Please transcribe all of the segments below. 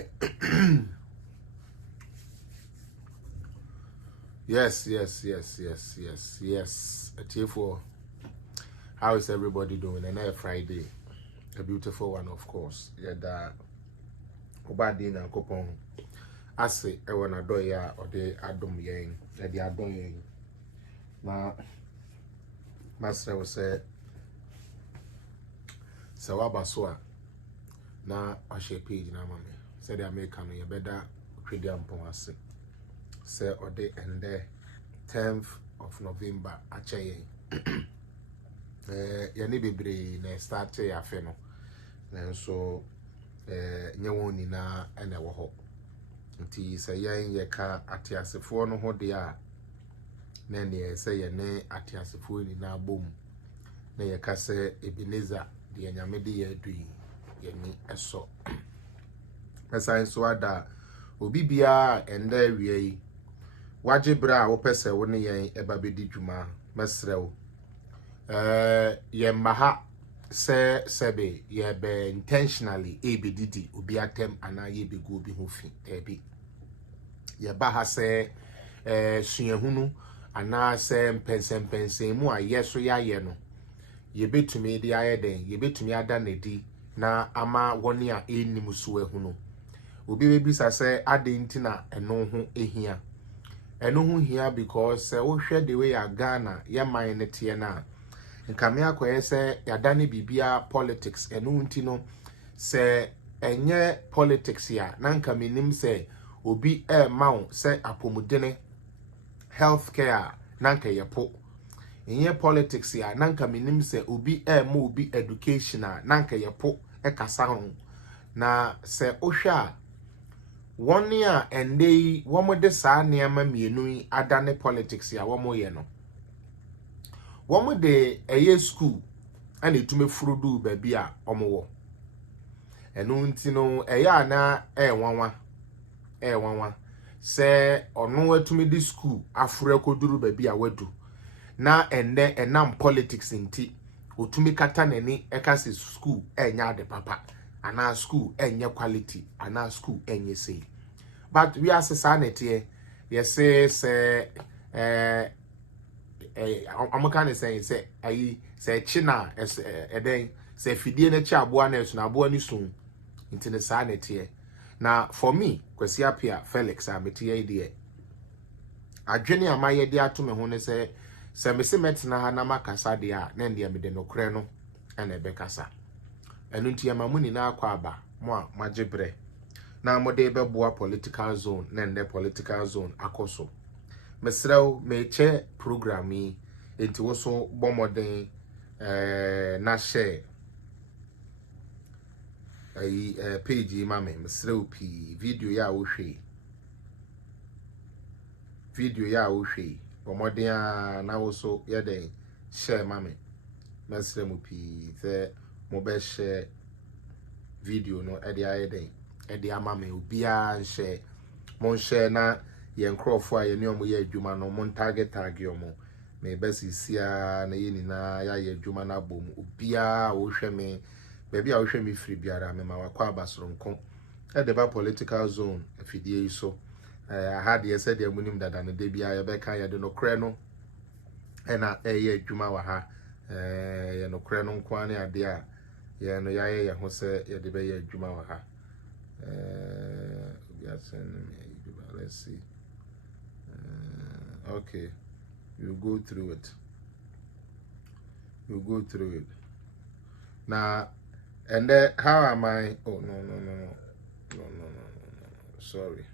Alright. Yes. A how is everybody doing? Another Friday. A beautiful one, of course. Yeah, that Obadi na Kopon. I say, I want to do ya or the Adom Yang. The Adom Yang. Now, Master will say, Sawabaswa. Na a page na mama. Said the American, you better create the Ampon. Say, or the end there, 10th of November, Achaye. Yani bebre na start ya fe no nanso nyewo ni na ene wo ho nti se yan ye ka atiasefo no ho de a na ne se ye ne atiasefo ni na bom na ye ka se Ebeneza de nyame de ye adui ye ni eso esa so ada obi bia enda wie yi waje bra wo pese wo ne yen eba bedi dwuma mesrew ye maha se sebe ye be intentionally ebedidi obi atem ana ye be go bi ho fi ebi ye ba ha se suahunu ana se mpensen mu ayeso ya ye no ye betumi di ayeden ye betumi ada nedi na ama woni a enim suahunu obi bebisa se adentina eno ho ehia eno ho hia because wo hwe the way Ghana ye man ne tie na nkame akoye se yadane bibia politics enu ntino se enye politics ya na nkame nim se obi mawo se apomudene healthcare na nka yepo enye politics ya na nkame nim se obi ma obi education na nka yepo kasa ho na se ohwa woni a endei womode saa neama mienu adane politics ya womoye no womo de eye school ana etume furudu baby a omowo enu ntino eya na enwanwa se onu atume di school afure koduru baby a wadu na ende enam politics nti otume kata nani ekase school enya de papa ana school enye quality ana school enye say but we are society yes say I'm kind of saying say I say china eden say fidie na chi aboa na esu na aboa ni sun into the sanity na for me kwesi apia Felix ametie ide adwene amaye de ato me ho ne say me se metena ha na makasa de a na ndie me de no kre no na ebe kasa enu ntia mamuni na akwa aba mo a magebre na mo de beboa political zone na nde political zone akoso mesrew meche programmi enti wo so bomoden na share page mame mesrew pi video ya wo hwe bomoden na wo so ye den share mame mesrew mu pi se mo be share video no e dia ye den e dia mame obi a share mon share na yen crofo a yeni omo ye adwuma no mon target omo me besisia na yeni na ya ye adwuma na bom obia wo hwe me baby a wo hwe me free biara me ma wakwa abasoronko e de ba political zone afidie so had ye said ya munim dada na de bia ye be kan ye de no kre no e na ye adwuma wa ha ye no kre no nko ane ade a ye no ya ye ho se ye de be ye adwuma wa ha let's see. Okay, we'll go through it. Now, and then how am I? Oh no. Sorry.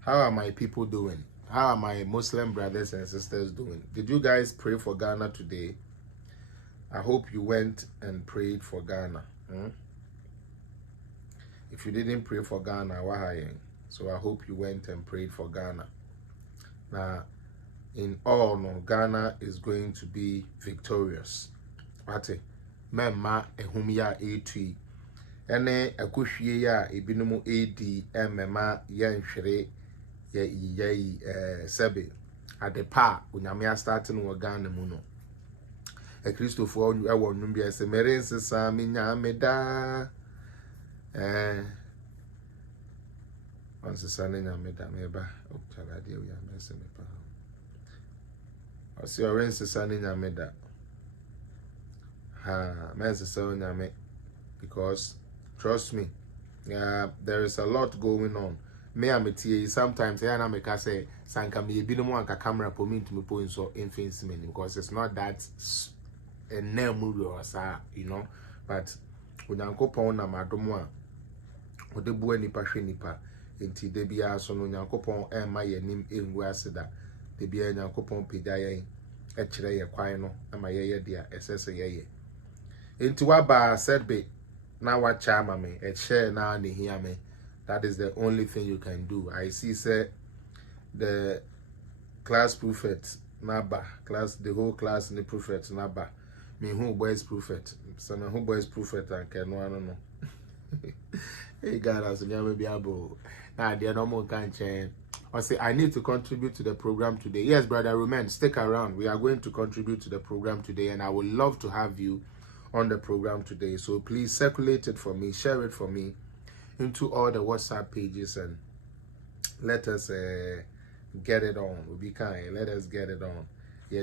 How are my people doing? How are my Muslim brothers and sisters doing? Did you guys pray for Ghana today? I hope you went and prayed for Ghana. If you didn't pray for Ghana, why? So I hope you went and prayed for Ghana. Now, in all, no, Ghana is going to be victorious. Ate, memma ehumya etui. Ene akuhwie ya ebinumu edi emema yenhwere ye sebe adepa onyame starting wo Ghana mu no. Christopher ewo nwum bia se merense sa menya meda Once the sun in Yameda, meba, Octala, dear, we are messing with. I see your rain, sun in Yameda. Man's so Yame, because trust me, there is a lot going on. Me and me sometimes I make us say sanka me be no one camera for me to me point so infinity because it's not that a name movie or sa, you know, but when Uncle Pon na madomo o de bu nipa hwe nipa enti de bia so no Nyankopon e ma ye nim engu aseda de bia Nyankopon peda yen e kire ye kwan no ma ye dia esese ye enti wa ba said be na wa cha ma me e share na ne hia me. That is the only thing you can do. I see say the class prefect naba class the whole class in the prefect naba me who boys prefect so na who boys prefect and can no hey God as you may be able now they no more can change or say I need to contribute to the program today. Yes, brother Roman, stick around. We are going to contribute to the program today and I would love to have you on the program today. So please circulate it for me, share it for me into all the WhatsApp pages and let us get it on. We'll be kind. Let us get it on. We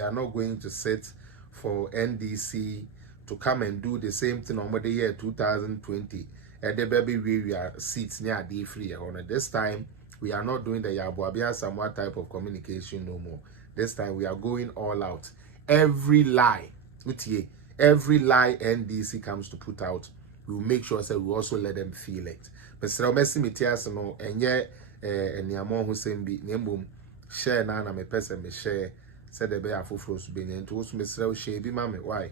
are not going to sit for NDC to come and do the same thing on the year 2020. At the baby we are seats near D free. This time we are not doing the Yabuabia somewhat type of communication no more. This time we are going all out. Every lie NDC comes to put out, we will make sure that we also let them feel it. But so messy metias no enye eniamo ho sembi nembum share na me person me share said the be afoforo so be nto so mesrew share bi mame why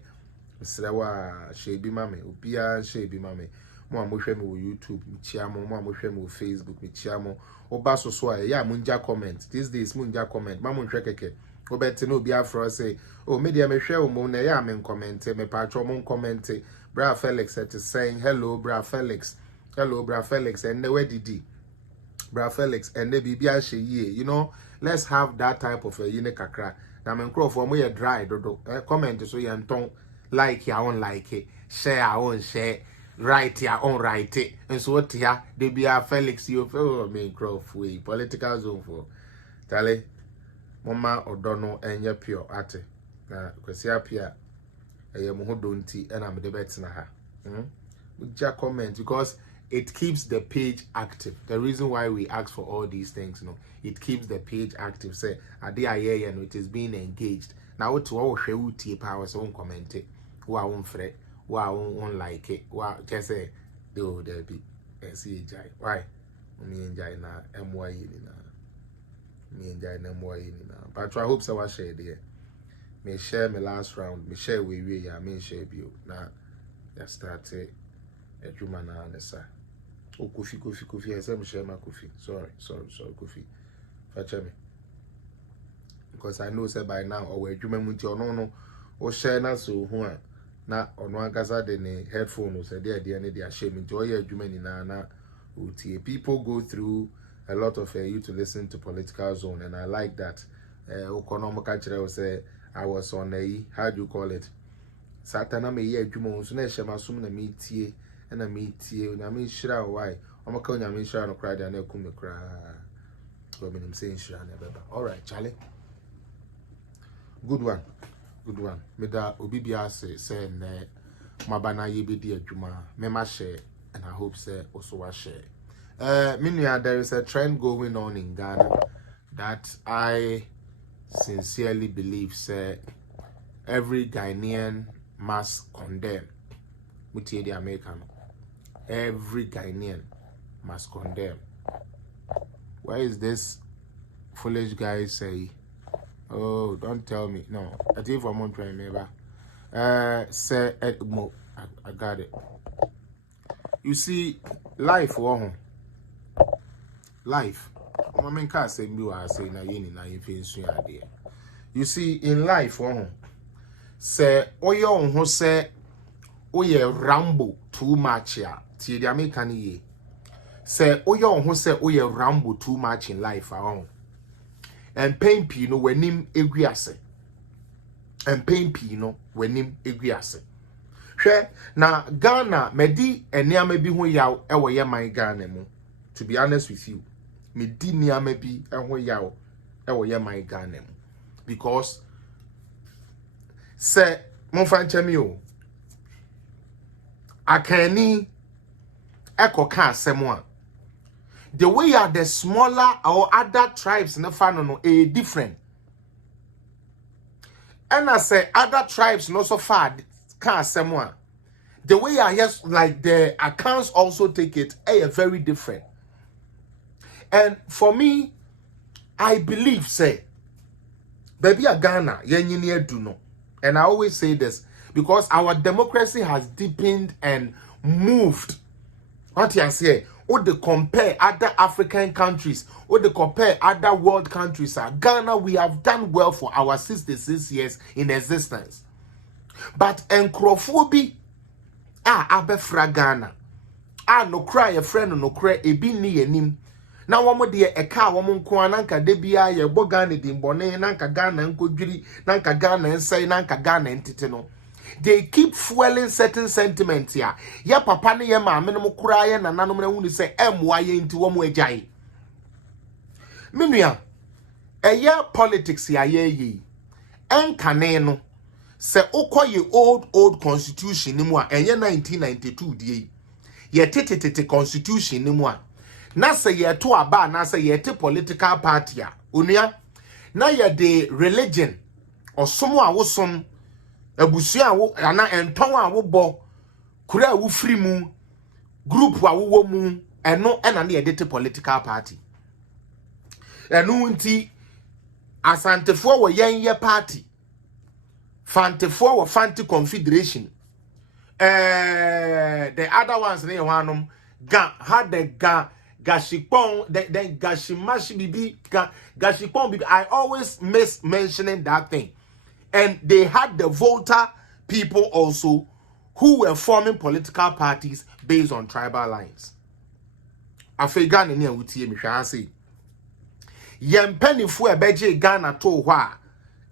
mesrew a share bi mame obia share bi mame mo amohwe me wo YouTube me chiamo mo amohwe me wo Facebook me chiamo oba so a ya munja comment these days munja comment ma monhwe keke obeti no obi afro say oh media me hwe wo mo na ya me comment me patcho mo comment. Bra Felix is saying hello, Bra Felix. Hello, Bra Felix. And where did he? Bra Felix and the BBI she ye. You know, let's have that type of a unique crack. Now, I'm crow for me a dry dodo. Comment so you don't like your own like it, share your own share, write your own write it. And so what here, the BBI Felix, you feel me crow for political zone for Tale Mama Odono and your pure ate. Now, because you're pure. And I'm the bet na ha. Just comment because it keeps the page active. The reason why we ask for all these things, you know, it keeps the page active. Say, ade aye and it is being engaged. Now to all share uti power so comment it. Who I won't fret, who I won't like it, who I just say do there be see jai. Why? Me enjoy na MY na. Me enjoy na MY na. But I hope so I share there. Me share my last round. Me share we ya me share bio. Na ya start a juma na anesa. Oh Kofi. I say me share my Kofi. Sorry Kofi. Fache me. Because I know say by now or we juma munti no. O share na so hu na ono agasa de ne headphone say there ne dey share me to ya juma ni na utie. People go through a lot of you to listen to Political Zone and I like that. Okonomo ka kire say I was on a, how do you call it? Satana me ye adwuma so na ehema som na me tie na me tie na me hira why omaka nya me hira no kra da na ekum me kra go me nim say hira na beba. All right, Charlie, good one me da obi bia say na mabana ye be di adwuma me ma share and I hope say also wa share. Meanwhile, there is a trend going on in Ghana that I sincerely believe say every Ghanaian must condemn. Mutie the American. Every Ghanaian must condemn. Why is this foolish guy say? Oh, don't tell me. No, I think for one try never. Say I got it. You see, life life. I can't say me I say na yeni na infensu ade. You see, in life say oyo ho say oye rambo too much ya. Ti the American ye. Say oyo ho say oye rambo too much in life and pain pi no wenim eguase. And pain pi no wenim eguase. na Ghana medi eniame bi ho yaw ewo ye man Ghana mu. To be honest with you, medi niame bi ho yaw ewo ye man Ghana mu. Because say mon fan chemi o akani eko ka asemo a the way are the smaller or other tribes na fa no different. And I say other tribes no so far can asemo a the way I yes like the accounts also take it very different. And for me, I believe say baby a Ghana yenyini do no. And I always say this because our democracy has deepened and moved. What you say? Or they compare other African countries, or they compare other world countries. Ghana, we have done well for our 66 years in existence. But encrophobia, abefra Ghana. No cry a friend no cry e bi ni enim. Na womo de e ka womo nko ananka de bia ye bo Ghana din bone nanka Ghana nkodwiri nanka Ghana nsai nanka Ghana entite no. They keep fueling certain sentiments here. Ya papa ne ye maame no kura ye nananom na hunu se emwa ye nti wo mo agyae. Menua eye politics ya ye yi. Enkane no se ukoye old constitution ni mu a enye 1992 die. Ye tete constitution ni mu a na se ye to aba na se ye te political party a onua na ye de religion osomo a wosom abusia wo ana enton a wo bo kura wo free mu group a wo mu eno na na ye de te political party enu nti asantefo wo yenye party fantefo wo fanti confederation the other ones ne wanum ga had the gashipon the gashimashi bibi gashipon bibi. I always miss mentioning that thing. And they had the voter people also who were forming political parties based on tribal lines. Afegan ni awutie mi hwa ase yempanifo ebeje Ghana to hɔ a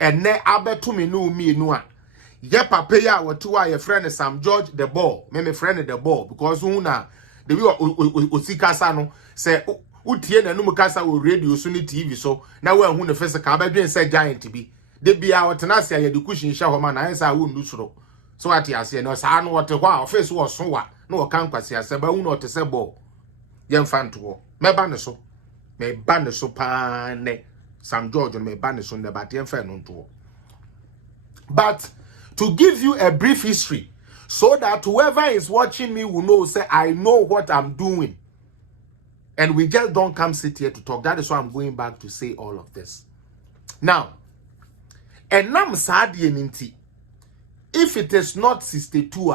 ene abetumi no mienu a ye papa ya wotu a ye friend Sam George the ball me friend the ball because who na the way osikasa no say utie nanum kasa o radio so ni TV so na we hu ne fese ka abedwen say giant bi de bia wotenase ya de kushin hya ho ma na ensa wo ndu soro so ati ase no sa no wote hɔ a office wo so wa na wo kan kwase ase ba hu no te se ball ye mfanto ho meba ne so pa ne Sam George no meba ne so ne ba te mfa no nto. But to give you a brief history so that whoever is watching me will know say I know what I'm doing and we just don't come sit here to talk. That is why I'm going back to say all of this now. Enam saadie ninti. If it is not 62,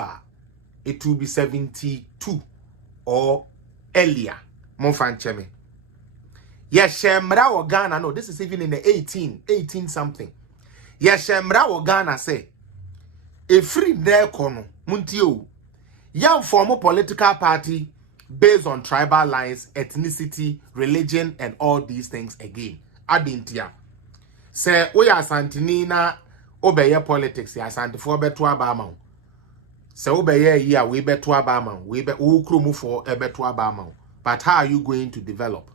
it will be 72 or earlier. Monfancheme. Yes, Shemra or Ghana. No, this is even in the 18 something. Yes, Shemra or Ghana say a free there kono muntio. Young form a political party based on tribal lines, ethnicity, religion, and all these things again. Adintia. Say we are Santinina obeye politics ya santifo beto abama. Say obeye here we beto abama. We be ukrumu for beto abama. But how are you going to develop?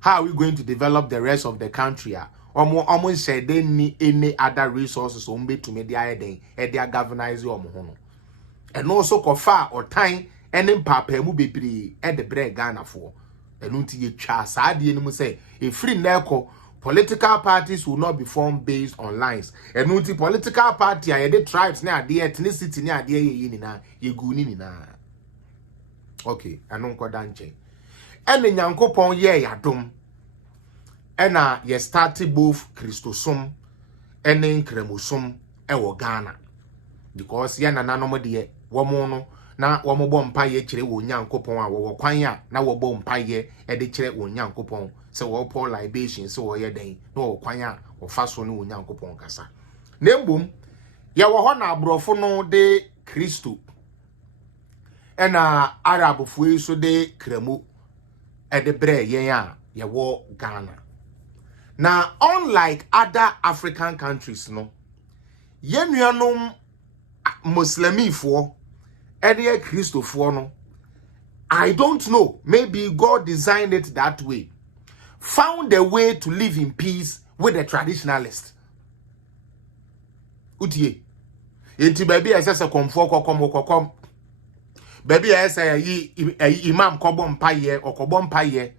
How are we going to develop the rest of the country? Almost said they need any other resources on be to media day and they are governors or and also kofa or time and then papa mu be at the bread Ghana for and until you chas I didn't say a free neko. Political parties will not be formed based on lines. And multi political party are the tribes near the ethnicity near the ye guni na. Okay, I don't go danche. And the Yankopon ye yadum. And ye started both Christosum and then Cremosum and Ghana. Because yana nanomody womono na womo bompa ye chire wo Yankopon a wo kwanya na wo bompa ye e de chire wo Yankopon. So we pour libation so we den no kwanya o faso no Nyankopon kasa nembum ya wo ho na abrofo no de Kristo ena arabofo so de kremu e de bre yen a ye wo Ghana. Now unlike other African countries no yenuanom Muslimi for any Christo for no. I don't know. Maybe God designed it that way. Found a way to live in peace with the traditionalists. Utie. Enti baby I say komfo kokom. Baby I say imam kobo mpaye or kobo mpaye.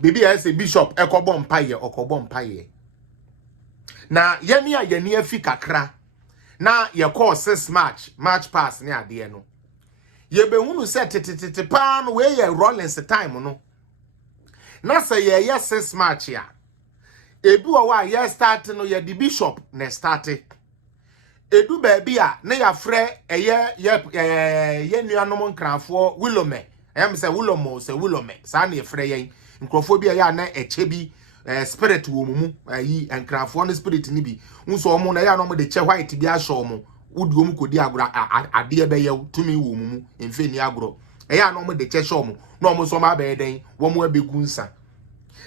Baby I say bishop e kobo mpaye or kobo mpaye. Na yeni fi kakra. Na ye call 6 March pass ne ade no. Ye be hunu se tete pa no we ye Rollins time no. Na say ye 6 March ya. Ebi wa ye start no ye the bishop ne start. Edu baby a na ya frɛ ye nuanom nkranfo Willome. Em say Willome. Sa na ye frɛ yen. Nkrofo bi ya na eche bi spirit wo mumu ayi nkranfo no spirit ni bi. Nso omo na ya no mo de che white bi ahyo mo. Wudi omu kodi agro ade be ye tumi wo mumu emfe ni agro. Ya no mo de che hyo mo. Na omo so ma be den wo mo abegu nsa.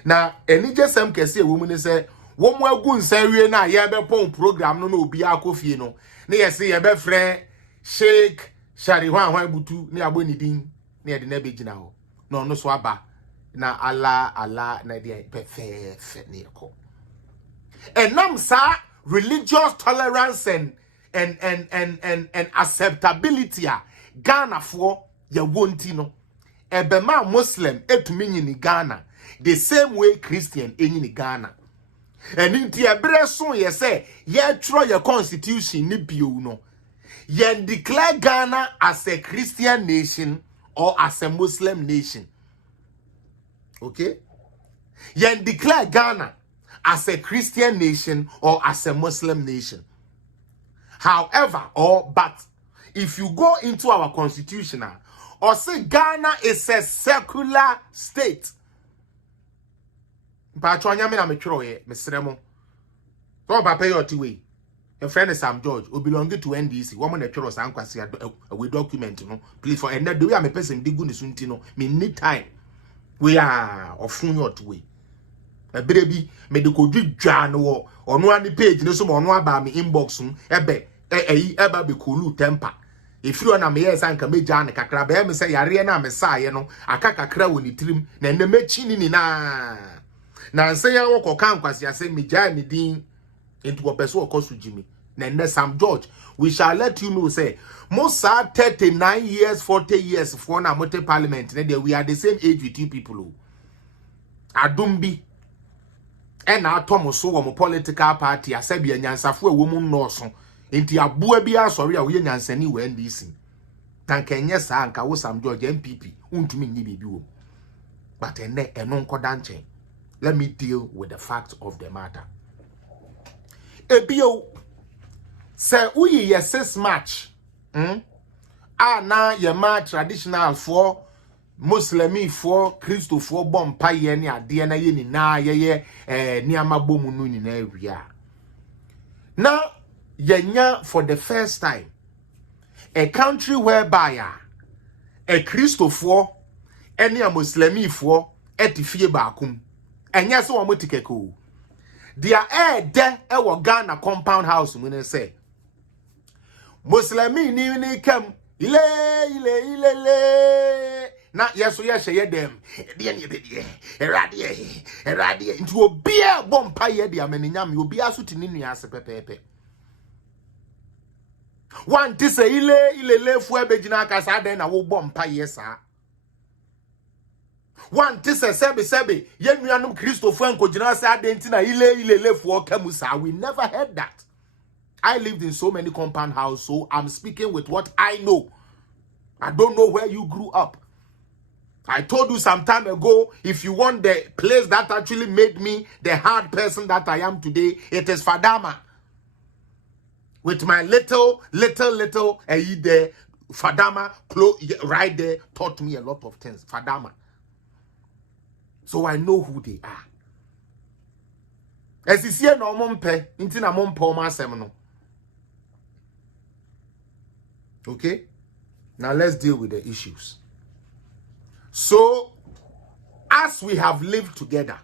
Na enije sem kese wo mu ne se wo mo agu nsa wie na ye be pon program no na obi akofie no na ye se ye be frɛ Sheikh Shariwan butu na agbo ni din na ye de na be gina ho na ono so aba na ala na de perfect ne ko enam sa religious tolerance and acceptability a Ghana for ye wonti no ebema Muslim etumi nyini Ghana the same way Christian nyini Ghana. And in the Abreson, ye say, ye try your constitution, ni bio no. Ye declare Ghana as a Christian nation or as a Muslim nation. Okay? Ye declare Ghana as a Christian nation or as a Muslim nation. However, but if you go into our constitution or say Ghana is a secular state. Patronya me na me twero ye mesremo so papa your tiwe a friend is Sam George who belong to NDC woman na twero san kwase we document no please for and the way am person digu ni sunti no me need time we are ofun your tiwe e berebi me de ko dwudwa no wo ono ani page no so mo ono aba me inbox ebe eba be kolu temper ifiro na me yes anka meja ne kakra be me say yare na me saaye no aka kakra woni trim na ne mechi ni na nse ya woko kan kwasi ase meja ni din into opeso okosu jimi na Sam George we shall let you know say most are 39 years 40 years for na mote parliament we are the same age with you people adumbi and atomo so wo political party asebia nyansafo ewo mu nnoso enti aboa bi asori a wo nyansani we NDC tankenye sa anka wo Sam George MPP untumi nyi bibi wo but ene eno nkoda nchen. Let me deal with the fact of the matter. Ebio say uyi ye 6 March. Na ye ma traditional for Muslimi for Christo for bompa ye ni ade na ye ni na ye ni amabomu nu ni na awia. Now yenya for the first time a country whereby a Christo for any a Muslimi for etifie baakum. And yes, one more ticket cool. They are there at Ghana compound house. When they say Muslimi ni come ile. Na yes, yes, ye them. Eradi into a beer bomb pie. Dia meninyam you be asuti nini ase pepepe. One to say ile fu ebegina kasa den na wo bomb pie sa. One this a sebe yen nuanum Christopher and Kojina say adentina ile lefu kamusa. We never heard that. I lived in so many compound houses, so I'm speaking with what I know. I don't know where you grew up. I told you some time ago, if you want the place that actually made me the hard person that I am today, it is Fadama. With my little there, Fadama right there taught me a lot of things. Fadama. So I know who they are. As you see, no mumpe, intina mumpo ma semino. Okay? Now let's deal with the issues. So, as we have lived together,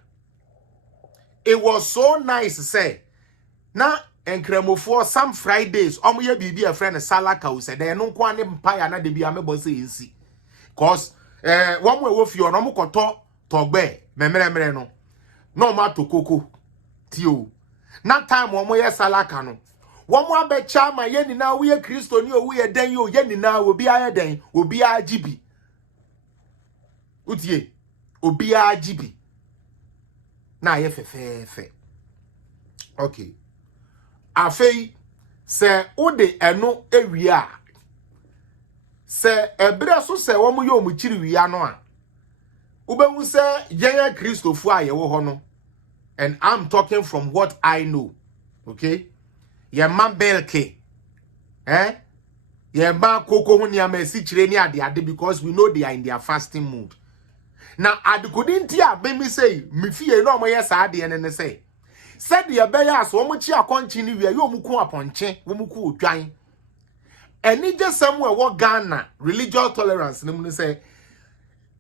it was so nice to say, now, and Kremofo some Fridays, ye bibi a friend salaka who said, they no kwane mpaya na de bi amebo se insi. Cause one way with you no mo togbe memre no. No ma to koko tio. Na time one ye salaka no. One more be chama ye ni na we Kristo ni o we den yo ye ni na obi aye den obi agibi. Utie obi agibi. Na ye fe. Okay. Afei se ode eno ewia se ebre so se wo mo yo mu chiri wia no a ubehu se yeye Christopher aye wo ho no, and I'm talking from what I know. Okay, ye man belke ye man koko hu nia ma si chire ni ade because we know they are in their fasting mood. Now adikudinti a be mi say mi fie no mo ye sa ade ne say said the beya so much a continue where you muku aponche, womuku dwan. Any just somewhere what Ghana religious tolerance no say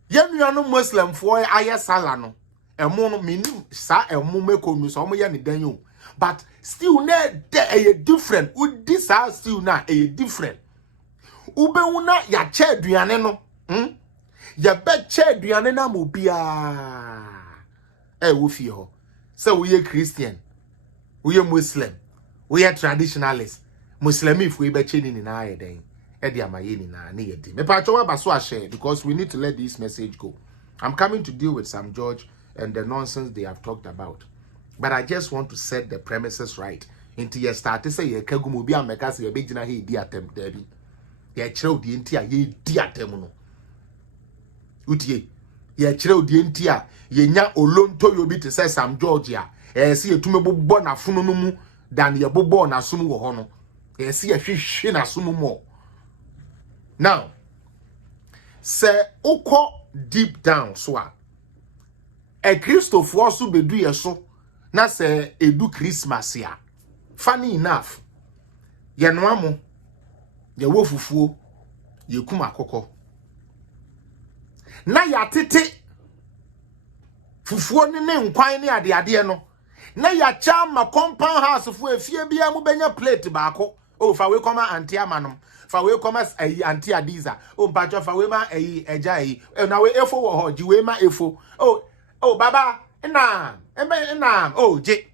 Yenu Muslim for aye salano. A mono meaning sa a mumeko no so ya ni danyo. But still a different. Would this are still na a different. Ube una ya che duane no. Ya bet che duane na mobia. Wufi ho. So we are Christian, we are Muslim, we are traditionalists. Muslim if we be changing in our day, Eddie Amayeni na near team. Me pachowa baso share because we need to let this message go. I'm coming to deal with Sam George and the nonsense they have talked about, but I just want to set the premises right. Into your start to say ye kagumu bi ameka se ye begina he di atem debi. Ye chiro di enti a ye di atem no. Utie. Ye chire di enti a ye nya olonto yobi te say Sam Georgia si etume bobbo na funu no mu dan ye bobbo na sum wo ho no si ye hwehwe na sum mo. Now say ukọ deep down so a Christopher so bedu ye so na say edu Christmas ya. Funny enough ye no amo ye wo fufuo ye kum akokọ na ya tete fufuo ne nkwan ne ade no na ya chama compound house fu efie bia mu benya plate baako o fa we koma anti amanom fa we koma anti adiza o mpacho fa we ma eja na we efo wo ho ji we ma efo oh baba na oh je.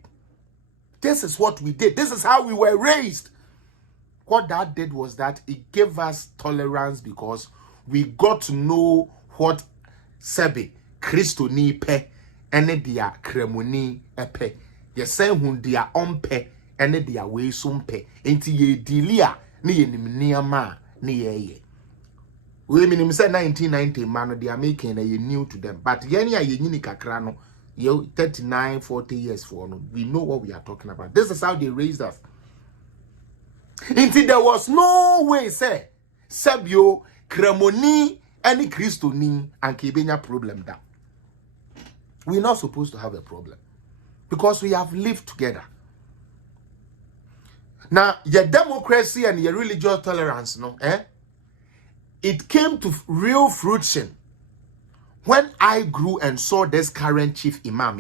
This is what we did. This is how we were raised. What that did was that it gave us tolerance because we got to know what sebe Christo ni pe ene dia kremoni epe ye sen hu dia ompe ene dia we sumpe enti ye dilia ne ye nimniama ne ye we minim say 1990 man no they are making na ye new to them, but ye nya ye nyini kakra no ye 39 40 years for no, we know what we are talking about. This is how they raised us. Enti there was no way say sebio kremoni any Christo ni and kebenya problem that we're not supposed to have a problem because we have lived together. Now, your democracy and your religious tolerance, it came to real fruition when I grew and saw this current chief imam,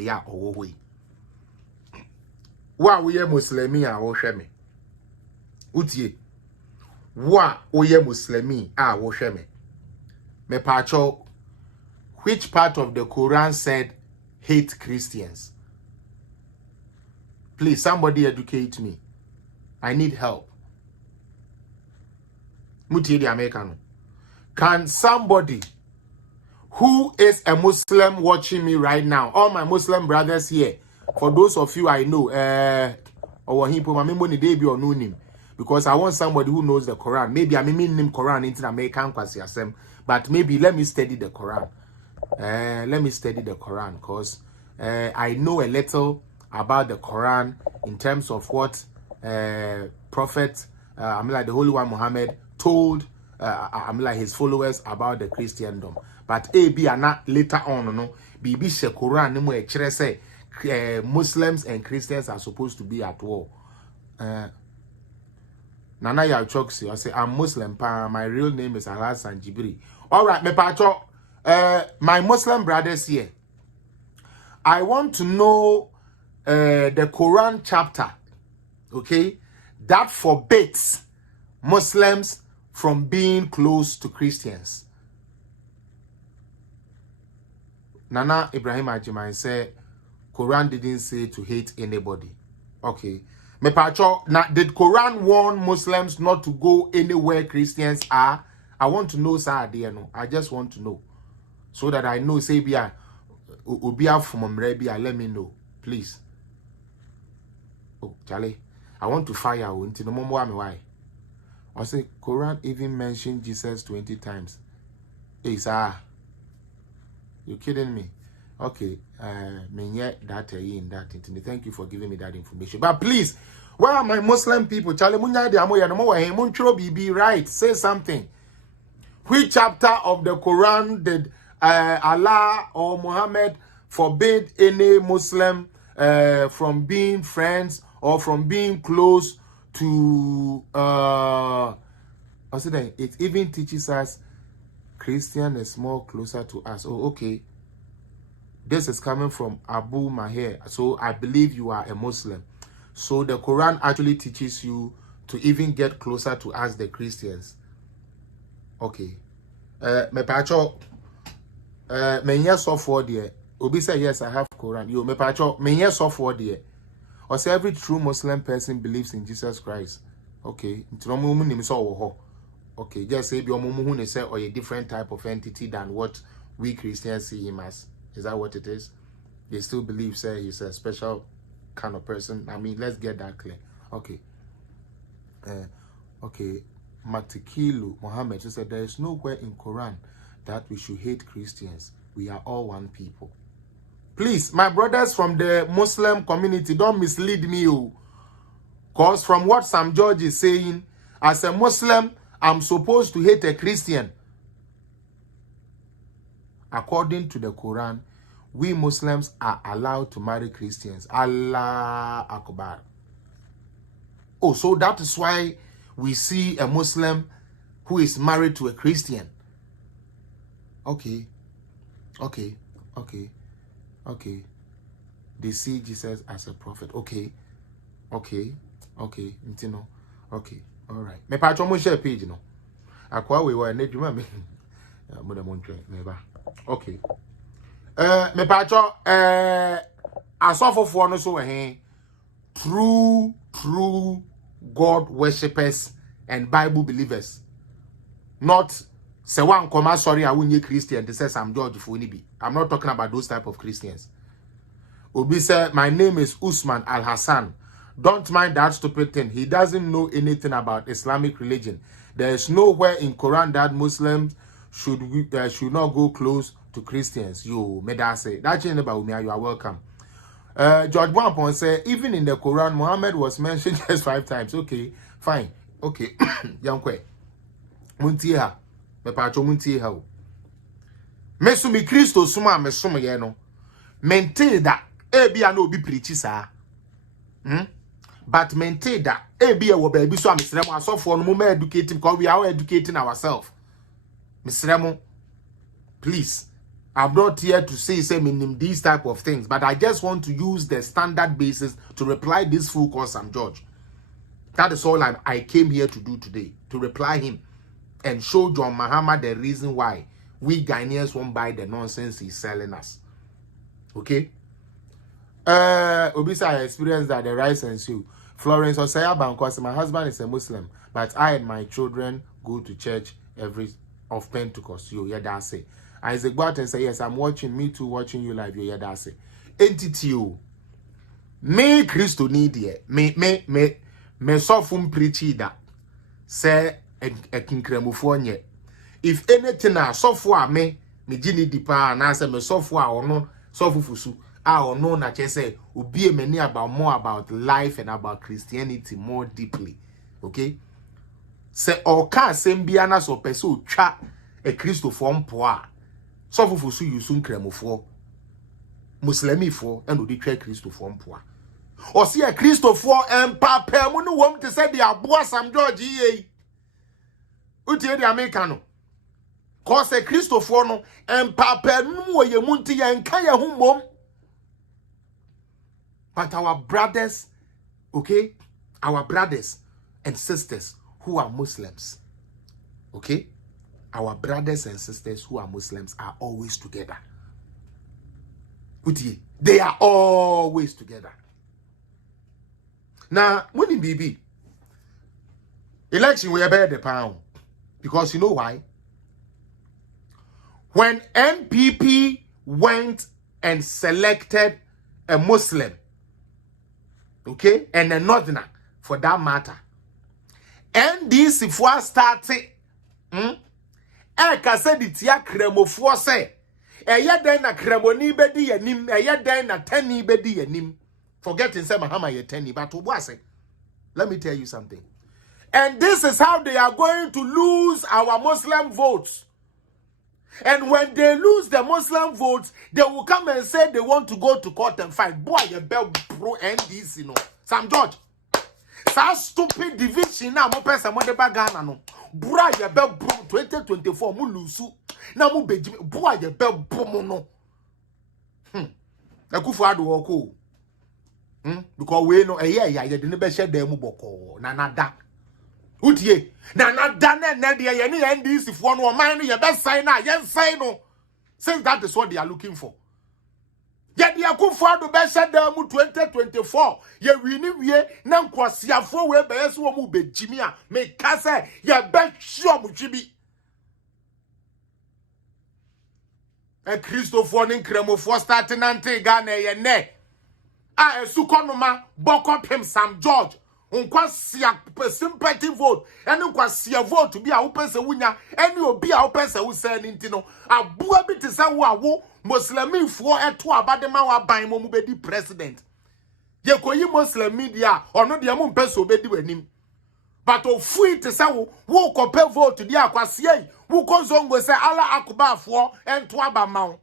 Wa we Muslimi wo hwe me. Utie. Wa we Muslimi wo hwe me. Me pacho, which part of the Quran said hate Christians? Please, somebody educate me. I need help. Mutie the Americano. Can somebody who is a Muslim watching me right now, all my Muslim brothers here, for those of you I know, or him put my money they be or no name, because I want somebody who knows the Quran. Maybe I mean name Quran into American kwasiasem, but maybe let me study the Quran. Let me study the Quran because I know a little about the Quran in terms of what Prophet the Holy One Muhammad told his followers about the Christendom. But be not later on no bibi she Quran no e kire say Muslims and Christians are supposed to be at war. Nana ya choksi I say I'm Muslim pa, my real name is Alhassan Jibri. All right, me pacho my Muslim brothers here, I want to know the Quran chapter okay, that forbids Muslims from being close to Christians. Nana Ibrahim Ajimai said, Quran didn't say to hate anybody. Okay. Me pacho, now did Quran warn Muslims not to go anywhere Christians are? I want to know, sir, dear, no. I just want to know. So that I know, say, Bia, Ubia from Mrebia, let me know, please. Oh, Charlie, I want to fire you until no more why. I say, Quran even mentioned Jesus 20 times. Hey, sir. You kidding me? Okay, that in that internet. Thank you for giving me that information. But please, where are my Muslim people? Charlie Munya de Amoya no more Munchro BB, right? Say something. Which chapter of the Quran did Allah or Muhammad forbid any Muslim from being friends or from being close to it even teaches us Christian is more closer to us. Oh, okay. This is coming from Abu Maher. So I believe you are a Muslim. So the Quran actually teaches you to even get closer to us, the Christians. Okay. Me pacho me yes for there. Obi say yes, I have Quran. You me pacho me yes for there. Or say every true Muslim person believes in Jesus Christ. Okay. Okay, just say be say or a different type of entity than what we Christians see him as. Is that what it is? They still believe, say, he's a special kind of person. I mean, let's get that clear. Okay. Okay. Matikilu Muhammad said there is nowhere in Quran that we should hate Christians. We are all one people. Please, my brothers from the Muslim community, don't mislead me. Because from what Sam George is saying, as a Muslim, I'm supposed to hate a Christian. According to the Quran, we Muslims are allowed to marry Christians. Allah Akbar. Oh, so that is why we see a Muslim who is married to a Christian. Okay. Okay. Okay. Okay. They see Jesus as a prophet. Okay. Okay. Okay. Okay. All right. Me pa chomo share page no. Akwa we were na dwuma me. Mo da mo ntwe me ba. Okay. Me pa cho asofofo no so we true God worshippers and Bible believers. Not say one come sorry I wunye Christian they say Sam George for ni bi. I'm not talking about those type of Christians. Obi said my name is Usman Al Hassan. Don't mind that stupid thing. He doesn't know anything about Islamic religion. There is nowhere in Quran that Muslims should not go close to Christians. You may that say that you are welcome. George Wampon said even in the Quran Muhammad was mentioned just 5 times. Okay, fine. Okay, yankwe. Muntiha, me pacho muntiha. Mesumi Christo suma mesumi ye no. Maintain that ebi no be preach sa. But maintain that ebi wo baby so amesremo asofo no mo educate because we are educating ourselves. Mesremo, please. I'm not here to say these type of things, but I just want to use the standard basis to reply this full call Sam George. That is all I came here to do today, to reply him and show John Mahama the reason why we Ghanaians won't buy the nonsense he's selling us. Okay? Obisa, I experienced that the rise ensue. Florence Osaya Bankos, my husband is a Muslim, but I and my children go to church every of Pentecost. You hear that say. Isaac Barton say, yes, I'm watching, me too, watching you live. You hear that say. Entity you. Me Christo need ye. Me sofum preachy that. Say a kinkremufonye. If anything software me jini dipa and answer me software or no sofufusu. I know na say ubi many about more about life and about Christianity more deeply. Okay? Say or can same biana so peso cha a Christo form poa. Sofufusu yusun kremofo. Muslimi for and udi twa Christo form poa. Or see a Christo for and papa munu wom to say the abua Sam George ye. Uti the Americano. Cause a Christo for no and papa no ye munti and kaya humom. But our brothers, okay, Our brothers and sisters who are Muslims, okay? Our brothers and sisters who are Muslims are always together. They are always together. Now, when in BB, election we bear the pound. Because you know why? When NPP went and selected a Muslim, okay, and a northerner, for that matter, NDC for started, said it ya kremo for say, den na kremoni bedi yanim, den na teni bedi yanim. Forgetting say Mahama ye teni, but what let me tell you something. And this is how they are going to lose our Muslim votes. And when they lose the Muslim votes, they will come and say they want to go to court and fight. Boy, you bell pro NDC, no. Sam George. That stupid division now, mo person mo de bagana no. Boy, you bell pro 2024 mo lusu. Na mo beji. Boy, you bell pro mo no. Na kufu adu woko. Because we know you didn't be share them boko. Na nada. Utie na dane na de ye ne NDC fo no man ye be sign na ye sign no, since that is what they are looking for. Ye de akufo do be share dem 2024 ye wini wie na nkwasiafo we be yeso wo mu begimi a me ka say ye be sure mu twibi e Christopher nin kremofo starting ante Ghana ye ne a esukonoma bokopem Sam George Unquasia sympathy vote, and unquasia vote to be a open Sawunya, and you'll be a open Sawu Intino. A bua bit is a wo Muslim for a two about the Mawa by Momubedi president. Yekoyi Muslim media or not the among peso bedi with him. But of free to say, who compare vote to the Aquasia, who goes on with say Allah Akuba for and Twaba Mount.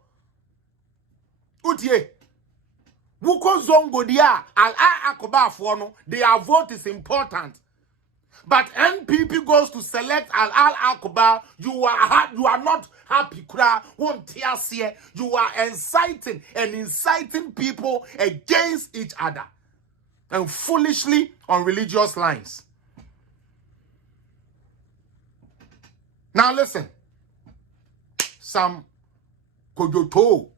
Utie. Wuko zongo dia al akoba fono, their vote is important. But NPP goes to select al akoba, you are not happy kura, won't here. You are inciting people against each other and foolishly on religious lines. Now listen, some kojoto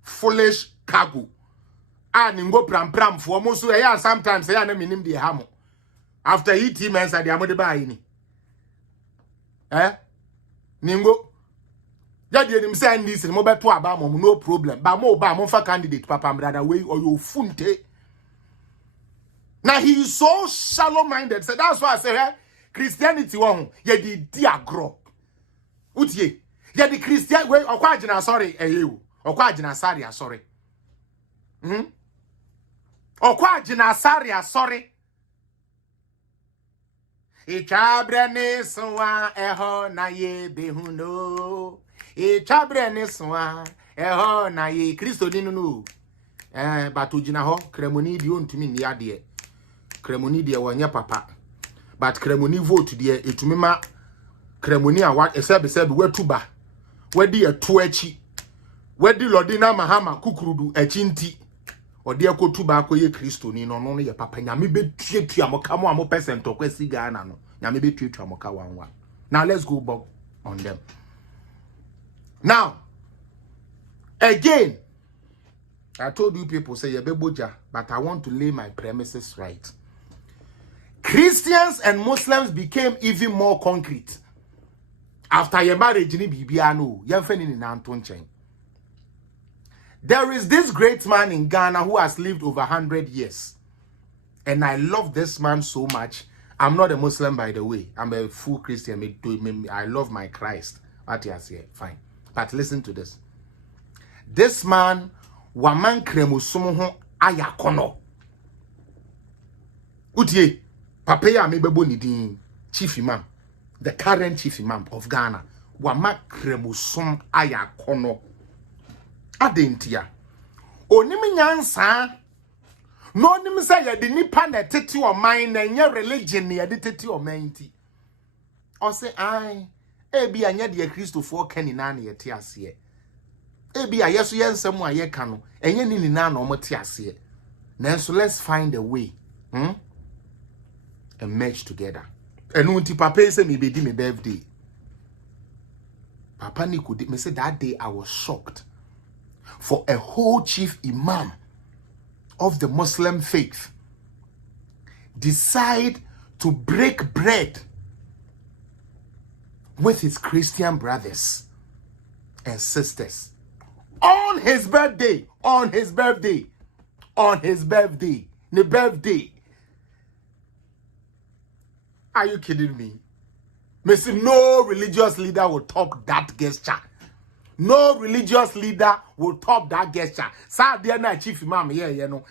foolish kagu. Ningo pram for musu ya sometimes ya na minim de hamo after ET men say de amode ba yi ni ningo ya de nim say NDC mo beto aba mo no problem ba mo fa candidate papa brother way or you funte. Now he is so shallow minded, so that's why I say Christianity won ye di diagro utie ye di Christian way okwa agina sorry okwa agina sorry Okwa jinasaria sorry. Ichabre ni soa eho na ye behuno. Ichabre ni soa eho na ye Kristo dinu no. Batu jina ho kremoni di ontumi ni ade. Kremoni de wonye papa. But kremoni vote de etumi ma kremoni a what esebe wetuba. Wedi etu achi. Wedi lodina Mahama kukurudu echinti. Odi akotu ba akoye Kristo ni no ye papa nyame betuatua moka mo amo percent okwasi Ghana no nyame betuatua moka wanwa. Now let's go back on them. Now again, I told you people say ye beboja, but I want to lay my premises right. Christians and Muslims became even more concrete after your marriage ni bibia no ye mfani ni na ntonchen. There is this great man in Ghana who has lived over 100 years. And I love this man so much. I'm not a Muslim, by the way. I'm a full Christian. I love my Christ. What you say? Fine. But listen to this. This man, waman kremusumo ayakono. Utie, papeya mebebo nidin, chief imam, the current chief imam of Ghana. Waman kremusum ayakono. Adentia onimi nyansa no nim say ye de nipa na tete o man na nye religion na de tete o man ti o say ai e bi anya de Christopher kani na na ye te ase e bi ayeso ye nsem a ye ka no enye ni na na o mo te ase na so let's find a way and merge together. And when Papa said me be my birthday, Papa Nico did me say that day I was shocked for a whole chief imam of the Muslim faith decide to break bread with his Christian brothers and sisters on his birthday, the birthday. Are you kidding me? Messi, no religious leader will top that gesture. No religious leader will top that gesture. Saturday night chief imam, and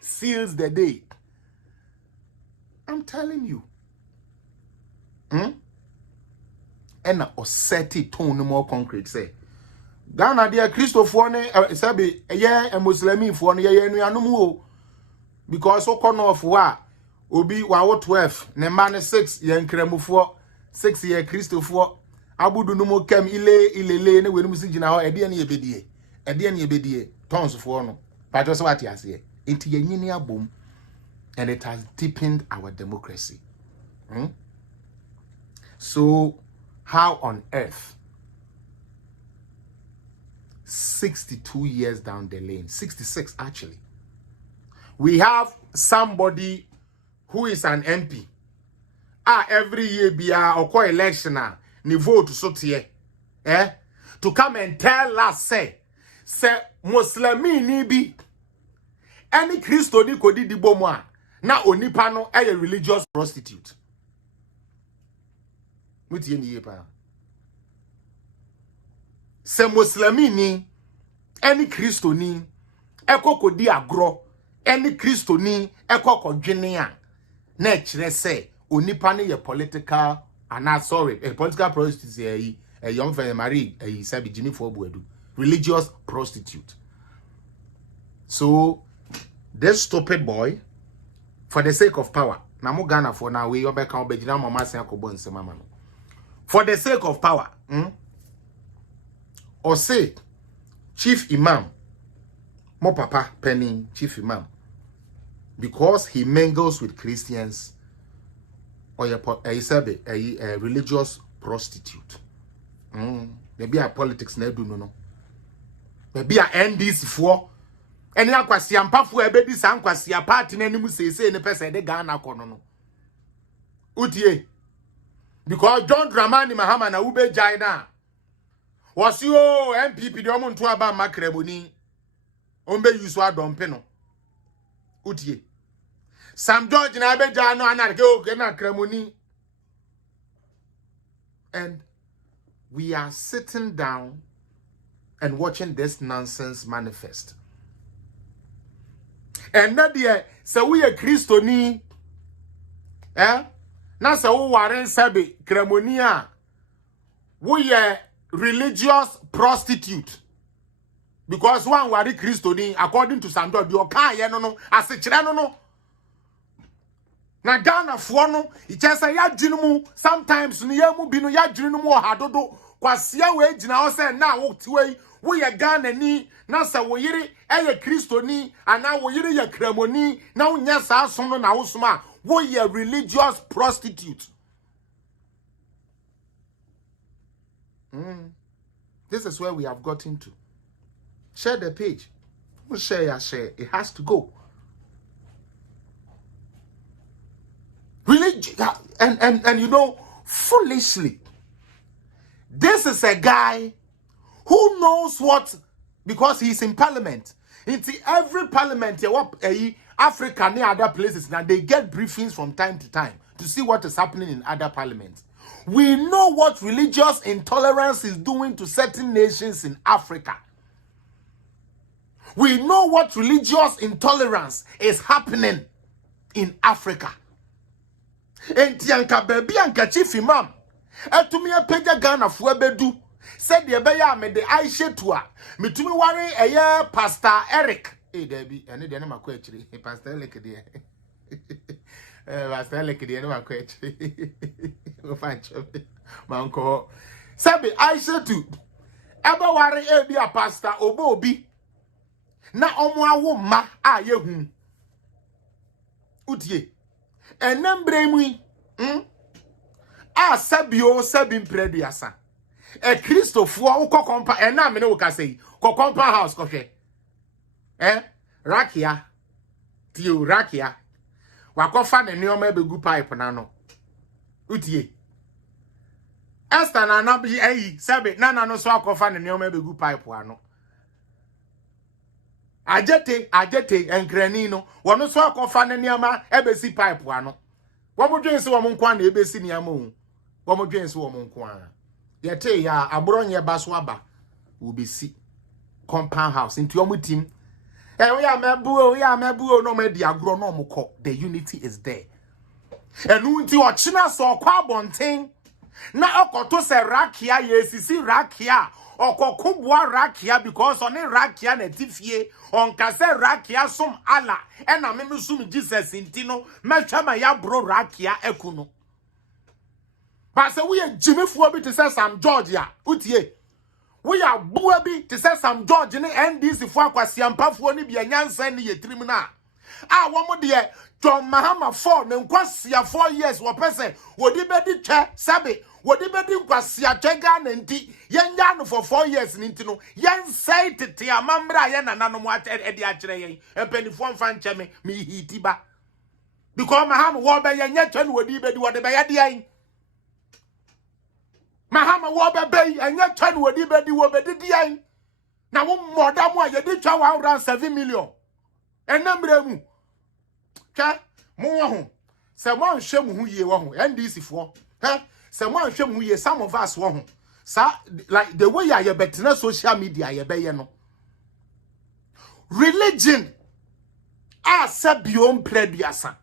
seals the day. I'm telling you. And a set tone more concrete say. Ghana dear Christopher sabi a Muslim for no because so corner of wa obi wa 12 ne man 6 ye nkremufo 6 year Christopher abudu no mo kam ile ne wenu musi gina ho ede ne yebedie tons for no but so what you say enti ye nyini abom and it has deepened our democracy. So how on earth 62 years down the lane, 66 actually, we have somebody who is an MP. Every year be or election ni vote so to come and tell us say Muslimi ni bi any Christo ni kodi di bomwa na onipa no a religious prostitute. Muti ni yepa. Se Muslimi ni any Christo ni eko kodi agro any Christo ni eko kodwene a na kire se onipa ne ye political a political prostitute a young family married a sabi Jimmy for Buedu religious prostitute. So this stupid boy, for the sake of power, na mo Ghana for now we obeka obegina mama sen akobo nsema no. For the sake of power, or say chief imam, mo papa penny chief imam, because he mingles with Christians or a religious prostitute. Maybe a politics na do no. Maybe a NDC for any akwasi ampafu ebedi san kwasi party na nimu sese ne pese de Ghana kono no. Utie. Because John Dramani Mahama na ube jaina. Was you MPP de omo nto aba makreboni. Ombe yusu adompe no. Utie. Sam George na be jano anarke o na kremoni. And we are sitting down and watching this nonsense manifest. And that year, so we a Christoni, na so we waren sabi kremonia, we a religious prostitute. Because one wari Christoni, according to Sam George, you can't no as a chirano no. Na Ghana for no, it just say ya jinumu sometimes ni yamu binu ya jinumu hadodo kwasia we jina o say na wo tiwe we ya Ghana ni na sa wo yiri eye Kristo ni ana wo yiri ya kramoni na unya sa aso no na wo soma wo ya religious prostitute. This is where we have gotten to. Share the page. We'll share. It has to go. Religion and you know, foolishly, this is a guy who knows what, because he's in parliament. Into every parliament, Africa and other places, now they get briefings from time to time to see what is happening in other parliaments. We know what religious intolerance is doing to certain nations in Africa. We know what religious intolerance is happening in Africa. Entianka baby anka chief imam etumi apega Ghana fo abedu said the beya me de aisha toa metumi ware eye Pastor Eric Debbie ene de na makwa akiri Pastor Eric de Pastor Eric de na makwa akiri o fancho manko sabi aisha tu eba ware e bi a pastor obi na omo awo ma a yehu utie enembremu a sabio sabim prediasa e Christopher ukokompa ena me ne ukase kokompa house kohwe rakia tio rakia wakofa ne neoma begu pipe na no utie Esther na nabi sabe na no so akofa ne neoma begu pipe ano ajete enkrani no wono so akofa ne neoma ebesi pipe ano womo dwense wo nkwa na ebesi neoma o womo dwense wo nkwa yete ya abronye baso aba obesi compound house into your team we are mebu no me di agro no mko the unity is there enu nti o china so kwa bonten na okoto se rakia yesisi rakia okokubua rakia because on rakia na tifie on kase rakia sum ala ena me sum Jesus ntino metwa ya bro rakia ekuno but say we jimefuo bi to say Sam George ya utie we are buabi to say Sam George ni NDC fo akwasiampafuo ni bia nyansa ni yetrim na womo de John Mahama 4 ne nkwasia 4 years wo pese wodi bedi twa sabe wodi bedi nkwasia twega na nti yenya no for 4 years ni nti no yen say tete amamra ye nananom ade a kire yen empanifo mfa ncheme mi hitiba because Mahama wo be yenya twa no wodi bedi wode be yade yen Mahama wo bebe anya twa no wodi bedi wo bedi dian na wo moda mu a ye di twa 107 million enamre mu twa mo wo ho se mo anhwe mu hu ye wo ho NDC fo se mo anhwe mu ye some of us wo ho sa like the way ya betena social media ye be ye no religion biom preduasa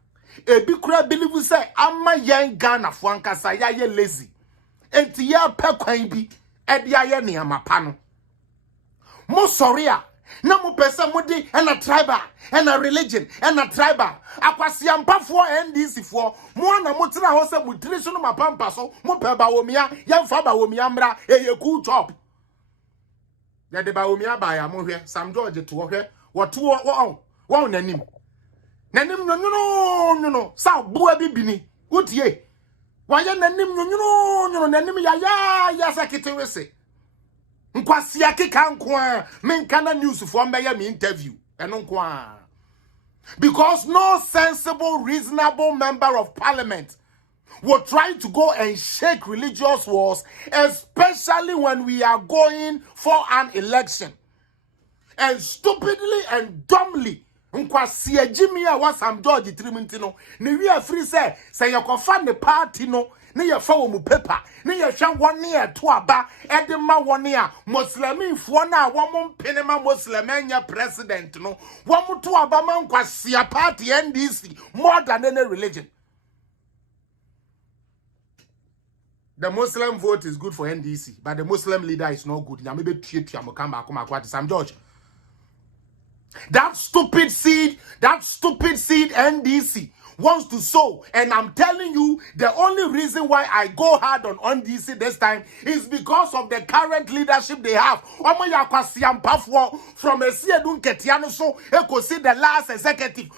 ebi kura believe say ama yen Ghana fo ankasa ya ye lazy enti ya pekwan bi ede aye ne amapa no mo sorry a na mo pese mo di na tribal na religion na tribal akwasiampafo NDC fo mo na mo tira ho se mo tiri so no mapampa so mo pe ba womia ye mfa ba womia mra eye cool chop ya de ba womia ba ya mo hwe Sam George to hwe wo to wo nanim no sa bua bibini utie waya nanim no nanim ya sakete wese nkwasia keka nkwa menkana news for me interview eno nkwa because no sensible reasonable member of parliament will try to go and shake religious wars, especially when we are going for an election, and stupidly and dumbly nkwasia Jimmy a Sam George trimintino ne wi afri say yakofa ne party no ne ye fa wo mu paper ne ye hwa wone e to aba e de ma wone a muslimi fo na wo mo mpene ma muslim anya president no wo mo to aba ma nkwasia party NDC more than any religion. The Muslim vote is good for NDC, but the Muslim leader is not good. Now maybe Sam George. That stupid seed NDC wants to sow. And I'm telling you, the only reason why I go hard on NDC this time is because of the current leadership they have. From a Siedun Ketiano, so echo see the last executive.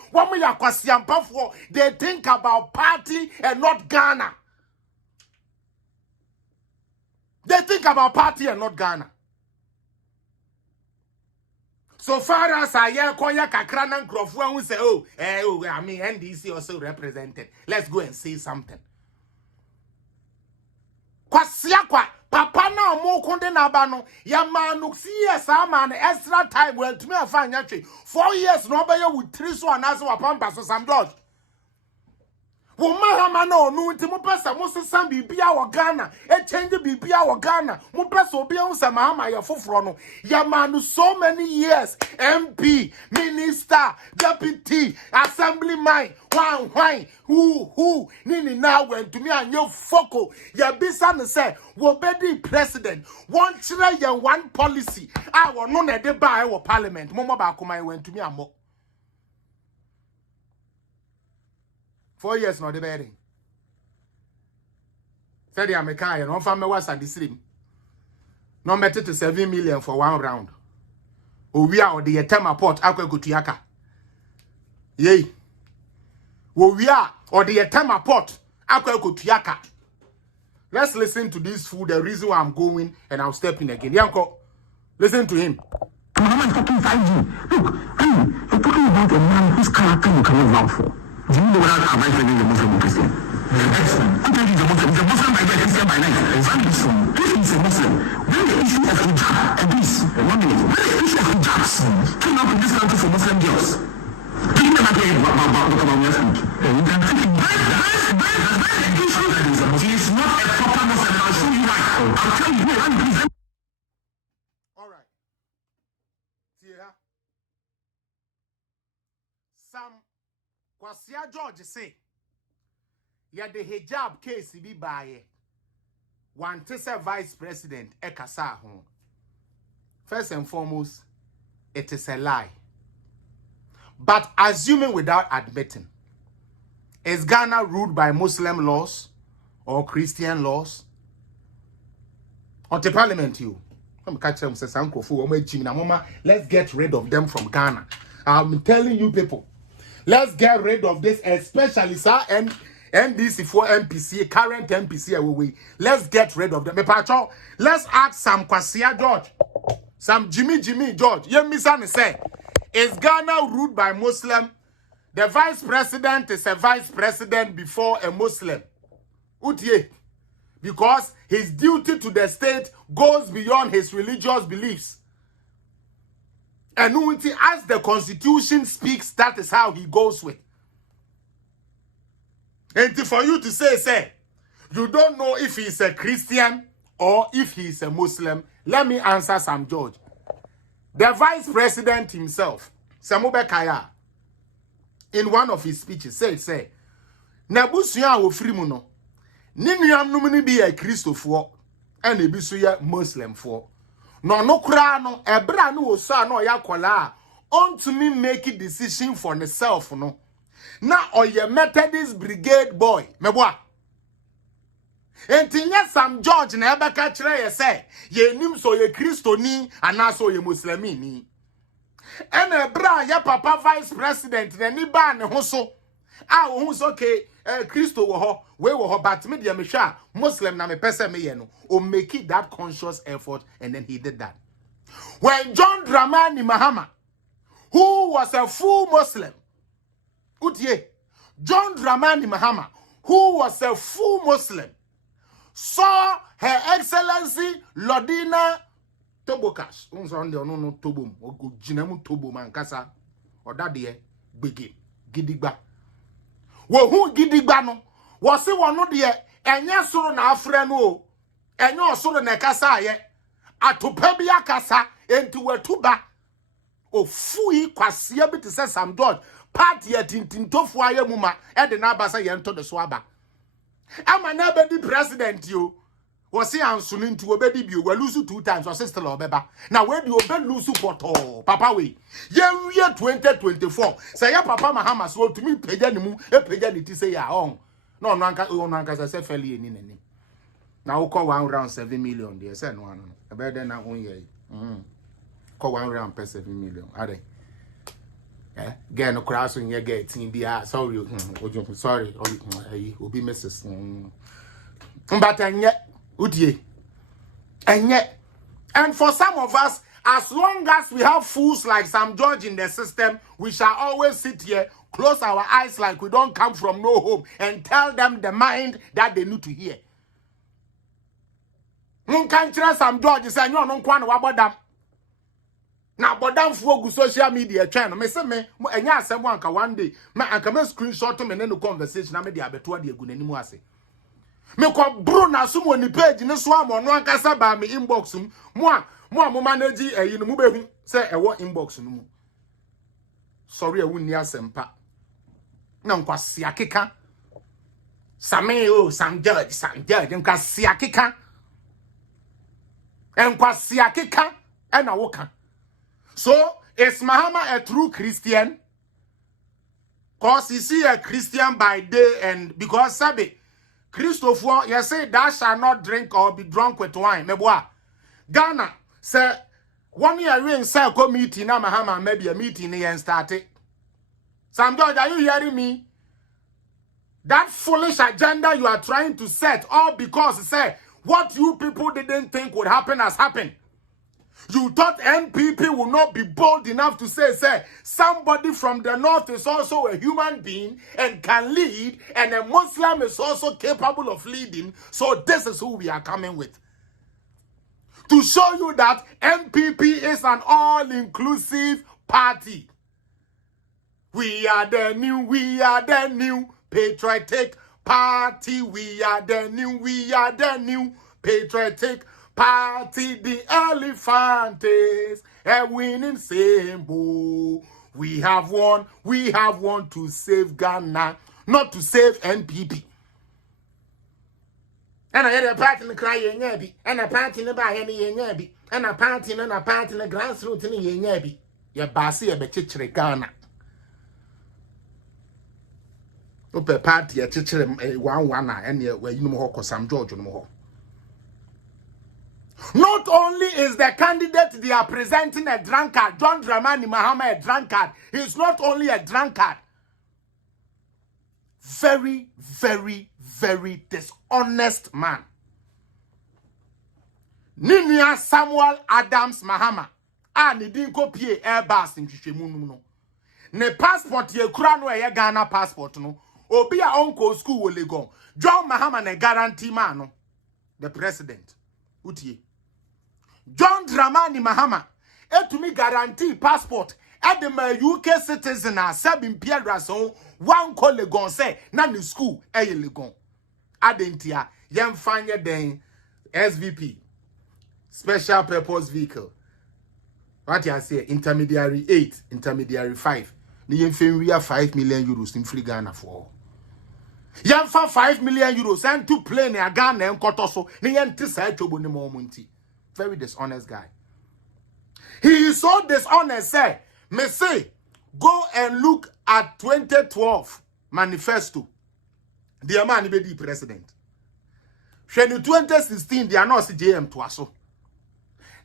They think about party and not Ghana. They think about party and not Ghana. So far as I hear Koya Kakranan Krofua who say, I mean NDC also represented. Let's go and say something. Kwasiakwa papa na mo konde na ba no ya manu CS man extra time well to me afanya twe 4 years no be you with 3 so anaso wapampa so Sam George. Wo Mahama no no nti mo pesa mo sesam bibia wo Ghana e change bibia wo Ghana mo pesa obi hu se Mahama ya foforo no ya manu so many years MP minister deputy assemblyman why who nini na went to me and you foko ya bisa ne say wo bedi president one chire ya one policy I wo no na de ba e wo parliament mo ba akoma went to me amo 4 years no de bearing. Said the American, no family was at the stream. No matter to 7 million for 1 round. O we are the Yetema port, Aqua Gutiaka. Yea. wo we are or the time pot akwa. Let's listen to this fool, the reason why I'm going, and I'll step in again. Yanko, listen to him. Mahama is talking 5G. Look, you're talking about a man whose character you cannot vouch for. Do you know whether am I friendly the Muslim or Christian? Who told you he's a Muslim? He's a Muslim by day, Christian by night. If he's a Muslim, when the issue of hijab, and this, 1 minute, when the issue of hijabs came up in this country for Muslim girls, do you never hear about your speech? You can take it. The issue that is not a proper Muslim. I'll show you why. I'll tell you why. All right. See here. Some Kwasia George say, yeah, the hijab case be by one tesa vice president ekasa ho. First and foremost, it is a lie. But assuming without admitting, is Ghana ruled by Muslim laws or Christian laws? On the parliament, you. Let's get rid of them from Ghana. I'm telling you people, let's get rid of this, especially sir and NDC for MPC, current MPC. Let's get rid of them. Let's ask some Kwasia George, some Jimmy George. Yemisan say, is Ghana ruled by Muslim? The vice president is a vice president before a Muslim. Utie. Because his duty to the state goes beyond his religious beliefs. And as the constitution speaks, that is how he goes with. And for you to say, you don't know if he's a Christian or if he's a Muslim, let me answer Sam George. The vice president himself, Samube Kaya, in one of his speeches, say, Nabusuya wo frimuno. Ninuam numini be a Christopher and a bisuya Muslim for. No kra no ebra no so no yakola on to me make a decision for himself no. Na oye Methodist brigade boy meboa. Entinya Sam George na ebeka kire ye say ye nim so ye Christoni anaso ye Muslimi ni. And ebra ya papa vice president na ni ba ne ho so. Ah wo so okay Christo wo ho we wo ho but me dia me hwa Muslim na me pese me ye no o make it that conscious effort and then he did that. When John Dramani Mahama, who was a full Muslim, Utie, John Dramani Mahama, who was a full Muslim, saw Her Excellency Lodina Tobokas, no Tobum, or Jinemu Tobo Mankasa, or Daddy Bigi, Gidigba. Well, who Gidigba no? Was it one of the Enya na Afreno, and your sort of Nekasa ye, Atopebia Casa, into a tuba. O fui kwasia bit say Sam George party tintintofu aye muma e de na abasa ye nto de so aba ama na be president you was say ansunu nti obedi bi o lose 2 times or still obeba na we di obe lose poto papa we ye 2024 say ya papa Mahama so to me peja ni mu e peja ni ti say ya on no anka say fairly eni nani na wo call 1 round 7 million there say no anu e be de na on ye call 1 round per 7 million. Are they? Get no cross when you get in the sorry, Obi Mrs. But and yet, Utie. And for some of us, as long as we have fools like Sam George in the system, we shall always sit here, close our eyes like we don't come from no home, and tell them the mind that they need to hear. Can't trust Sam George, say, no, no, no, now, but down for social media channel, me say me, and ya say one day, I can screenshot them and then the conversation. I made the abetua de good anymore. Me call Bruna sumo ni page in the swam or no cassa by me inbox. Moi, manage you know, say a what inbox no. Sorry, I wouldn't hear sempa. No, Kwasiakika. Sameo, Sam George, and Kwasiakika. And Kwasiakika, and a walker. So, is Mahama a true Christian? Because he see a Christian by day and because Sabi, Christopher, you say thou shall not drink or be drunk with wine. Meboa. Ghana, say, 1 year we in circle meeting, now Mahama maybe a meeting here and started. Sam George, are you hearing me? That foolish agenda you are trying to set, all because say what you people didn't think would happen has happened. You thought NPP will not be bold enough to say somebody from the north is also a human being and can lead, and a Muslim is also capable of leading. So this is who we are coming with. To show you that NPP is an all-inclusive party. We are the new patriotic party. We are the new patriotic party. The Elephantes, a winning symbol. We have won to save Ghana, not to save NPP. And I had a party in the crying yabby, and a party in the Bahani yabby, and a party in the grassroots in the yabby. Your Basi a bechichre Ghana. Ope party a chichre 1 and where you know Sam George no more. Not only is the candidate they are presenting a drunkard, John Dramani Mahama a drunkard, he's not only a drunkard. Very, very, very dishonest man. Ninia Samuel Adams Mahama. Ni din kopie Airbus in Chishemunu no. Ne passport ye kura no ye Ghana passport no. Obi a uncle school wo Legon. John Mahama ne guarantee man no. The president. Utie. John Dramani Mahama etumi guarantee passport edema UK citizen a sabin piedra so one call Legon say na ni school Legon. Adentia yem fanye den SVP special purpose vehicle. What you say intermediary 8, intermediary 5. Ni yem we are 5 million euros in free Ghana for. Yem fa 5 million euros and to plane a Ghana en kotoso ni yem tisa chobo ni mo munti. Very dishonest guy. He is so dishonest, say, me say, go and look at 2012 manifesto. The man be the president. When in 2016, they are not CJM to us.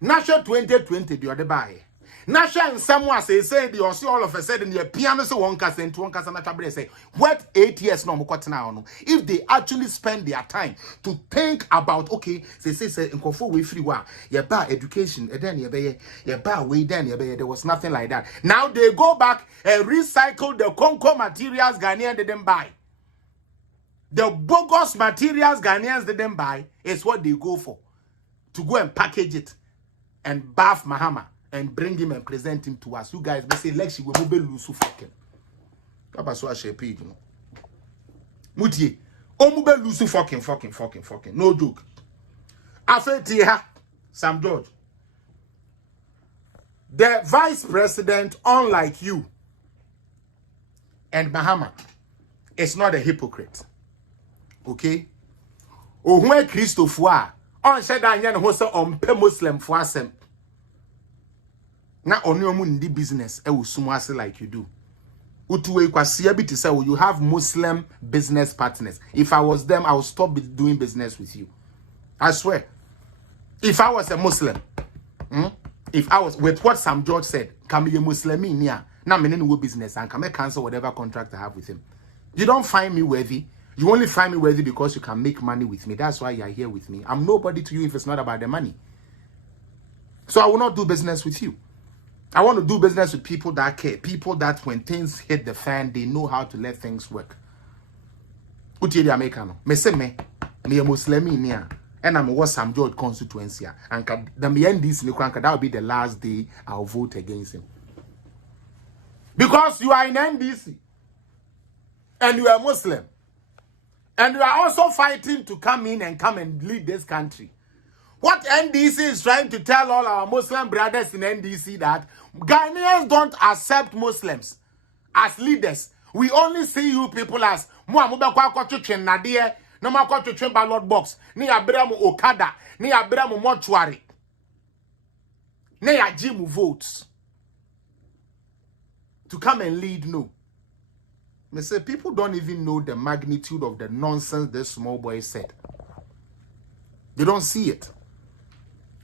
National 2020, they are the buy. National someone say they also all of a sudden the piano so one cast and 1 cast and say, what 8 years no more now? If they actually spend their time to think about, okay, they say in Kofo we free wa, yeah, bar education, and then yeah, bar way then there was nothing like that. Now they go back and recycle the Conco materials Ghanaians didn't buy. The bogus materials Ghanaians didn't buy is what they go for. To go and package it and bath Mahama and bring him and present him to us. You guys may say, Lexi, we will be lose fucking. Papa so I share page, you know. Mutie, mube lose fucking. No joke. After Sam George. The vice president, unlike you and Mahama, is not a hypocrite. Okay? Ohwe Christopher, on said that yan who say on pe Muslim for asem. Na onyomu ndi business e wo sumwase like you do. Utuwe kwasia bi to say you have Muslim business partners. If I was them, I would stop doing business with you. I swear. If I was a Muslim, if I was with what Sam George said, can be a Muslim in here. Now I'm in business and can I cancel whatever contract I have with him. You don't find me worthy. You only find me worthy because you can make money with me. That's why you're here with me. I'm nobody to you if it's not about the money. So I will not do business with you. I want to do business with people that care. People that when things hit the fan, they know how to let things work. Uti the Americano. Me say me a Muslim in here. And I'm a Sam George constituency. And the NDC, that will be the last day I'll vote against him. Because you are in NDC. And you are Muslim. And you are also fighting to come in and lead this country. What NDC is trying to tell all our Muslim brothers in NDC that Ghanaians don't accept Muslims as leaders. We only see you people as Nadia, no ballot box, ni Abraham Okada, ni Abraham Mortuary, ni Jim votes to come and lead. No. Me say people don't even know the magnitude of the nonsense this small boy said. They don't see it.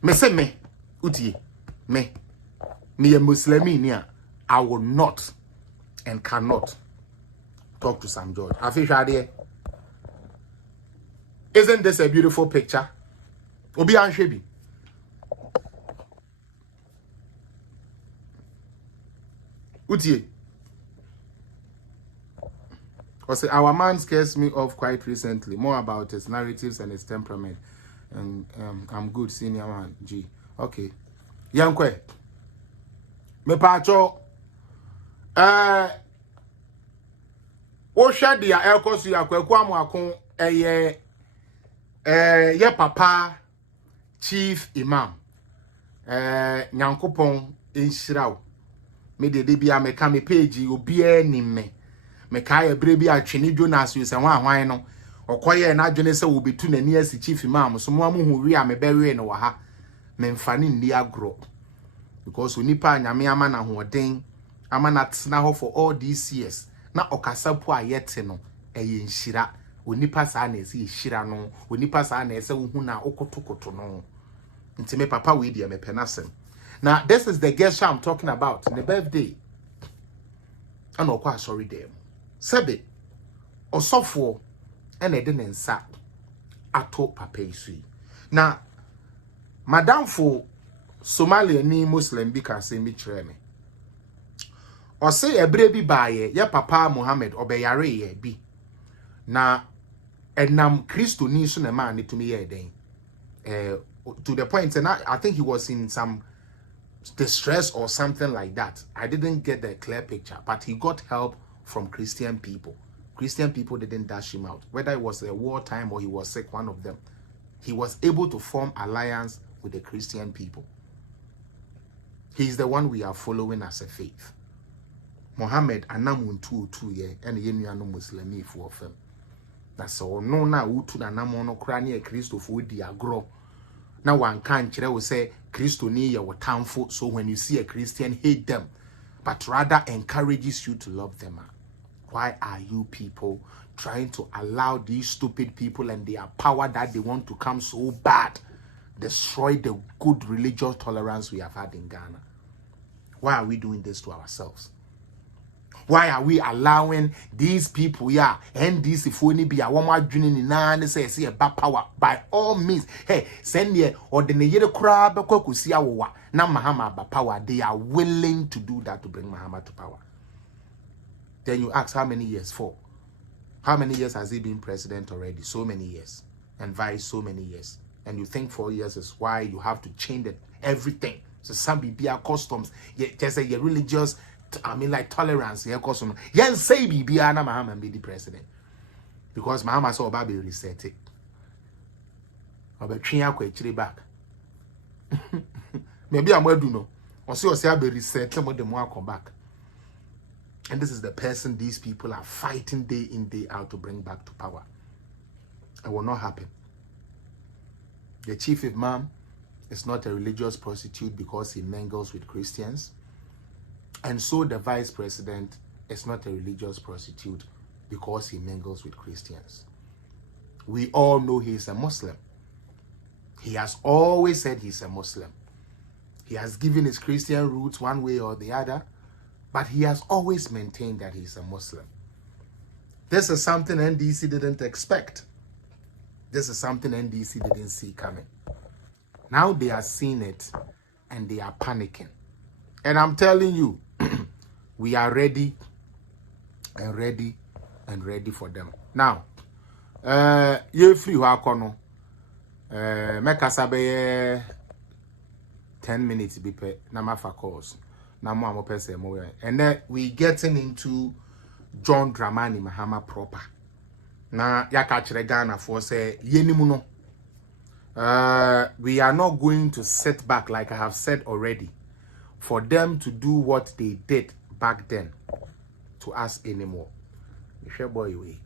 Me say me, uti, me a Muslim, I will not and cannot talk to Sam George. I feel there. Isn't this a beautiful picture? Obi Anshebi. Utie. Our man scares me off quite recently. More about his narratives and his temperament. And I'm good, senior man. G. Okay. Yankwe. Me pacho. O shadi ya elkosu ya kwa mwakon ye papa chief imam. Nyankopon inshiraw. Me de bia me ka me page obi ni me. Me kai ebre bi atwene Jonas yu se hwan no okoye na adwene se wo betu nani asi chief imam so mo amu wi a me bewe no wa ha me mfane ndi agro because onipa nyame ama na hoden ama na tsena ho for all these years na okasapu ayete no eye nhira onipa sa na esi nhira no onipa sa na ese wo hu na okotokoto no ntime papa we dia me penasem. Now this is the guest I'm talking about in the birthday and okwa sorry them sebe osofo ene de nsa ato papa isui na madam for Somalia ni Muslim bi ka se mi kire me o se ebre bi baaye ya papa Muhammad obeyare ye bi na enam Kristo ni so na ma ne tumi ye den to the point and I think he was in some distress or something like that. I didn't get the clear picture, but he got help from Christian people. Christian people didn't dash him out. Whether it was a wartime or he was sick, one of them. He was able to form alliance with the Christian people. He's the one we are following as a faith. Muhammad anamun 2 ye and ye no Muslim for them. That's all no na utu na namono krani e Christo for di agro. Now one can't will say Christo ni your tamfo, so when you see a Christian, hate them, but rather encourages you to love them. Why are you people trying to allow these stupid people and their power that they want to come so bad destroy the good religious tolerance we have had in Ghana? Why are we doing this to ourselves? Why are we allowing these people, NDC for any be a woman dreaming in nine say a bad power? By all means, hey, send ye or the Nigeria crab, Kokusia, now Mahama by power. They are willing to do that to bring Mahama to power. Then you ask how many years for? How many years has he been president already? So many years. And vice so many years. And you think 4 years is why you have to change everything. So some be customs, just say your religious. I mean, like tolerance, yeah, say be Biana Mahama be the president because Mahama saw Baby reset it. But Chinya back. Maybe I'm well do no. Or see, I be reset some of them will come back. And this is the person these people are fighting day in, day out to bring back to power. It will not happen. The chief imam is not a religious prostitute because he mingles with Christians. And so the vice president is not a religious prostitute because he mingles with Christians. We all know he is a Muslim. He has always said he's a Muslim. He has given his Christian roots one way or the other, but he has always maintained that he's a Muslim. This is something NDC didn't expect. This is something NDC didn't see coming. Now they are seeing it and they are panicking. And I'm telling you, we are ready and ready and ready for them. Now, you free wakono. Make us 10 minutes be pe na mafa calls. Na mo amo pese mo. And then we getting into John Dramani Mahama proper. Na yaka kire Ghana for say yenimu no. We are not going to sit back like I have said already for them to do what they did back then to us anymore. Michelle boy we.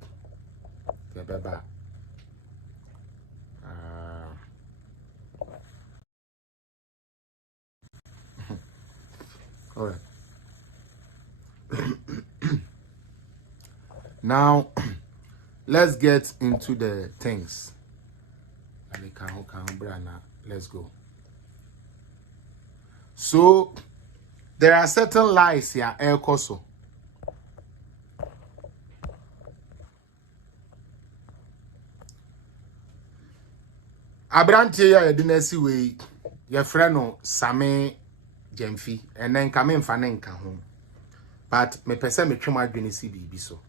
All right. Now let's get into the things. Let's go. So there are certain lies here, El Coso. Abrantie ya dinasi we your friend no Same Jemfi and then come in fanenka home. But me pese me twema adwene si bibi so.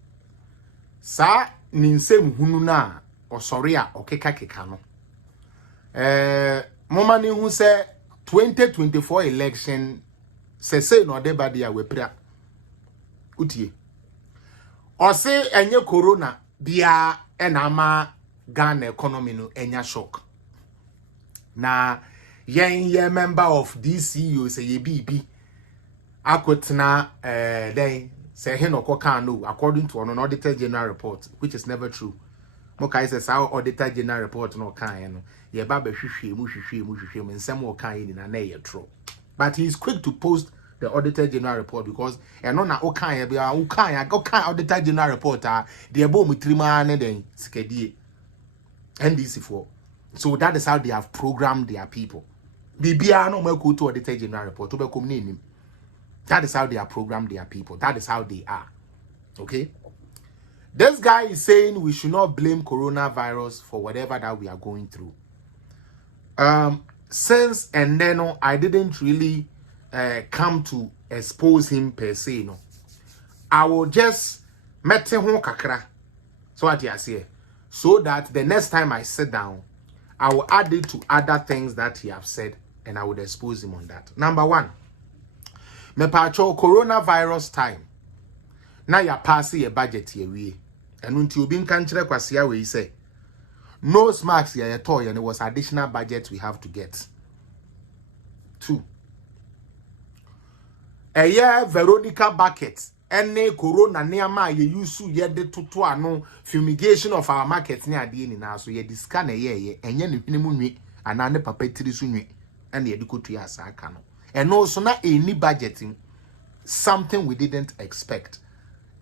Sa ninsem hunu na osoria okeka keka no. Moma ni hu se 2024 election se no de bade a wepra. Utie. Ose enye corona bia enama Ghana economy no enya shock. Na ye member of DCU say ye bibi akotna then say he no koka no according to an auditor general report, which is never true. Mokai says our auditor general report no kan no ye ba behwehwe mu nsem o kan ni na ye true. But he is quick to post the auditor general report because no na o kan ye bia o kan auditor general report the ebo mutrima ne den sikadie NDC for. So that is how they have programmed their people. Bibia no make to auditor general report to be come. That is how they have programmed their people. That is how they are. Okay? This guy is saying we should not blame coronavirus for whatever that we are going through. Since and then I didn't really come to expose him per se. No, I will just met him kakra. So what I say, so that the next time I sit down, I will add it to other things that he have said, and I would expose him on that. Number one, me pacho coronavirus time. Now you pass your budget here we, and until you been kanchire kwasia we say no smacks here at all, and it was additional budget we have to get. 2. A year Veronica bucket. Any corona near my use ye de to ano fumigation of our markets near the now so ye discan a ye and yen minimum and ane papetri sunwe and the educatory as I can. And also not any budgeting, something we didn't expect,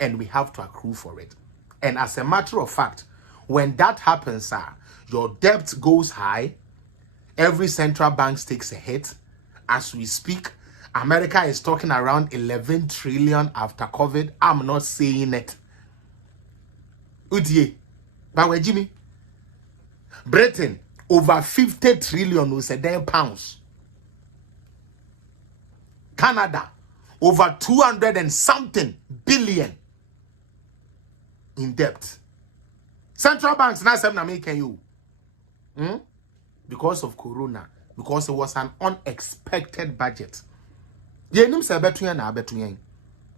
and we have to accrue for it. And as a matter of fact, when that happens, your debt goes high, every central bank takes a hit. As we speak, America is talking around 11 trillion after COVID. I'm not saying it. Udie. But Jimmy. Britain, over 50 trillion was a damn pounds. Canada, over 200 and something billion in debt. Central banks now say making you. Because of corona. Because it was an unexpected budget. Yenum se betu ya na betu yen.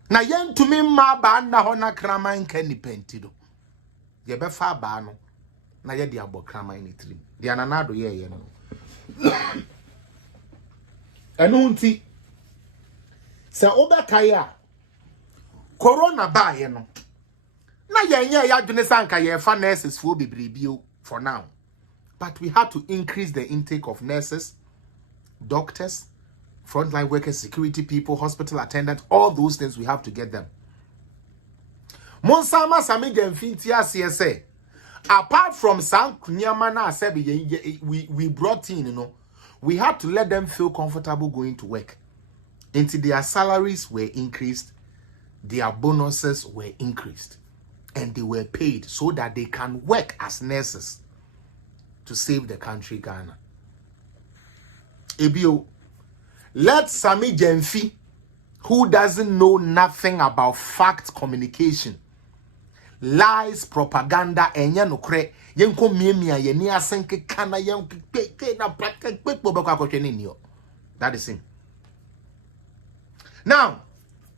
Na yen tumi ma ba na ho na kraman kan ni pentido. Ye be fa ba no na ye de abo kraman ni trim. De ananado ye no. Enu nti se oba kaya corona ba ye no. Na yen ya dwene sanka ye fa nurses fo bebrebe for now. But we had to increase the intake of nurses, doctors, frontline workers, security people, hospital attendants, all those things we have to get them. Monsama Sami Gemfintia CSA. Apart from San Kunyamana Sebi we brought in, we had to let them feel comfortable going to work. Until their salaries were increased, their bonuses were increased, and they were paid so that they can work as nurses to save the country Ghana. Ebio, let Sami Jemfi, who doesn't know nothing about fact communication, lies, propaganda, and yanokre, yenko miemia, yenia senke kana that is him. Now,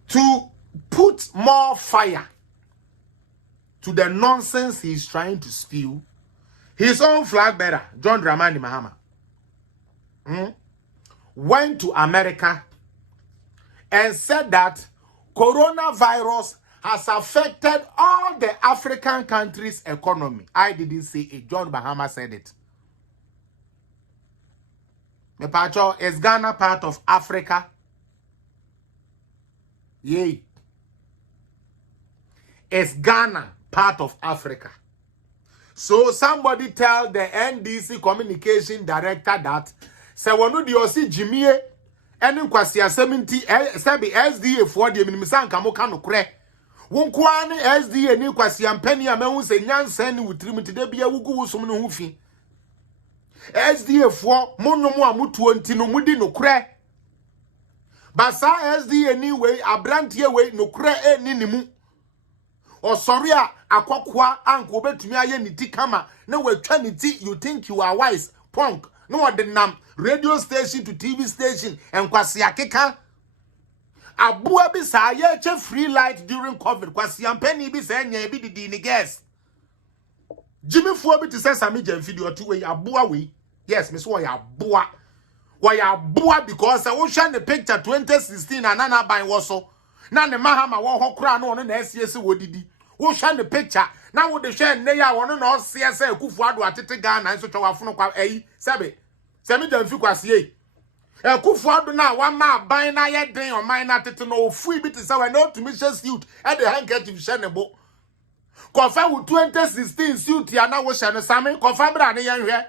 to put more fire to the nonsense he's trying to spew, his own flag bearer, John Dramani Mahama, went to America and said that coronavirus has affected all the African countries' economy. I didn't say it. John Mahama said it. Mepacho, is Ghana part of Africa? Yay. Is Ghana part of Africa? So somebody tell the NDC communication director that se wonu di osi jimie eni nkwasi 70 sebi SDA for the minimisa nka mo ka no kre wonko ani SDA ni nkwasi ampani a mehu se nyansa ni wutrim ti de bia wugu wusum no hu fi SDA for monomu amutu ntino mudi no kre. Basa SDA anyway abrantie we no kre ni nimu. O sorry akwakwa anko betumi aye ni ti kama na watwa ni ti you think you are wise punk no the nam radio station to TV station and kwasi akeka abua bi sa ye che free light during COVID kwasi ampani bi sa nya bi didi ni guess Jimmy Fuo bi to say Sami Jamfidi or two way abua we yes me so ya abua because I will share the picture 2016 and nana by waso na ne Mahama wo hokra no na SCS wodidi wo share the picture na wo de share ne ya wono na OCS Kufuado atete Ghana nso twawafono kwa sebe Sami Jamfi kwase Kufuado na wa ma ban na ye den o man na tete no ofu bi te say we no to me suit e de handkerchief share ne bo kofa wo 2016 suit ya na wo share no Sami kofa bra ne ye hwe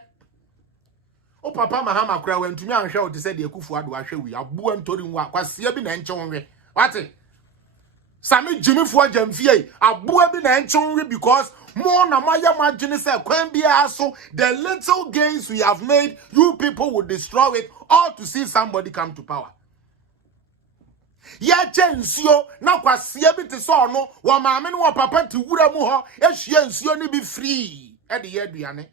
o papa Mahama kura we ntumi anhwe o te say de Kufuado ahwe wi abuo ntori nwa kwase bi na nche wonwe wate Sami Jimmy Fuo Jamfie abua bi na enchonwe because more na maya magine say kwan bia so the little gains we have made you people will destroy it all to see somebody come to power. Ya nsuo na kwase bi te so no wo maame no wo papa ti wura mu ho ehia nsuo ni bi free e de ye aduane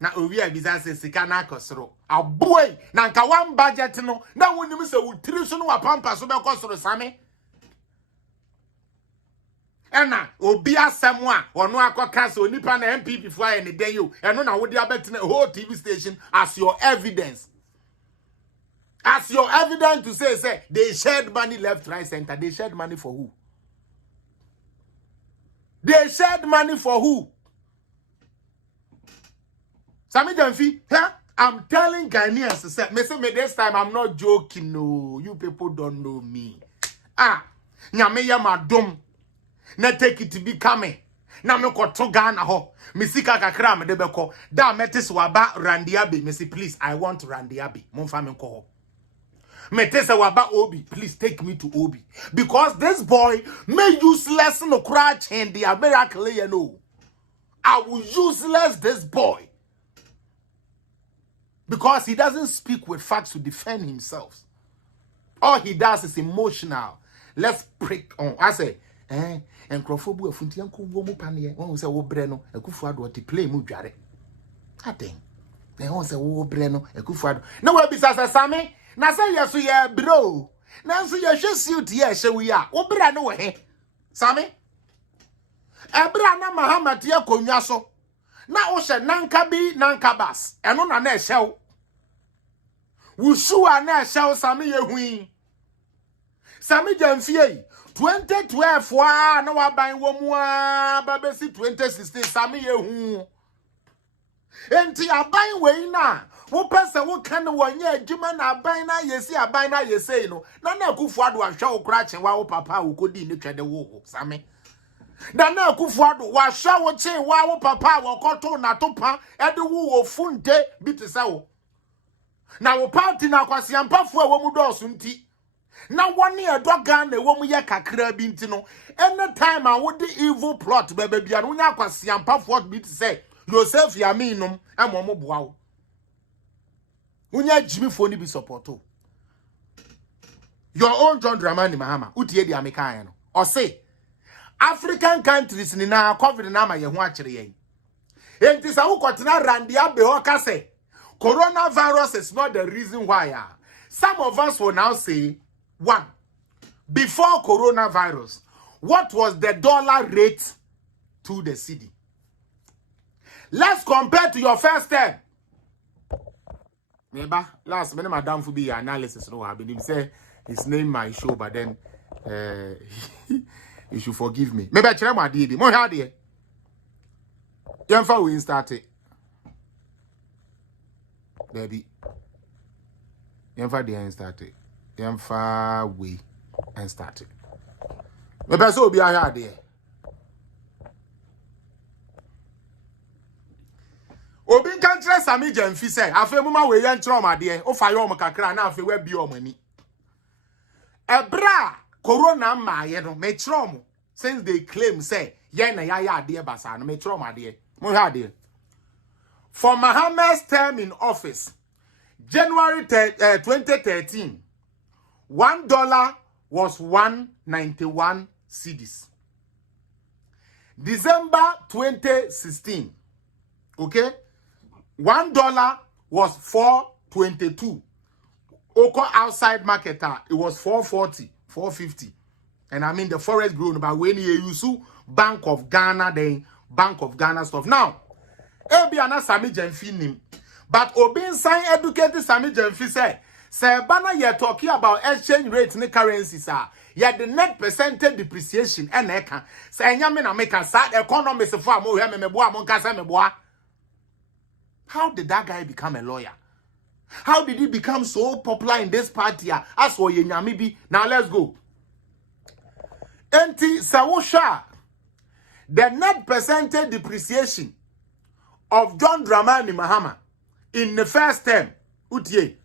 na owi a biza se sika na akosoro aboy na nka one budget no na wonim se wutiri so no wapampa so be kosoro Sami ena obi asem a ono akoka se onipa na MPP fo aye ne den yo eno na wodi abetene whole TV station as your evidence to say they shared money left right center. They shared money for who? They shared money for who? Sami Jamfi, huh? I'm telling Ghanaians, me this time I'm not joking, no. You people don't know me. Nyame ya madum. Na take it to be coming. Na me ko to Ghana ho. Me sika kakra me debeko. Da metis waba Randiabi. Me say please, I want Randiabi. Mon fami ko ho. Me tese waba Obi. Please take me to Obi. Because this boy may useless no crutch and the miracle, you know. I will useless this boy. Because he doesn't speak with facts to defend himself. All he does is emotional. Let's prick on. I say, and Crawford funti yanko wo mu panie. Won say wo bre no, Kufuado ti play mu dware. I think. Then won say wo bre no, Kufuado. No we be say Sami, na say yeso ye bro. Na so ye hwe suit ye hwe wi a. Wo bre no we he. Sami. Ebra na Mahama ti akonwa so. Na wo hye nanka bi nanka bas eno na na ehyew wusu a na ehyew Sami yehui Sami Jamfie 2012 wa na waban wo mu a babesi 2016 Sami yehu enti aban wei na wo pese wo kan wonye adwuma na aban na yesi no na Kufuado ahwe wo kra chen wa wo papa wo kodi ne twede wo Sami na Kufuado wa hwa wo che wa wo papa wo koto na topa e de wo funde bi te sa wo na wo party na kwase ampafo a wo mu do so nti na woni edoga na wo mu ye kakra bi nti no anytime a wo de evil plot baba bia no nya kwase ampafo bi te say Joseph Yaminum e mo boa wo unya jimifo ni bi support o your own John Dramani Mahama utie di ameka no o say African countries ni na COVID na ma ye ho akere yen. Enti sa wo kotena Randiabe ho ka say coronavirus is not the reason why. Some of us will now say, one, before coronavirus, what was the dollar rate to the cedi? Let's compare to your first term. Maybe last minute madam for be analysis no have been say his name my show but then you should forgive me. Maybe I try my DB. More hard here. Yamfa we start it. Baby. Yamfa the start it. Yamfa we and start it. Maybe so be hard here. Obi kan tre Sami Jamfi say afa mu ma we yan tro ma de o fa yo mo kakra na afa we bi o mani. Ebra corona ma ye no me tro mo since they claim say ye na ya ade basa no me tro ma de For Mahama's term in office, January 2013, $1 was 191 cedis. December 2016, okay, $1 was 422. Oko outside marketer, it was 440, 450. And I mean the forest grown, but when you use Bank of Ghana, then Bank of Ghana stuff. Now, Ebiana Sami Jemfi, but Obin sign educated Sami Jemfi said, Sir Bana, you're talking about exchange rates in the currencies, sir. Yet the net percentage depreciation and eka. Say Yamina make a sad economist of farm. How did that guy become a lawyer? How did he become so popular in this party? As for Yenyamibi, now let's go. Enti Sawusha, the net percentage depreciation of John Dramani Mahama in the first term, Utie,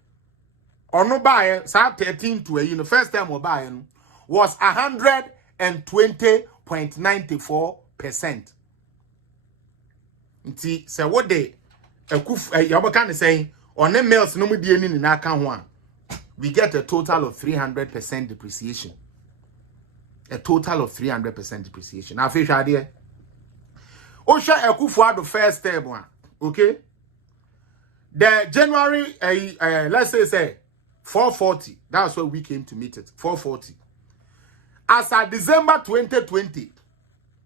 or no buy, 13 to in the first term or buying, was 120.94%. Nti say what they Yabakan saying on the mails no mudi in account one, we get a total of 300% depreciation. A total of 300% depreciation. Now, fish idea. Osha Ekufuado the first term one, okay? The January, let's say 440. That's where we came to meet it. 440. As at December 2020,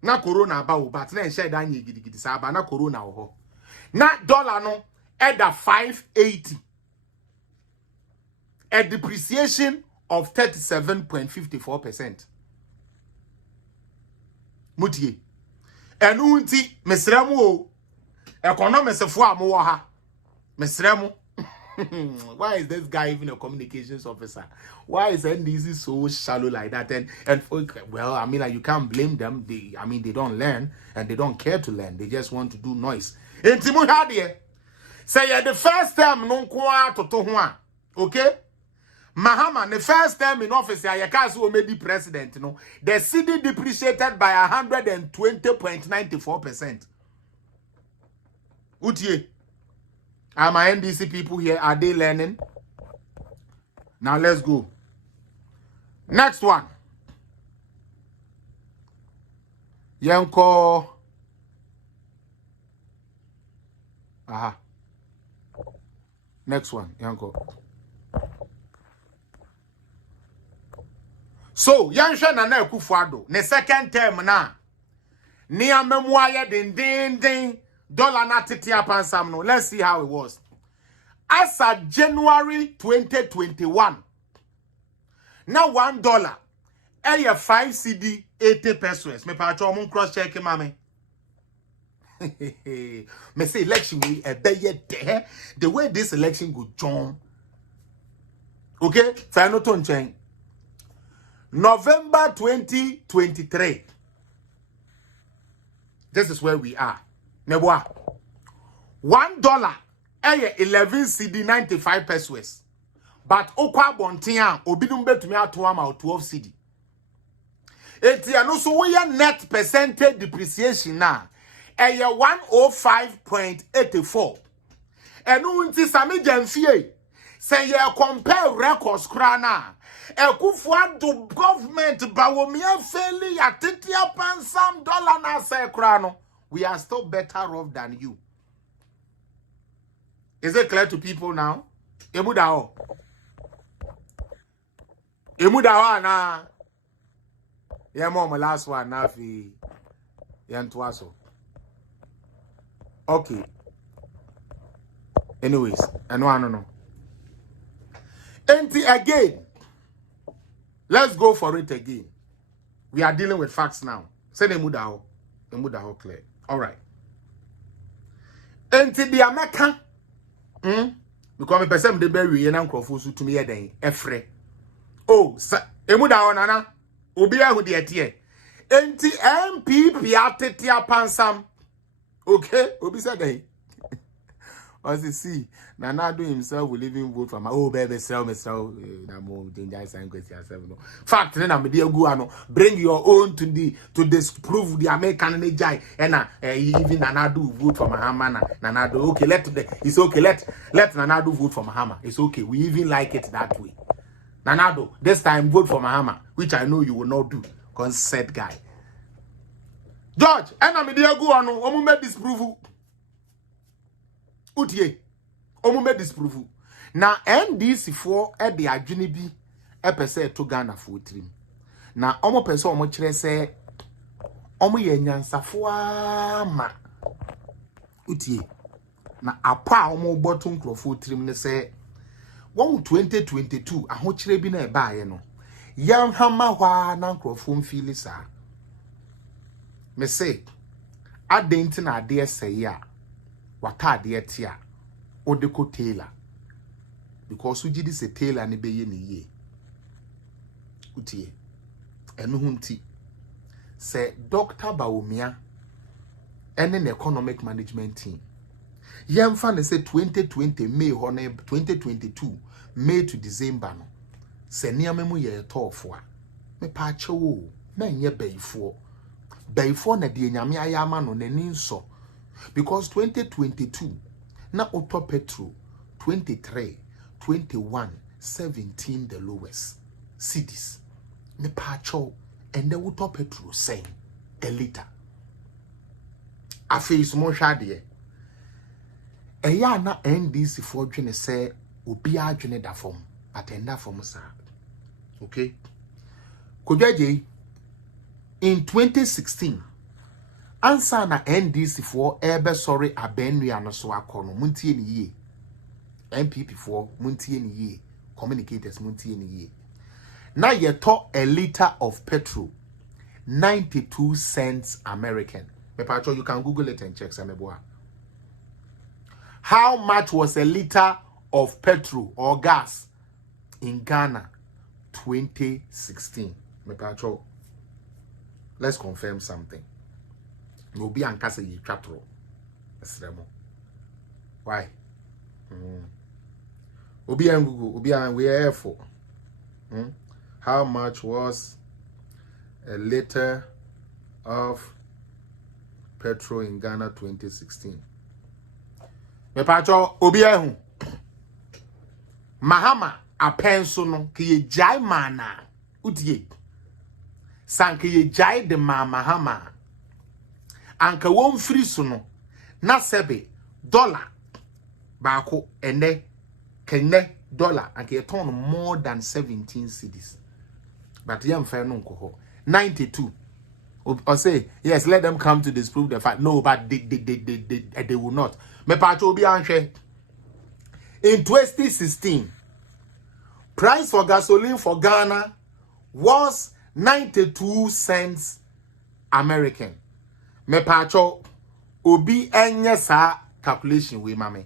na corona about but na share dan ye gidi saba na corona ho. Na dollar no at the 580. A depreciation of 37.54%. Mutie. Enu nti mesremu o. Economics fo amowo ha. Mesremu. Why is this guy even a communications officer? Why is NDC so shallow like that? And well, I mean, like, you can't blame them. They don't learn and they don't care to learn. They just want to do noise. And Timuhadie say the first time no kwa to okay? Mahama, the first time in office, Ayakasu made the president. No, the city depreciated by 120.94%. Utie. Are my NDC people here? Are they learning? Now let's go. Next one. Yanko. Aha. Next one. Yanko. So, Yansha Nana Kufuado. The second term na. Nia memoya ding. Dollar na titia pansam no. Let's see how it was. As of January 2021, now $1, a 5 CD 80 pesos. Me pacho mun cross check mame. Me say election we there. The way this election go John. Okay, final tone change. November 2023. This is where we are. $1 11 CD 95 pesos. But okwa bontia obidum betumi atoam out 12 CD. Etia no so we net percentage depreciation na 105.84. Enu nti sami jamfie say ye compare records kra na Ekufuado government bawomia fairly atitia pansam dollar na say kra no. We are still better off than you. Is it clear to people now? Emudao. Emudao na. Yeah, mom, last one na fi yantwaso. Okay. Anyways, no. Enti again. Let's go for it again. We are dealing with facts now. Say emudao. Emudao clear. All right. Enti the American because me person de bury ye na nkrofo to me eden efre. Oh, emuda onana obi ahu de ete. Enti MPP atetia pansam. Okay, obi said dey. As see, Nanado himself will even vote for my baby, sell me so. Fact, then I'm dear Guano. Bring your own to disprove the American Nijai, and even Nanado vote for Mahama. Nanado, okay, it's okay. Let Nanado vote for Mahama. It's okay. We even like it that way. Nanado, this time vote for Mahama, which I know you will not do. Concert guy. George, and I'm dear Guano. Omume disprove. Utie, omume disprove. Na NDC for the adwene bi epese to Ghana for trim. Na omo pese omo kire se omo ye nyansafo ama. Utie. Na apa omo boto nkrofo trim ne se 2022 ahokyere bi na ebaaye no. Yan hama hwa na nkrofo mfili sa. Me say adenti na ade ese ya. Wata de etia odeko tailor because uji di se tailor ne beye ne ye utie enu hunti se Dr. Baumia ene ne economic management team yemfa ne se 2020 May ho ne 2022 May to December no se niamemu ye tofo a me pa chewo na nye bayifo na de nyame ayama no nani nso. Because 2022, na auto petrol, 23, 21, 17 the lowest cities. Ne pacho and the auto petrol saying a liter. A face more shady. A ya na NDC for jene say ubia jene da form, but enda form sa. Okay? Kojaje in 2016. Ansa na NDC for ebe sorry abenua no so akono muntie ni ye MPP for muntie ni ye communicators muntie ni ye na ye to a liter of petrol 92 cents American. Mepacho, you can Google it and check sameboa. How much was a liter of petrol or gas in Ghana 2016? Mepacho, let's confirm something. Obi ankasa ye twatro esremo why obi an Google obi an we for how much was a liter of petrol in Ghana 2016? Me pacho obi an Mahama apenso no ke ye jai mana utie san ke ye jai de Mahama anka won free so no na $7 baako ene kenne dollar anka ye ton more than 17 cedis but yam fair no nko 92 or say yes, let them come to disprove the fact. No, but they will not. Me pa obi anhwe in 2016 price for gasoline for Ghana was 92 cents American. Me pacho obi enye sa calculation we mame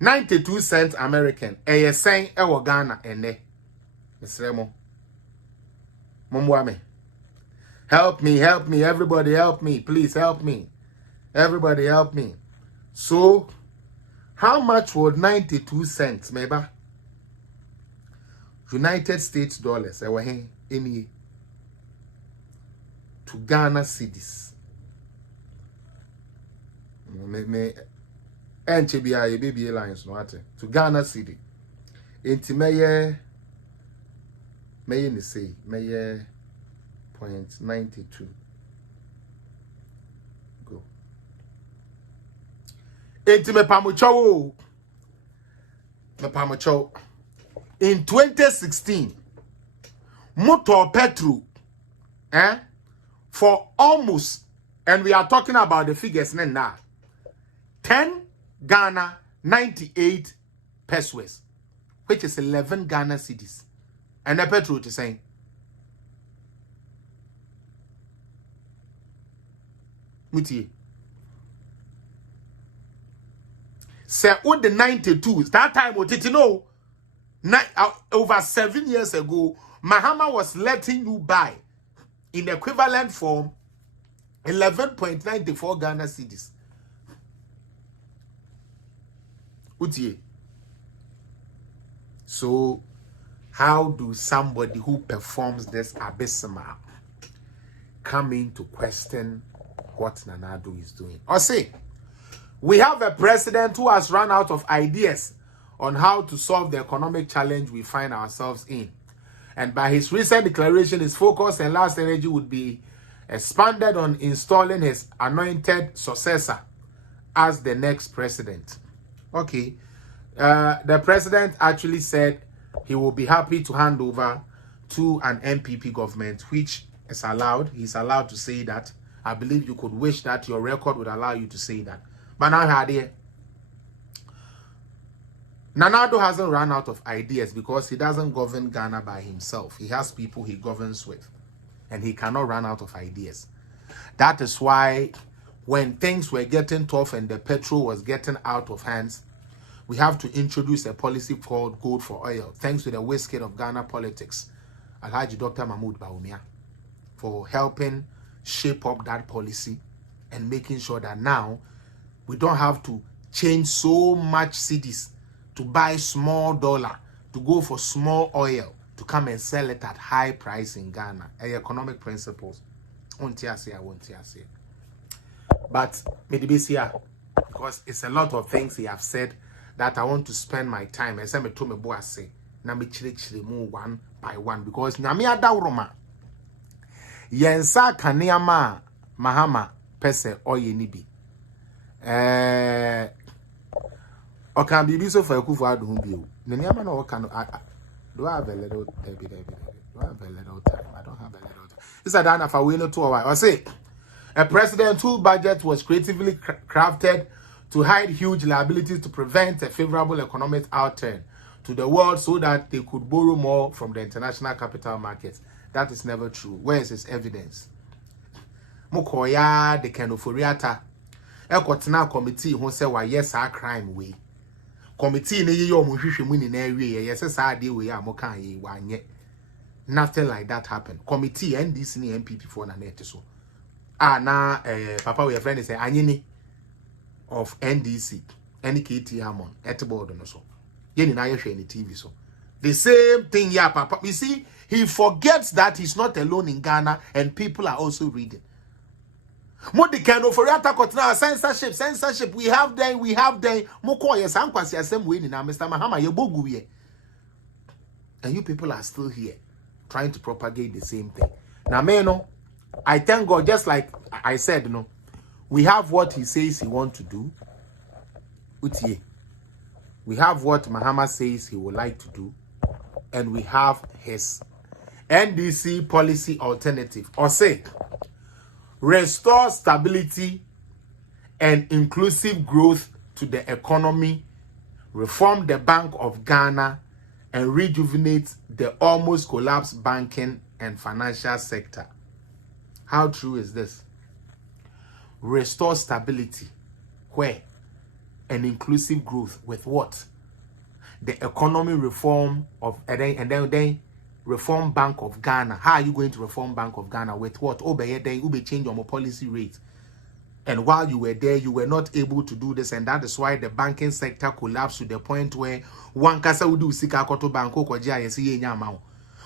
92 cents American eye sen e wo Ghana ene mesremo momwa me help me everybody help me please help me everybody help me. So how much would 92 cents meba United States dollars e wo hen eni to Ghana cedis me enche bia ye baby lines no ate to Ghana city enti meye ni say meye 0.92 go enti me pamucho in 2016 motor petrol for almost, and we are talking about the figures now, 10 Ghana 98 pesos, which is 11 Ghana cedis. And the petrol to say muti say what the 92 that time what it know over 7 years ago Mahama was letting you buy in equivalent form 11.94 Ghana cedis. Utie. So, how do somebody who performs this abysmal come in to question what Nana Addo is doing? Or say, we have a president who has run out of ideas on how to solve the economic challenge we find ourselves in. And by his recent declaration, his focus and last energy would be expanded on installing his anointed successor as the next president. Okay. The president actually said he will be happy to hand over to an MPP government, which is allowed. He's allowed to say that. I believe you could wish that your record would allow you to say that. But now, Nana Addo hasn't run out of ideas because he doesn't govern Ghana by himself. He has people he governs with, and he cannot run out of ideas. That is why when things were getting tough and the petrol was getting out of hands, we have to introduce a policy called Gold for Oil, thanks to the whiskey of Ghana politics, Alhaji Dr. Mahmoud Bawumia, for helping shape up that policy and making sure that now we don't have to change so much cedis to buy small dollar, to go for small oil, to come and sell it at high price in Ghana. Economic principles. But maybe because it's a lot of things he have said that I want to spend my time. I say me to me boy say na me chire mu one by one because nyame adawroma yensa kaneama Mahama pese oye ni bi. Okan bibi so for Akufo Addo hu bi o. Ne niama na okan do I have a little do I have a little time? I don't have a little time. This is Adana for we no to I say a president whose budget was creatively crafted to hide huge liabilities to prevent a favorable economic outturn to the world so that they could borrow more from the international capital markets. That is never true. Where is his evidence? Mokoya de Kenoforiata. Ekotena committee who say why yes our crime way. Committee ne ye omuhwehwe mu ni na awie yes say ade we a mokan ye wanye. Nothing like that happened. Committee NDC ni MPP for na net so. Na papa we friend say anyini of NDC NKT Hammond at board no so. Yeni na ye hwe ni TV so. The same thing yeah papa. You see, he forgets that he's not alone in Ghana and people are also reading. Modikano for attack censorship. We have them. Moko yes, ankwasi asem we ni na Mr. Mahama yebogu ye. And you people are still here trying to propagate the same thing. Now, no, I thank God, just like I said, no, we have what he says he wants to do. Utie. We have what Mahama says he would like to do. And we have his NDC policy alternative. Or say, restore stability and inclusive growth to the economy, reform the Bank of Ghana, and rejuvenate the almost collapsed banking and financial sector. How true is this? Restore stability. Where? And inclusive growth. With what? The economy reform of and then reform Bank of Ghana. How are you going to reform Bank of Ghana? With what? Change your policy rate. And while you were there, you were not able to do this, and that is why the banking sector collapsed to the point where one kasa would do sika koto banko koja yesi nyamao.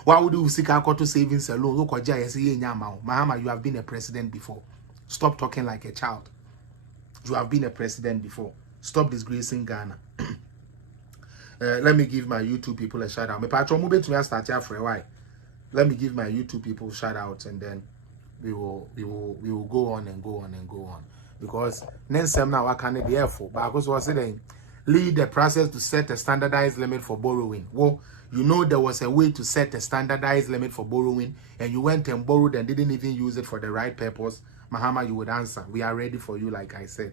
Why would you sika koto savings alone? Koja yesi nyamao. Mahama, you have been a president before. Stop talking like a child. You have been a president before. Stop disgracing Ghana. Let me give my YouTube people a shout out. My patron move to start here for a while. Let me give my YouTube people shout out, and then we will go on and go on and go on. Because next time now I can't be for, but because was saying lead the process to set a standardized limit for borrowing. Well, you know there was a way to set a standardized limit for borrowing, and you went and borrowed and didn't even use it for the right purpose. Mahama, you would answer, we are ready for you, like I said.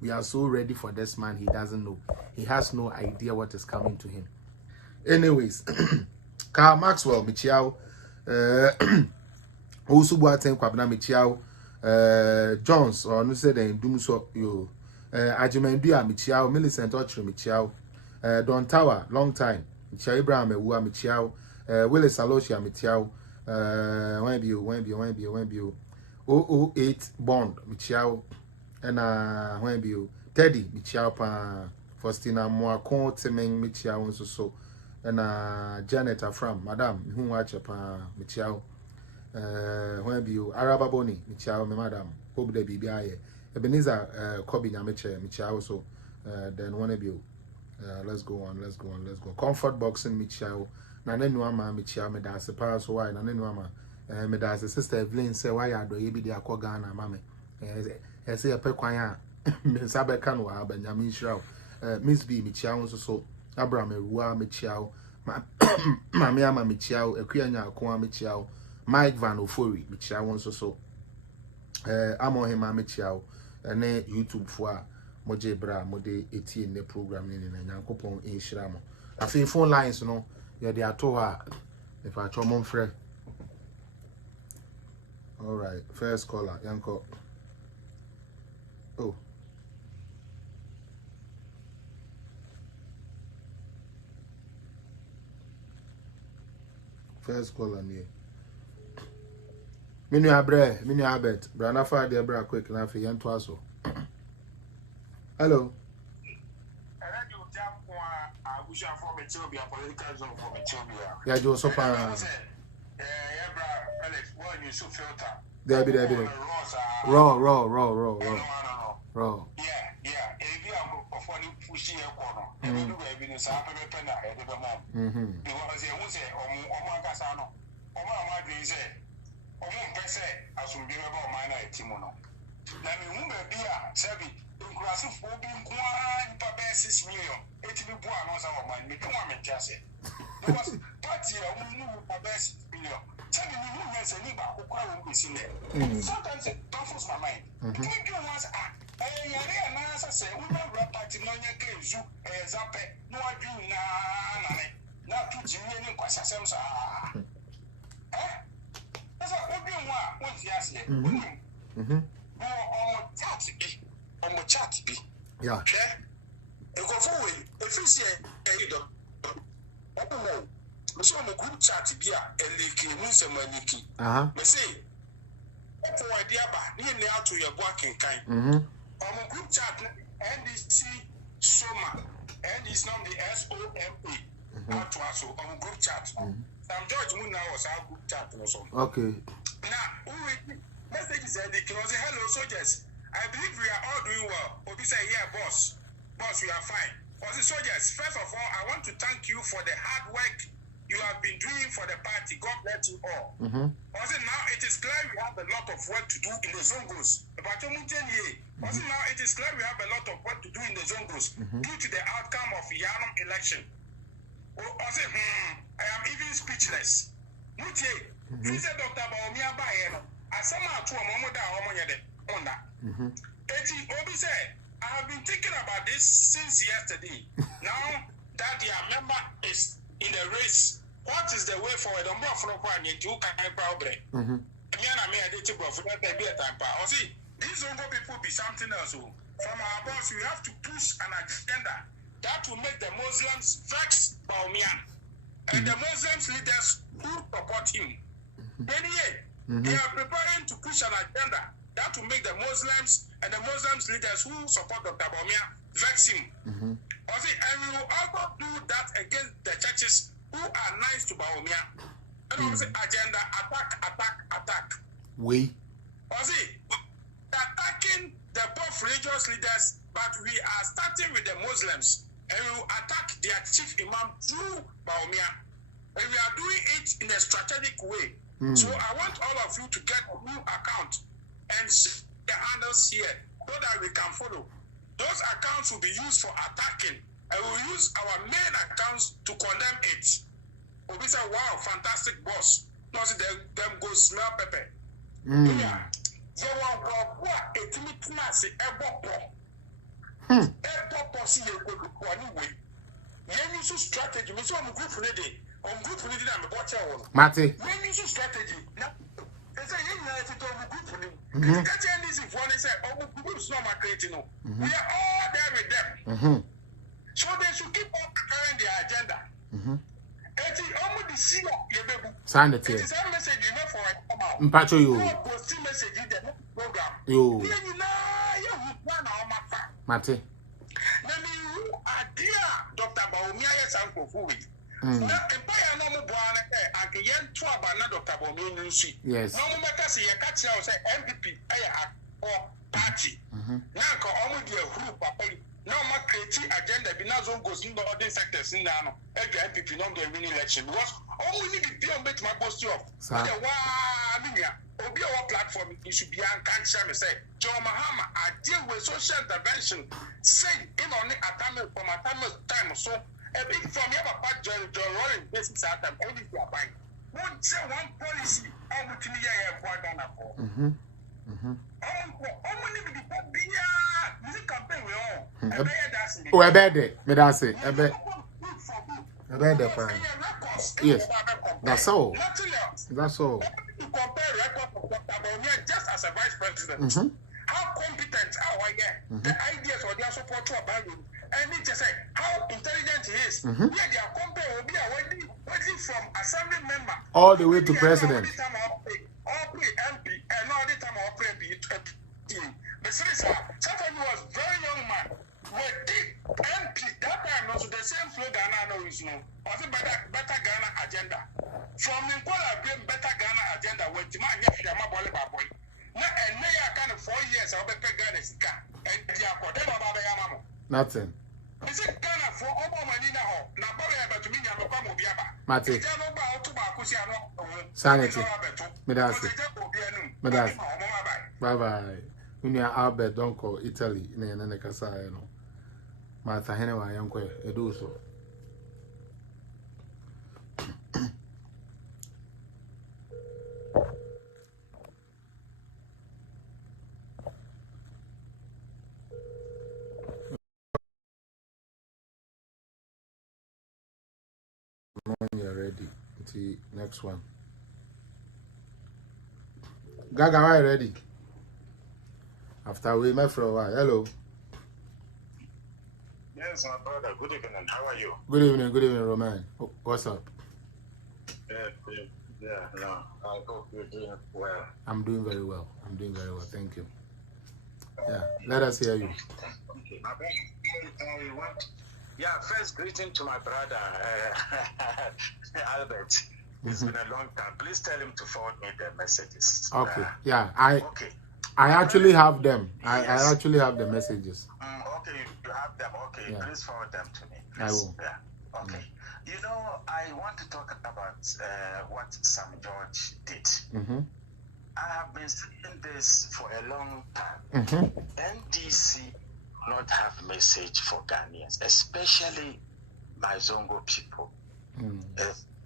We are so ready for this man, he doesn't know. He has no idea what is coming to him. Anyways, Carl Maxwell, Michiao, also Boateng Kwabna Michiao, Jones, or no said and Dumso, you, Ajimendia Michiao, Millicent Ochre Michiao, Don Tower, long time, Michiao Abraham, Ewa Michiao, Willis Alosia Michiao, when you, 008 Bond Michiao. And when you Teddy Michiao Faustina Moako Timing Michia so and Janet Afram, Madam, whom watch upon Michia. When you Araba Boni, Michia, Madam, hope the BBI, Ebenezer Kobe Namiche, Michia so then one of you. Let's go on. Comfort boxing Michia. Nanenwama Michia me da se pa so why nanenwama me da se sister Evelyn say why ado ye bi dia ko Ghana mama say e pe kwan a me sabe ka no a Benjamin Shraw Miss B Michia won so Abraham Ewua Michia ma me ama Michia Ekuanya Akon Michia Mike Van Ofori Michia won so Amohema Michia ene YouTube fo a moje bra mode etie ne program ni na Nyankopon enhira mo afi phone lines no yeah, they are to her. If I try mon friend. All right, first caller, Yanko. Oh. First caller near. Minu abet. Brana fa de bra quick na fi yan twaso. Hello. Yeah, Joe Sopa. There be. Raw. Inclusive for being 6 million, 80 people are not our mind. We don't want to just say. Because party are only for 6 million. Tell me, who has any back who can't be seen there. Sometimes it baffles my mind. Think you was say, we don't rap party, no, you can't zoo, Zappe, no, I do not to Jimmy and Quasasams. That's what we want. Yes, on the chat be. Yeah. You go forward. If you see a no, we saw the group chat be a leaky, Musa Maniki. We say, for idea, but near now to your working kind. On the group chat, NDC Soma, and it's not the SOMA. Out to us on group chat. Some George Moon now was our group chat or something. Okay. Now, message is hello, soldiers. I believe we are all doing well. Obi say, yeah, boss, we are fine. For the soldiers, first of all, I want to thank you for the hard work you have been doing for the party. God bless you all. Also, now it is clear we have a lot of work to do in the Zongos. Also, now it is clear we have a lot of work to do in the Zongos due to the outcome of Yanam election. Also, I am even speechless. Mutie, Vice Dr. Baumia Bayeno, Asama to a moment on that. Obi said, I have been thinking about this since yesterday. Now that your member is in the race, what is the way forward? I'm not from one yet. You can probably. These Zongo people be something else. From our boss, we have to push an agenda that will make the Muslims vex Baumia and the Muslims leaders who support him. Anyway, they are preparing to push an agenda that will make the Muslims and the Muslims leaders who support Dr. Baumia vex him. And we will also do that against the churches who are nice to Baumia. And also agenda attack. We. Attacking the both religious leaders, but we are starting with the Muslims, and we will attack their chief imam through Baumia. And we are doing it in a strategic way. So I want all of you to get a new account and the handles here so that we can follow. Those accounts will be used for attacking, and we'll use our main accounts to condemn it. We'll be saying, wow, fantastic boss. Not them go smell pepper. Yeah. You want what a timid massy, a bop, see you go to anyway. You use strategy, Miss on group ready. On group ready, I'm a watcher. Mate. When you strategy, now. They say, we are all there with them. So they should keep on preparing their agenda. Sign it here. It is a message you know for a Mpacho you. message in the program. You. Mate. Mate. Who are Baumia Sanko Fui. Now, Empire no more born and again to about Dr. Baumia, yes. No matter say a catch out say MPP or party. Now, almost a group, no more creative agenda, Binazon goes in the other sectors in Nano, MPP, not the winning election. Because only need to be on bet my boss off. So, Obi our platform, you should be unconscious. Say, John Mahama, I deal with social intervention. Say, in only a time so. A big from your part, John Rolling business at them, only for a bank. Won't say one policy, I would tell you I have one Oh, I bet it. But I say, I bet the fine. Yes, that's all. That's all. To compare record of Dr. Baumia just as a vice president. How competent are I get? The ideas or their support to a value. And it just say how intelligent he is. Yeah, they are compared will be waiting from assembly member all the way to president. All play MP and all the time all play MP. But seriously, sometimes he was very young man. With the MP that time also the same flow Ghana no is no. Also better Ghana agenda. From the bring better Ghana agenda with the man here Fiama Boy. Now and now kind of 4 years I'll be Ghana and they are for them nothing. Is it Ghana for all money now? Now, but to me, I'm a come Mate. Sanity. Medasi. Bye bye. When you are Albert, don't call Italy in a Casa. Martha Henry, young quay, a do so. When you're ready, the next one. Gaga, am I ready? After we met for a while. Hello. Yes, my brother. Good evening. How are you? Good evening, Roman. What's up? Yeah, no. I hope you're doing well. I'm doing very well. Thank you. Yeah, let us hear you. Yeah, first greeting to my brother, Albert. It's been a long time. Please tell him to forward me the messages. Okay. I actually have them. I actually have the messages. Okay, you have them. Okay, yeah. Please forward them to me. Please. I will. Yeah. Okay. You know, I want to talk about what Sam George did. I have been saying this for a long time. NDC not have message for Ghanaians, especially my Zongo people.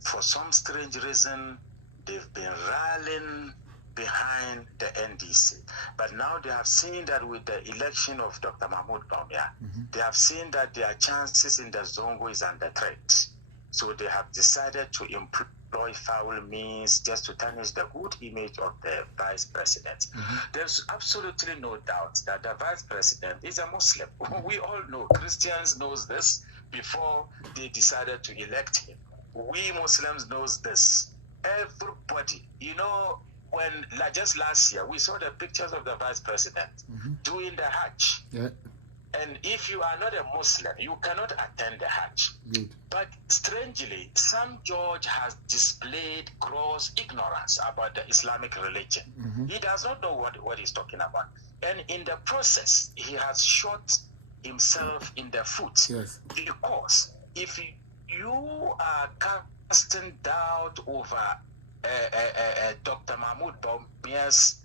For some strange reason, they've been rallying behind the NDC. But now they have seen that with the election of Dr. Mahmoud Bawumia, they have seen that their chances in the Zongo is under threat. So they have decided to employ foul means just to tarnish the good image of the vice president. There's absolutely no doubt that the vice president is a Muslim. We all know, Christians knows this before they decided to elect him. We Muslims knows this. Everybody, you know, when just last year we saw the pictures of the vice president doing the Hajj. Yeah. And if you are not a Muslim, you cannot attend the Hajj. But strangely, Sam George has displayed gross ignorance about the Islamic religion. He does not know what he's talking about. And in the process, he has shot himself in the foot. Yes. Because if you are casting doubt over Dr. Mahmoud Bawumia's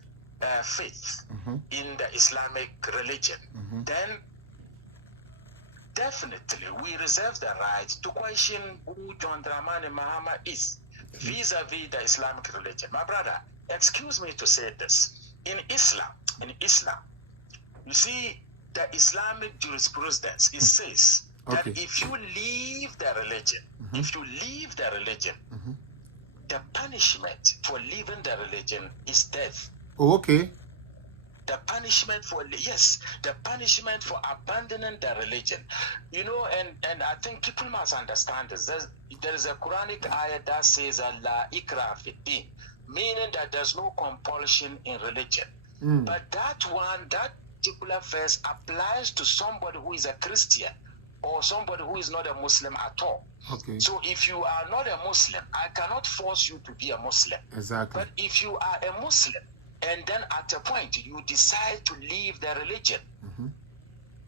faith in the Islamic religion, then definitely we reserve the right to question who John Dramani Mahama is vis-a-vis the Islamic religion. My brother, excuse me to say this. In Islam, you see, the Islamic jurisprudence, it says that if you leave the religion, the punishment for leaving the religion is death. Oh, okay. The punishment for abandoning the religion, you know, and I think people must understand this. There is a Quranic ayah that says Allah ikra fi din, meaning that there's no compulsion in religion. But that particular verse applies to somebody who is a Christian or somebody who is not a Muslim at all. Okay. So if you are not a Muslim, I cannot force you to be a Muslim. Exactly. But if you are a Muslim and then at a point you decide to leave the religion,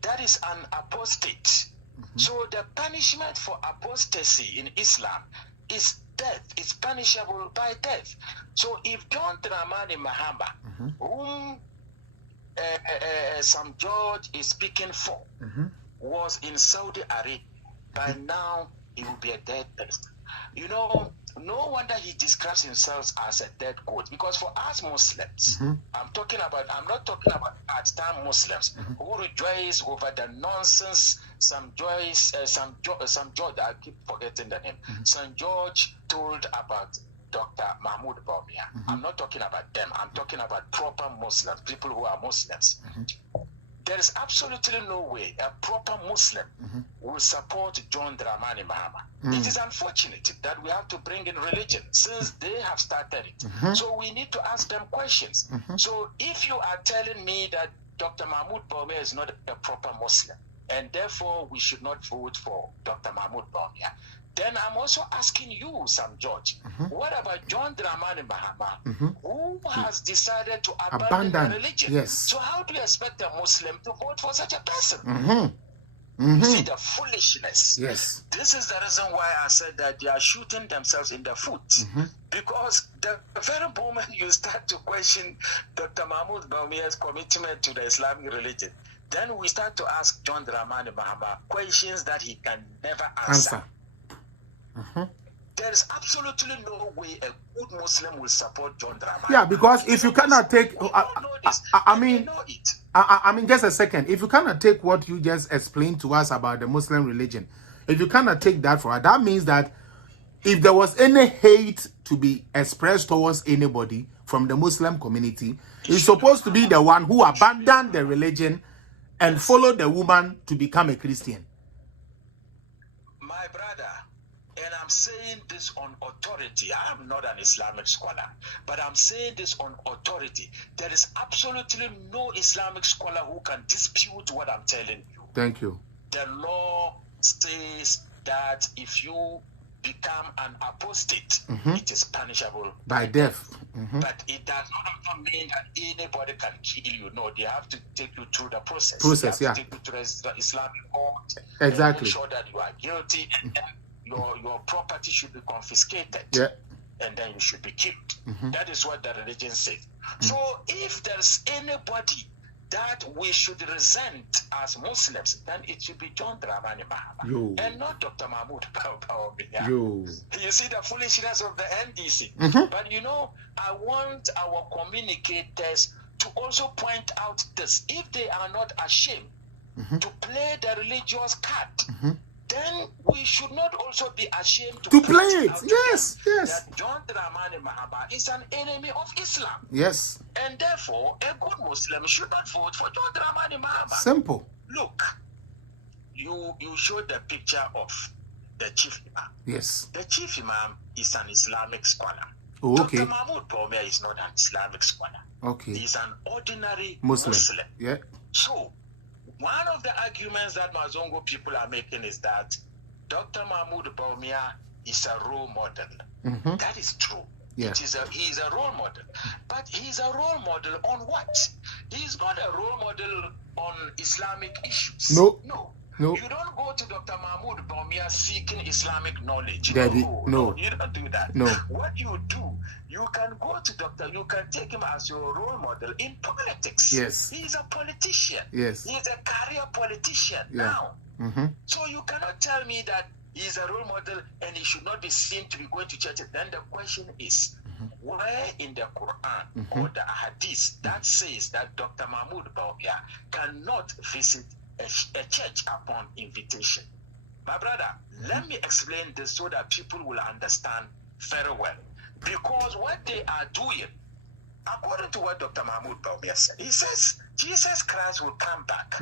that is an apostate. So the punishment for apostasy in Islam is death. It's punishable by death. So if John Dramani Mahama, whom some judge is speaking for, was in Saudi Arabia, by now he will be a dead person. You know, no wonder he describes himself as a dead goat. Because for us Muslims, I'm not talking about part-time Muslims who rejoice over the nonsense some George, I keep forgetting the name. St. George told about Dr. Mahmoud Bawumia. I'm not talking about them. I'm talking about proper Muslims, people who are Muslims. There is absolutely no way a proper Muslim will support John Dramani Mahama. It is unfortunate that we have to bring in religion since they have started it. So we need to ask them questions. So if you are telling me that Dr. Mahmoud Bawumia is not a proper Muslim, and therefore we should not vote for Dr. Mahmoud Bawumia, then I'm also asking you, Sam George, what about John Dramani Mahama, who has decided to abandon the religion? Yes. So how do you expect a Muslim to vote for such a person? You see the foolishness. Yes. This is the reason why I said that they are shooting themselves in the foot. Because the very moment you start to question Dr. Mahmoud Bawumia's commitment to the Islamic religion, then we start to ask John Dramani Mahama questions that he can never answer. There is absolutely no way a good Muslim will support John Dramani. Yeah, because if you cannot take, I mean, just a second. If you cannot take what you just explained to us about the Muslim religion, if you cannot take that for that means that if there was any hate to be expressed towards anybody from the Muslim community, he's supposed to be the one who abandoned the religion and followed the woman to become a Christian. My brother, and I'm saying this on authority. I am not an Islamic scholar, but I'm saying this on authority. There is absolutely no Islamic scholar who can dispute what I'm telling you. Thank you. The law says that if you become an apostate, it is punishable by death. But it does not mean that anybody can kill you. No, they have to take you through the process. They have to take you to the Islamic court. Exactly. Make sure that you are guilty, and then your property should be confiscated. Yeah. And then you should be killed. That is what the religion says. So if there's anybody that we should resent as Muslims, then it should be John Dramani Mahama and not Dr. Mahmoud Bawumia. You see the foolishness of the NDC. But you know, I want our communicators to also point out this. If they are not ashamed to play the religious card, then we should not also be ashamed to play it. Yes. That John Dramani Mahama is an enemy of Islam. Yes. And therefore, a good Muslim should not vote for John Dramani Mahama. Simple. Look, you showed the picture of the chief imam. Yes. The chief imam is an Islamic scholar. Oh, okay. Dr. Mahmoud Bawumia is not an Islamic scholar. Okay. He's an ordinary Muslim. Yeah. So, one of the arguments that Mazongo people are making is that Dr. Mahmoud Bawumia is a role model. That is true. Yeah. He is a role model. But he's a role model on what? He's not a role model on Islamic issues. No. You don't go to Dr. Mahmoud Bawumia seeking Islamic knowledge. No, you don't do that. No. What you do, you can go to you can take him as your role model in politics. Yes. He's a politician. Yes. He's a career politician now. So you cannot tell me that he's a role model and he should not be seen to be going to church. Then the question is, where in the Quran or the Hadith that says that Dr. Mahmoud Bawumia cannot visit a church upon invitation? My brother, let me explain this so that people will understand very well. Because what they are doing, according to what Dr. Mahmoud Bawumia said, he says Jesus Christ will come back.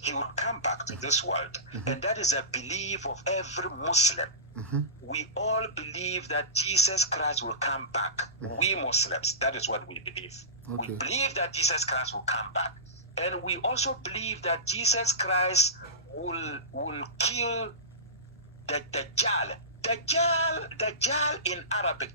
He will come back to this world. And that is a belief of every Muslim. We all believe that Jesus Christ will come back. We Muslims, that is what we believe. We believe that Jesus Christ will come back. And we also believe that Jesus Christ will kill the Dajjal. Dajjal in Arabic,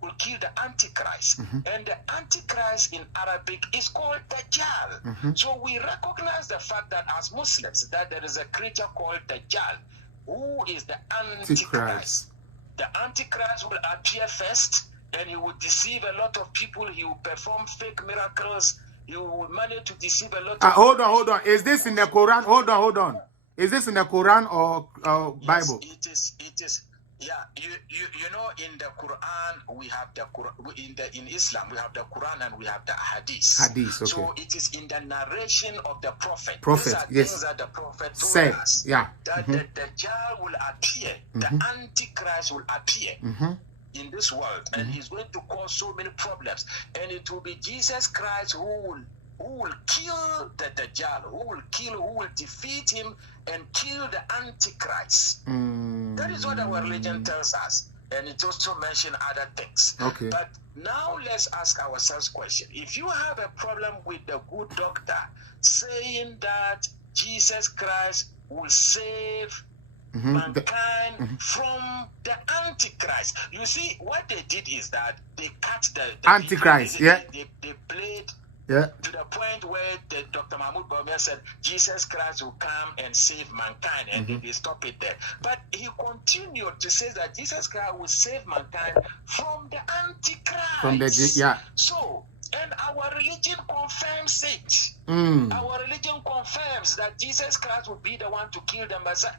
will kill the Antichrist. And the Antichrist in Arabic is called Dajjal. So we recognize the fact that as Muslims, that there is a creature called Dajjal, who is the Antichrist. The Antichrist will appear first, and he will deceive a lot of people. He will perform fake miracles. He will manage to deceive a lot of hold on. Is this in the Quran? Hold on. Is this in the Quran or Bible? Yes, it is. Yeah, you know, in the Quran we have the Quran. In Islam we have the Quran and we have the Hadith. Hadith, okay. So it is in the narration of the Prophet. These are things yes. that the Prophet told Said, us. yeah. That the Dajjal will appear, the Antichrist will appear in this world, and he's going to cause so many problems. And it will be Jesus Christ who will kill the Dajjal, who will defeat him and kill the Antichrist. That is what our religion tells us. And it also mentions other things. Okay. But now let's ask ourselves a question. If you have a problem with the good doctor saying that Jesus Christ will save mankind from the Antichrist, you see, what they did is that they cut the Antichrist, they played to the point where Dr. Mahmoud Bawumia said Jesus Christ will come and save mankind, and they stop it there. But he continued to say that Jesus Christ will save mankind from the Antichrist. From the So, and our religion confirms it. Our religion confirms that Jesus Christ will be the one to kill the Messiah,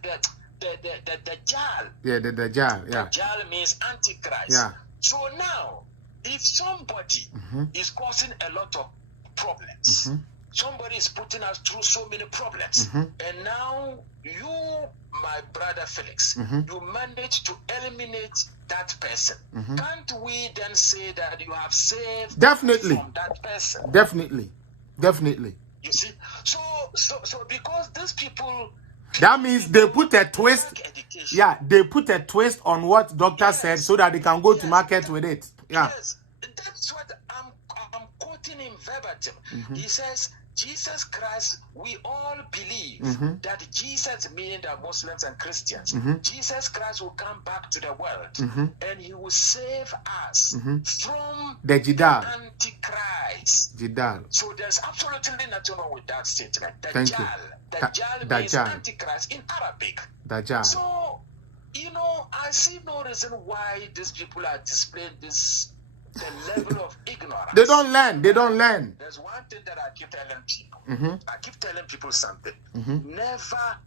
the Dajjal. Yeah, the Dajjal. Yeah. Dajjal means Antichrist. Yeah. So now, if somebody is causing a lot of problems, somebody is putting us through so many problems, and now you, my brother Felix, you manage to eliminate that person. Can't we then say that you have saved from that person? Definitely. You see, so because these people, that means they put a twist. Yeah, they put a twist on what doctor said so that they can go to market with it. Yeah. Yes, that's what I'm quoting him verbatim. He says, Jesus Christ, we all believe that Jesus, meaning the Muslims and Christians, Jesus Christ will come back to the world and he will save us from the Jidal. Antichrist. Jidal. So there's absolutely nothing wrong with that statement. Dajjal means Antichrist in Arabic. Dajjal. So, you know, I see no reason why these people are displaying the level of ignorance. They don't learn. There's one thing that I keep telling people. I keep telling people something. Never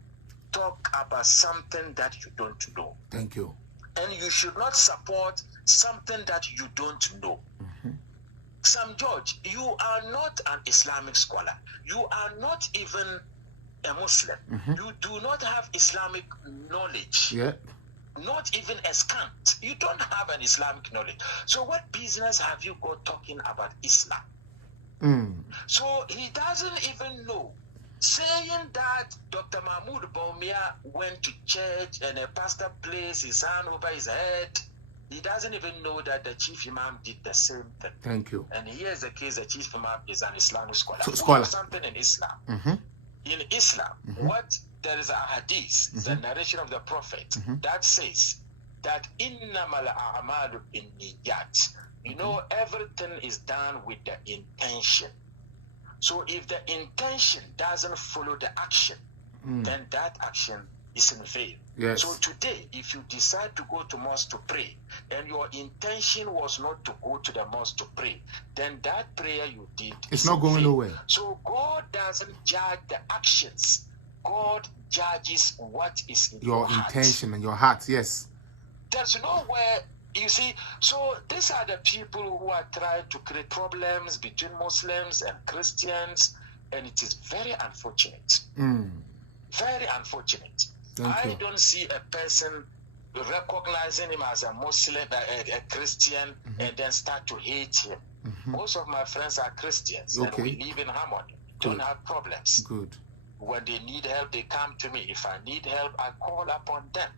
talk about something that you don't know. Thank you. And you should not support something that you don't know. Sam George, you are not an Islamic scholar. You are not even a Muslim. You do not have Islamic knowledge. Yeah. Not even a scant. You don't have an Islamic knowledge. So what business have you got talking about Islam? So he doesn't even know. Saying that Dr. Mahmoud Bawumia went to church and a pastor placed his hand over his head, he doesn't even know that the chief imam did the same thing. Thank you. And here's the case: the chief imam is an Islamic scholar. Scholar. Something in Islam. In Islam, there is a hadith, the narration of the Prophet, that says that innamal a'malu binniyat. You know, everything is done with the intention. So if the intention doesn't follow the action, then that action is in vain. Yes. So today, if you decide to go to mosque to pray, and your intention was not to go to the mosque to pray, then that prayer you did it's not going nowhere. So God doesn't judge the actions. God judges what is in your intention and your heart. Yes. There's nowhere, you see. So these are the people who are trying to create problems between Muslims and Christians, and it is very unfortunate. Very unfortunate. I don't see a person recognizing him as a Muslim, a Christian, and then start to hate him. Most of my friends are Christians, and we live in harmony. Don't have problems. Good. When they need help, they come to me. If I need help, I call upon them.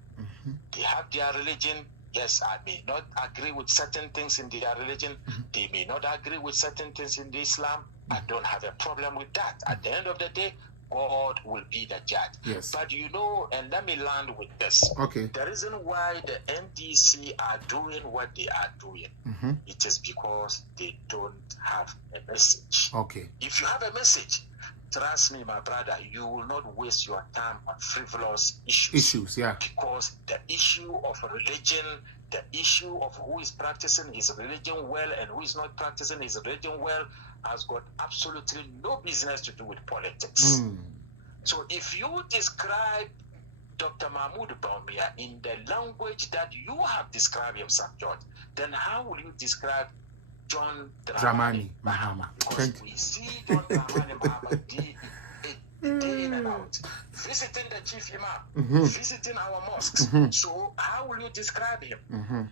They have their religion. Yes, I may not agree with certain things in their religion. They may not agree with certain things in Islam. I don't have a problem with that. At the end of the day, God will be the judge. Yes. But you know, and let me land with this. Okay. The reason why the NDC are doing what they are doing, it is because they don't have a message. Okay. If you have a message, trust me, my brother, you will not waste your time on frivolous issues. Yeah. Because the issue of religion, the issue of who is practicing his religion well and who is not practicing his religion well has got absolutely no business to do with politics. So if you describe Dr. Mahmoud Bawumia in the language that you have described him, St. George, then how will you describe John Dramani Mahama? Because we see John Dramani Mahama day in and out, visiting the chief imam, visiting our mosques. So how will you describe him?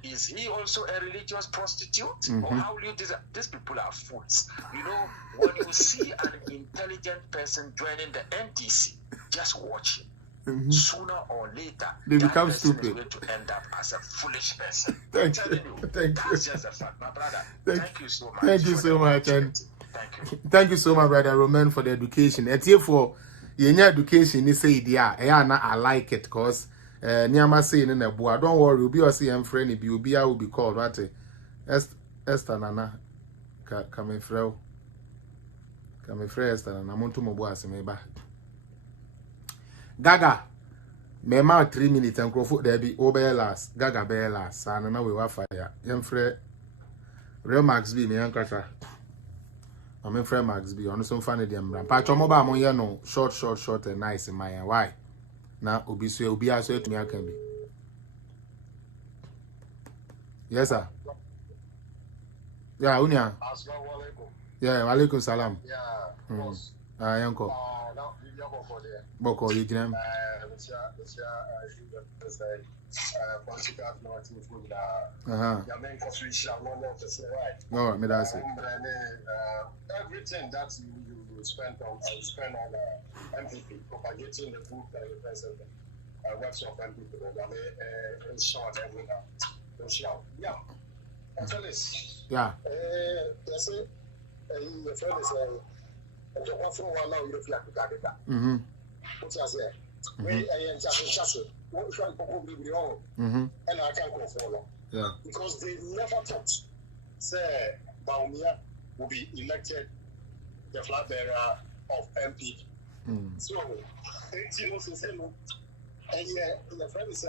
Is he also a religious prostitute? Or how will you describe? These people are fools. You know, when you see an intelligent person joining the NDC, just watch him. Sooner or later, they that become person stupid. is going to end up as a foolish person. Thank I'm telling you. That's just a fact, my brother. Thank you so much. Thank you so much. And thank you. Thank you so much, brother Roman, for the education. And here for your education, you say, I like it because near my saying in a boy, don't worry, you'll be a CM friend, you'll be, I will be called, what? Esther Nana, come through. Come through, Esther, and I'm on to my boss, maybe. Gaga, me ma 3 minutes and crowfoot there be over last. Gaga be last. And now we were fire. Young friend, real Max B, me young crasher. I'm in friend Max B. On some funny damn brand. Patch mobile mon no short and nice in my why. Now Obi I swear to me I can be. Yes, sir. Yeah, Unia. Yeah, walaikum salam. Yeah, Yanko. Boko, you can. No, me that's it. Everything that you spend on MPP, propagating the book and the president, website of MPP, and short and yeah. After this, yeah. That's it. Your friend is and to offer one now, you feel like what's that? We are just what we can probably be wrong, and I can't go follow. Yeah. Because they never thought, say, Bawumia will be elected the flag bearer of MP. So, you know, since and your friend is a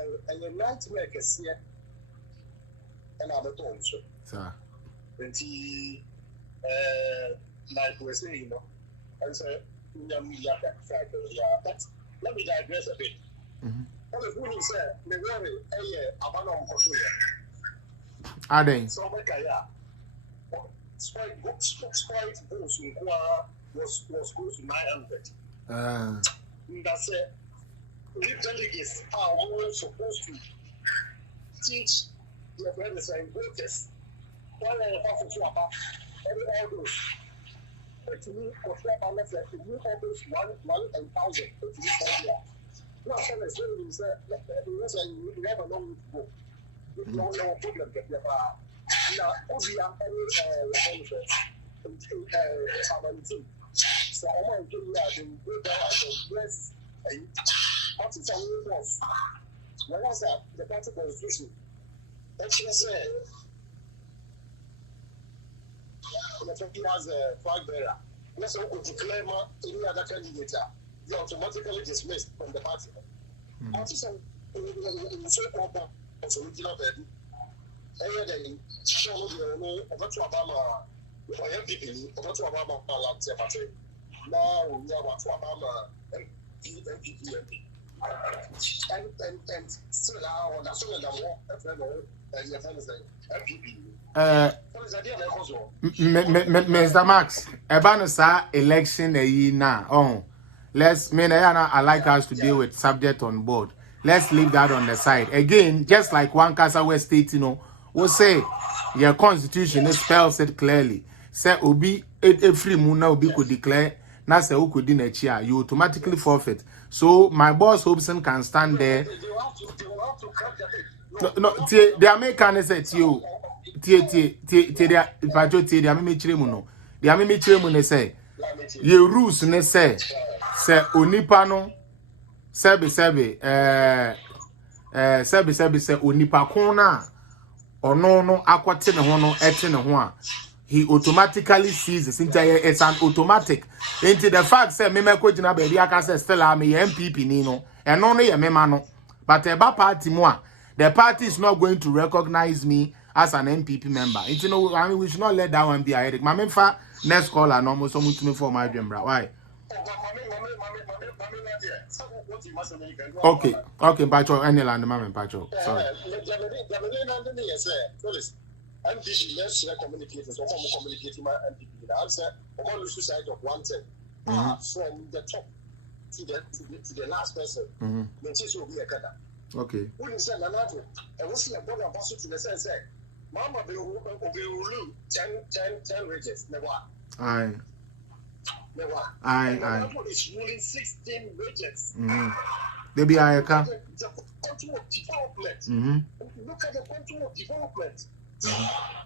nightmare is here, and I'm at home. Sir. And he, like we're saying, you know, and say, but let me digress a bit. What if we say, me worry, Abanom Kotuya? Are they? So, Spike books was close to 900. That's it. We delegates are always supposed to teach their brothers and voters. Why are you talking to about all those? But to me, for sure, I'm not saying you always 1,000. Now, I'm saying is that you never know where to go. You don't know what problem get there. Now, obviously, so I'm going to go down and dress. What is a new boss? What was that? The party constitution. Actually, said, he has a flag bearer. Let's go declare any other candidate. You're automatically dismissed from the party. What is a so-called original baby? Every day, show you over to Obama, or MPP, over to Obama, now we are to Obama, MPP, and still now, that's all the war, and your friends Mr. Max, about sa election now. Oh, I like us to deal with subject on board. Let's leave that on the side. Again, just like one Casa West State, you know, will say your constitution spells it clearly. Say Obi a free muna Obi could declare na say who could dinner you automatically forfeit. So my boss Hobson can stand there. No, the American is at you. The Amimi Chirimuno say, you rules, and say, se onipa no sebe se onipa kon na ono no akwate ne ho no ete ne ho a he automatically sees this entire it's an automatic into the fact say me kwagina ba aka say still am MPP ni no eno no ye mema no but eba party mo a the party is not going to recognize me as an MPP member. You know, I mean, we should not let that one be a headache. My member next caller no more so much to me for my dream, right? Why? Okay, Pacho, any land, Mamma Pacho. Sorry. NDC, let's communicate with someone communicating my MPP. The answer, on the side of one thing, from the top to the last person, the will be a cutter. Okay. When say another, and we see a brother ambassador to the sense, Mama will rule 10 regions. Never. Aye. Is ruling 16 regions. They be a car. The quantum of development. Look at the quantum of development.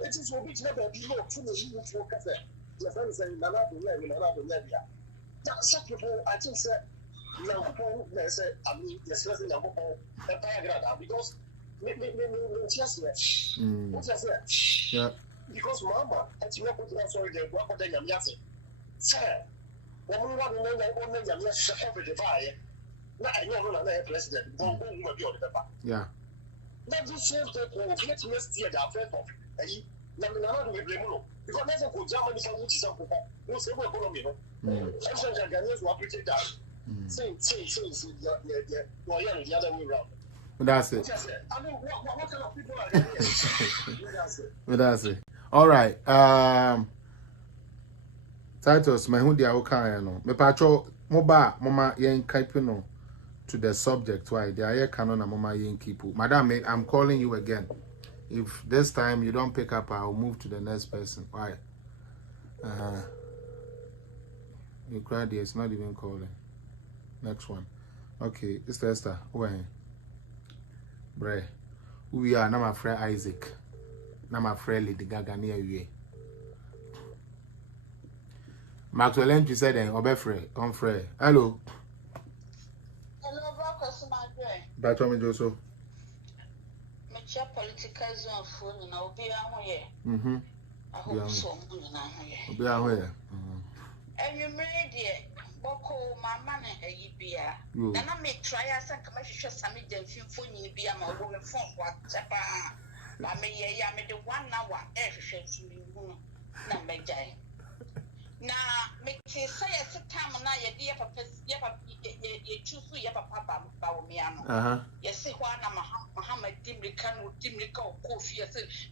It is what we never be more to the focus. Your friends say, Nana, that's such people, I think, sir. I mean, yes, because yeah. Because Mama, at your put sorry, the work of the Yamasi. Sir, when we want to know that one Yamasi over the fire, now I know another president, won't be on the back. Yeah. That just says that we'll get to next year, the affair of Namina with Remuno. Because that's a good German for which is a people who say we're going to be. I said, Ghanaians will appreciate that. Say, the other way around. That's it. I mean, what kind of people are here? That's it. All right. Titles, my hundi awoka no. Me pacho moba mama yen kaipino to the subject why the aye canon mama yen kipu. Madam, I'm calling you again. If this time you don't pick up, I'll move to the next person. Why? You cried, it's not even calling. Next one. Okay, it's Esther. Where? Bre. We are now my friend Isaac. Now my friend Lady Gaga near you. Maxwell entry said, Obefre, on Frey. Hello. Hello, Brockers, my friend. Batomi Joso. Mature political zone phone, and I'll be out here. I hope so. Be out here. And you made it. Boko, my man, a yibia. And I may try as a commercial summit and few phone in Bia, my woman phone, what Japa. I may made 1 hour every number day. Now, make you say at the time and I, dear papa, you choose your papa, Baumiano. Yes, one Mahama dimly can dimly go, coffee,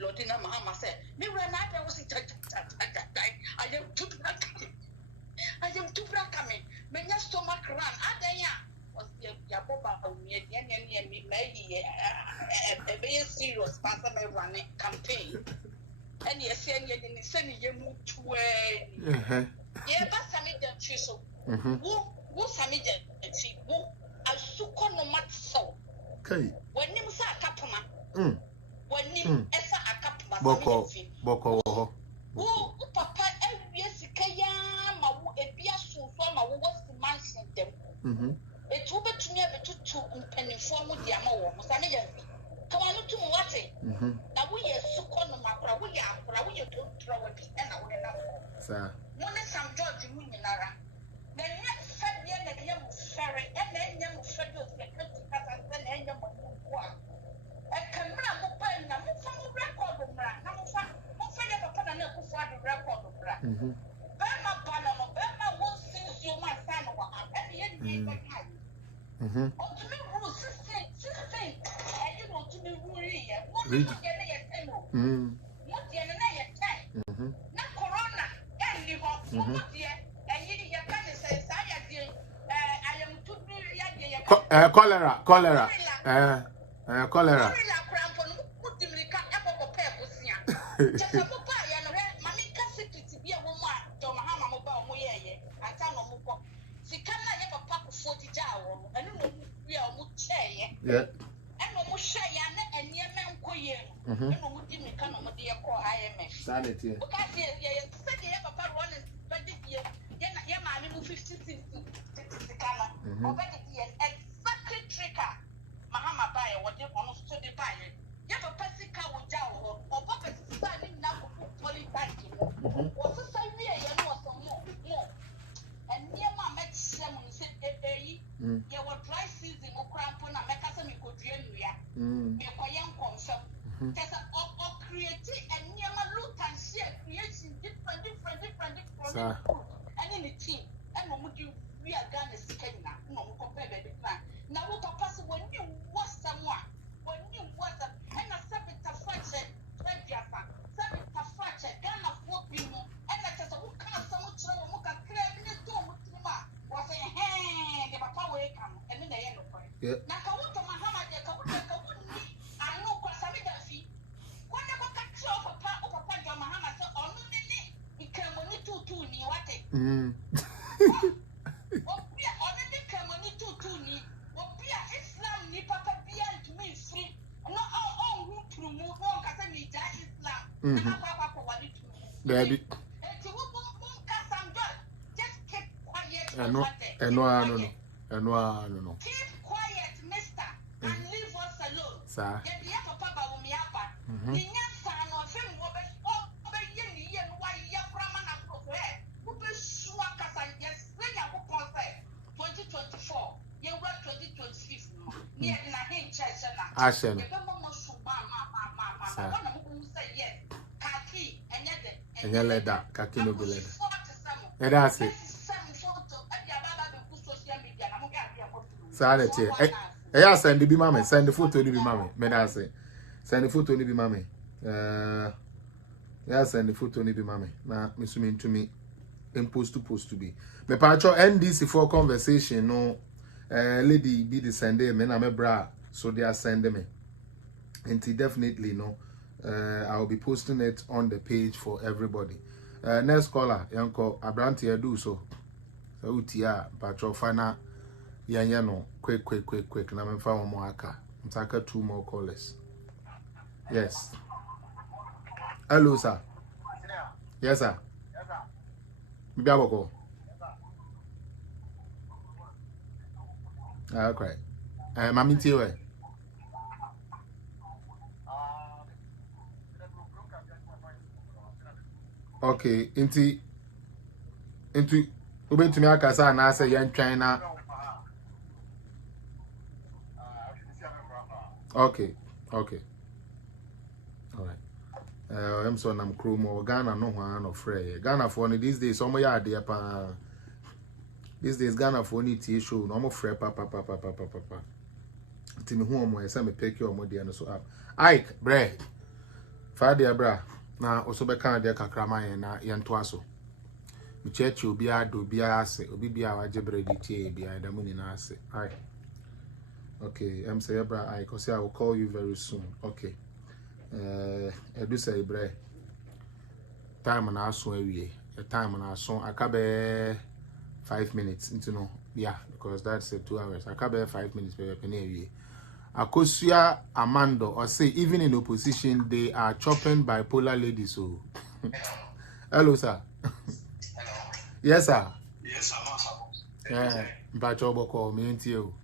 Lordina Mahama said, me when I was in I am too black. I am too black coming. When your stomach run, was your papa, maybe a very serious pastor running campaign. And yes, and you didn't send you move to where. Yeah, but some of them choose. Who some of them see? Who are so common so. Okay. When you say a capuma, when you say a capuma, Boko. Who papa every Kaya, Mawu, a Biasu, Fama, what's the mansion them? It's over to me to penny form with the amount of Sammy. Come on, look to what it. Now we are so common, we are don't throw a bit and I will know. One is some George Munara. Then let's send the young ferry and then young federal and young one. I can run a pen, I'm from the record of Bran. I'm afraid of a pen for the record of Bran. Bama Panama, Bama won't see you, my son, and the end of the ultimate rule 16, and you know to be worried. What do you get a 10? What the other 10? Not corona, and you have dear, and you can say, I am too near cholera. Cholera. Just a papa, and Mammy Cassidy to be a woman, to Mahama mobile, and town of Mupo. She cannot have a pack of 40 jars, and we are much. Yeah. And no more shy and near man queer. And no more Jimmy Cannon, dear call IMF. Sanity. Because you have a papa one is 20 years. Yeah, mammy, 50, 60. yes, exactly trigger. Mahama buy what they want to the buy. You have a pessica with Jow or Papa standing now for polytechnic. Was a side you know some more. And near my met some said, you were dry season or cramp on a mechanism you could dream. You're quite young confirm. There's a creating and near my look and share creating different and in the team. And when you we are going to see no compare the plan. Now, what papa when you was someone, when you was a and a separate fraction, like Jaffa, separate fraction, Ghana for people, and that is a who can't someone trouble, who can clear in the tomb with him. Was a hand, the papa will come, and then the end of it. Now, come to Mahama, I know Kwasamidasi. Whenever catch you off a part of a punch on Mahama, so on he came when you two near what it. Baby. Just keep quiet. No. Keep quiet, mister, and leave us alone. Sir. Ashen. And you let that kaki no be let. And that's it. Sanity. I send the be mammy. Send the photo to be mammy. Me that's it. Send the photo to be mammy. Yeah, send the photo to be mammy. Now, me swimming to me. Post to be. Me patcho NDC for conversation. No, lady be the Sunday. Me na me bra. So they are sending me. And definitely no. I'll be posting it on the page for everybody. Next caller, Yanko Abranti do so. So utia patcho fana yanya no quick. Na me fa one more aka. Mtaka 2 more callers. Yes. Hello, sir. Yes, sir. Maybe I will go. Okay. Mami Tiwe. Okay. Into. Ube to me akasa na say yan China. Okay. All right. I'm so I'm Chromo Ghana no one no free. Ghana for these days some ya there pa. These days Ghana for need tea show no more free papa. Timi hu omo ese me pick your omo there no so up. Ike bread. Father bra na oso be kan there kakrama yen na yen to aso. Me church obi ado bi ase obi bia waje bread tie bia da muni na ase. Ike. Okay, I'm say bra Ike cause I will call you very soon. Okay. Edu say bre time na aso awie time na aso akabe 5 minutes into no yeah because that's 2 hours akabe 5 minutes be penny awie akosua Amando or say even in opposition they are chopping bipolar ladies so hello sir. Yes sir. But job call me into you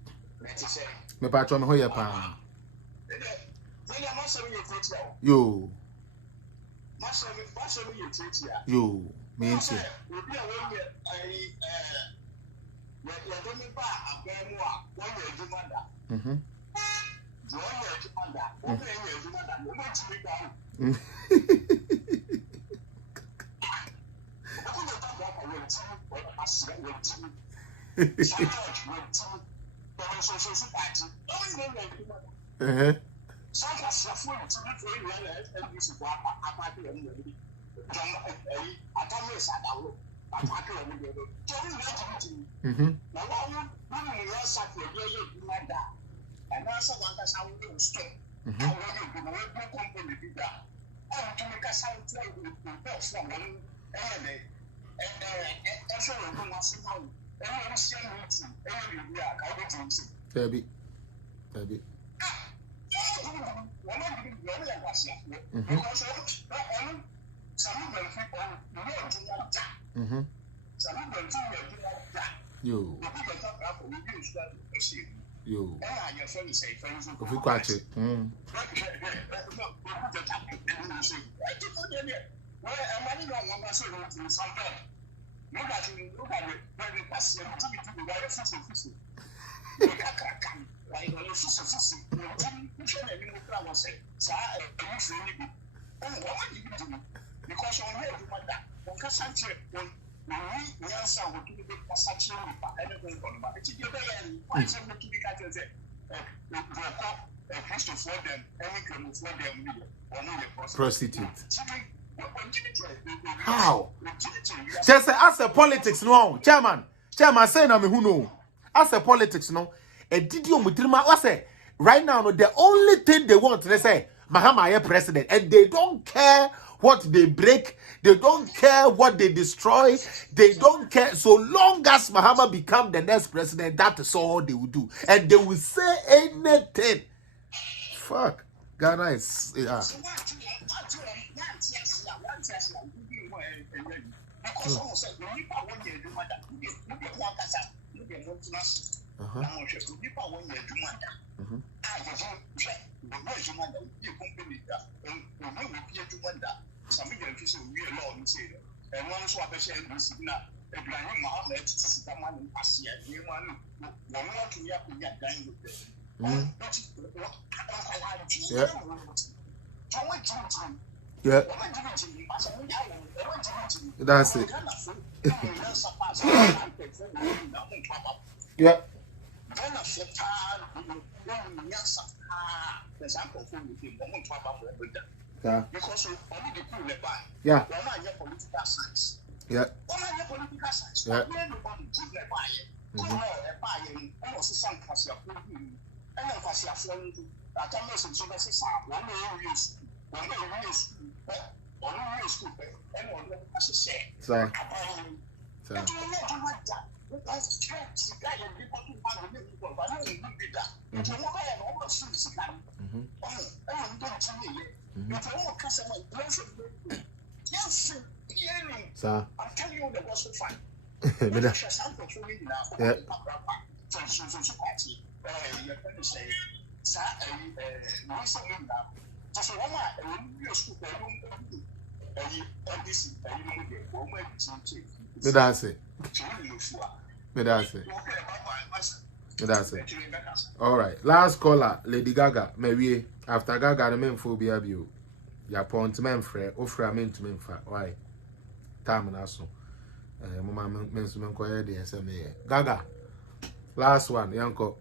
me patron me hoye pa yo me into Debbie. Yo. Yo. If you catch it. Prostitute. How? Just as a politics, no, chairman, say na me who know. As a politics, no, a didio mutrima. What say? Right now, no, the only thing they want, they say, Mahama is president, and they don't care what they break, they don't care what they destroy, they don't care. So long as Mahama become the next president, that is all they will do, and they will say anything. Fuck, Ghana is yeah. That's it. Yeah. Yeah. Yeah. Yeah. So I'm telling you the gospel fine. Yeah. That's it. That's it. All right. Last caller, Lady Gaga. Maybe after Gaga, the main phobia view. Your point, man, friend, offer a mint to me. Why? Time and also. Mama, men's men quiet and say, Gaga. Last one, Yanko.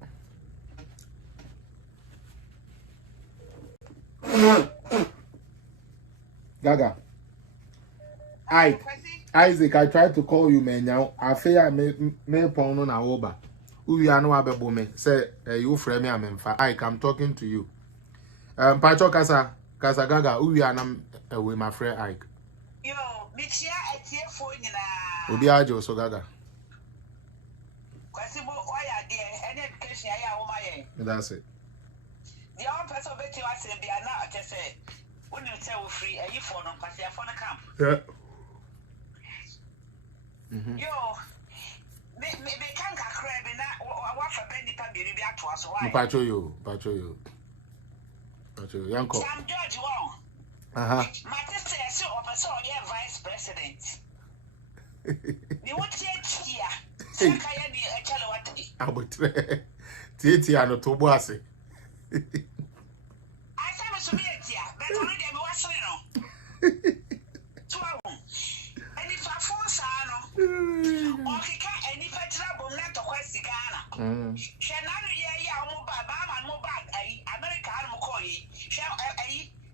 Gaga. Isaac, I tried to call you, man. Now, I fear I may pound on our over. Who you are no other woman. Say, you frame me, I'm Ike, I'm talking to you. Pacho Casa Gaga, who you are with my friend Ike. Yo, Michia, I tear for you now. Ubiajo, so Gaga. Quasibo, why are there any education? I am my. That's it. The only person bet you are saying they are not, I say, when you tell free, a you for no pass for the camp. Yeah. Yo, they can't crab in that. What for Benny Pabby back to us? Why? Pacho you, Yanko. I'm George Wong. My sister is so yeah, vice president. You would say here. Sakayani, a child what? I would Titia no Tobuasi. I said to me, but already I was saying. And if I force or any trouble not to question Ghana. Shall not be America, shall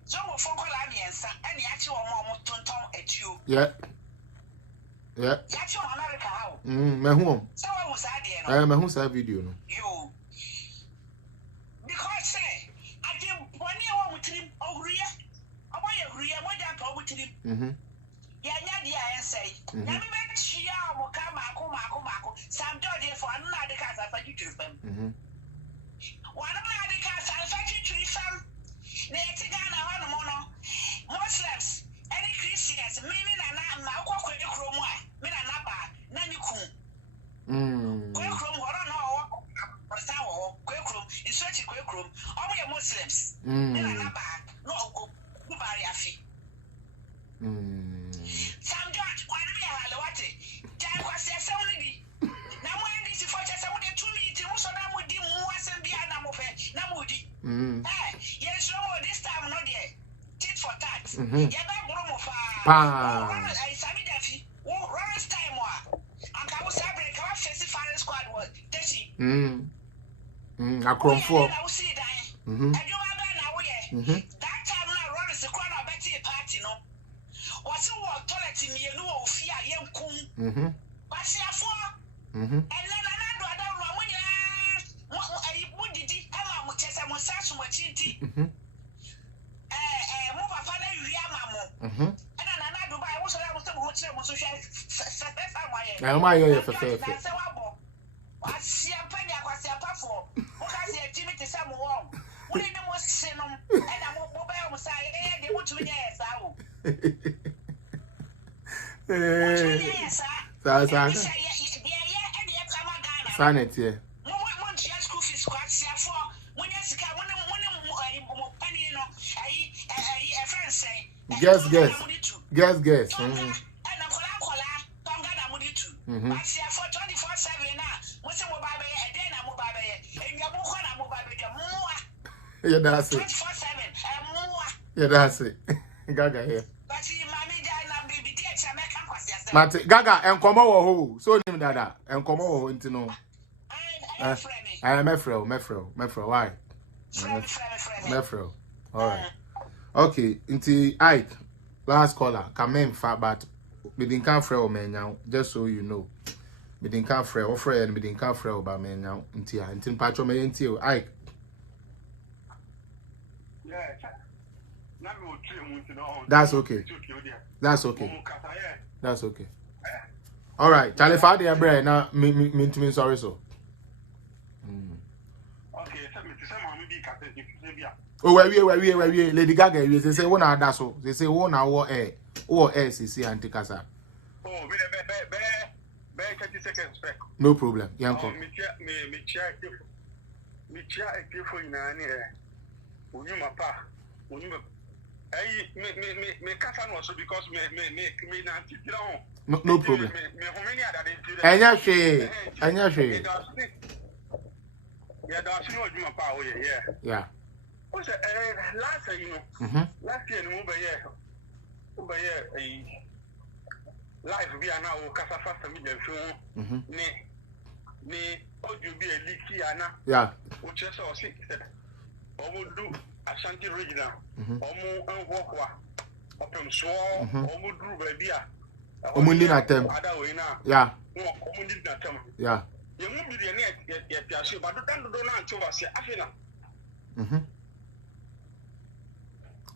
some of Focolanians and actual moment to talk at you. Yeah. Actual America, how? My home. So I was I am a who's a video. You. Because say, I did 1 year with him over here. I want you real what I'm with him. Yeah, say, Yammy, she will come, Marco, some dodgy for another cast I you to them. One of the cast I fetch you to some. Natigana on mono, Muslims, any Christians, meaning and now, Chroma, Minanapa, Naniku. chrome. All your Muslims. No go afi. Some George, why do you have what it? Jam was there so many. Now, when this is for just some of the 2 minutes, so now would do more and be a Namudi. Yes, no, this time not yet. Tit for tat. Yaba Bromo I Sammy Duffy, Rollins time. And I was having a festival squad was Tessie. I come for. I will see that. I do have that time I run as a crowd of Betty party, no. What's what toilet in me, no fear, young coon. But see a four. And then another one, I would it, Emma, which is a mustache, much inti. Move a father, Yamamo. And another by also I was the social. I'm my ear for fair. I see a penny, I was a puffo. What I see a Jimmy to some warm. We need more cinema, and I'm mobile was I, they want to yes, out. Sanity. Guess. Yeah, that's it. Yeah, that's it. Gaga here. Mate, Gaga, and come over so name dada, and come over into no. I am Mefro. Why? Mefro. All right. Okay, into Ike, last caller, come in far, but we didn't come for me now, just so you know. We didn't come for and we didn't come for about me now, until Patro me until Ike. That's okay. That's okay. All right, Charlie Fadi Abre now me sorry so. Okay, oh, where we Lady Gaga we say one ada so. They say one hour air. Or SCC anti casa. Oh, be 30 seconds back. No problem. Yanko. Me chia for in an air. Unuma pa. Unuma. Me casa also because me no problem. Anya she. Yeah, that's no Juma power, yeah. What's last year, you know? Last year, over here, a life we are now, Casafas and Middle ne, or you be a leaky Anna, yeah, which is all sick, or would do a shanty regional, or more and walk up and swore, or would do a beer. Omundi na tem. Yeah. Omundi na tem. Yeah. You won't be the net yet, but don't to us. Afina.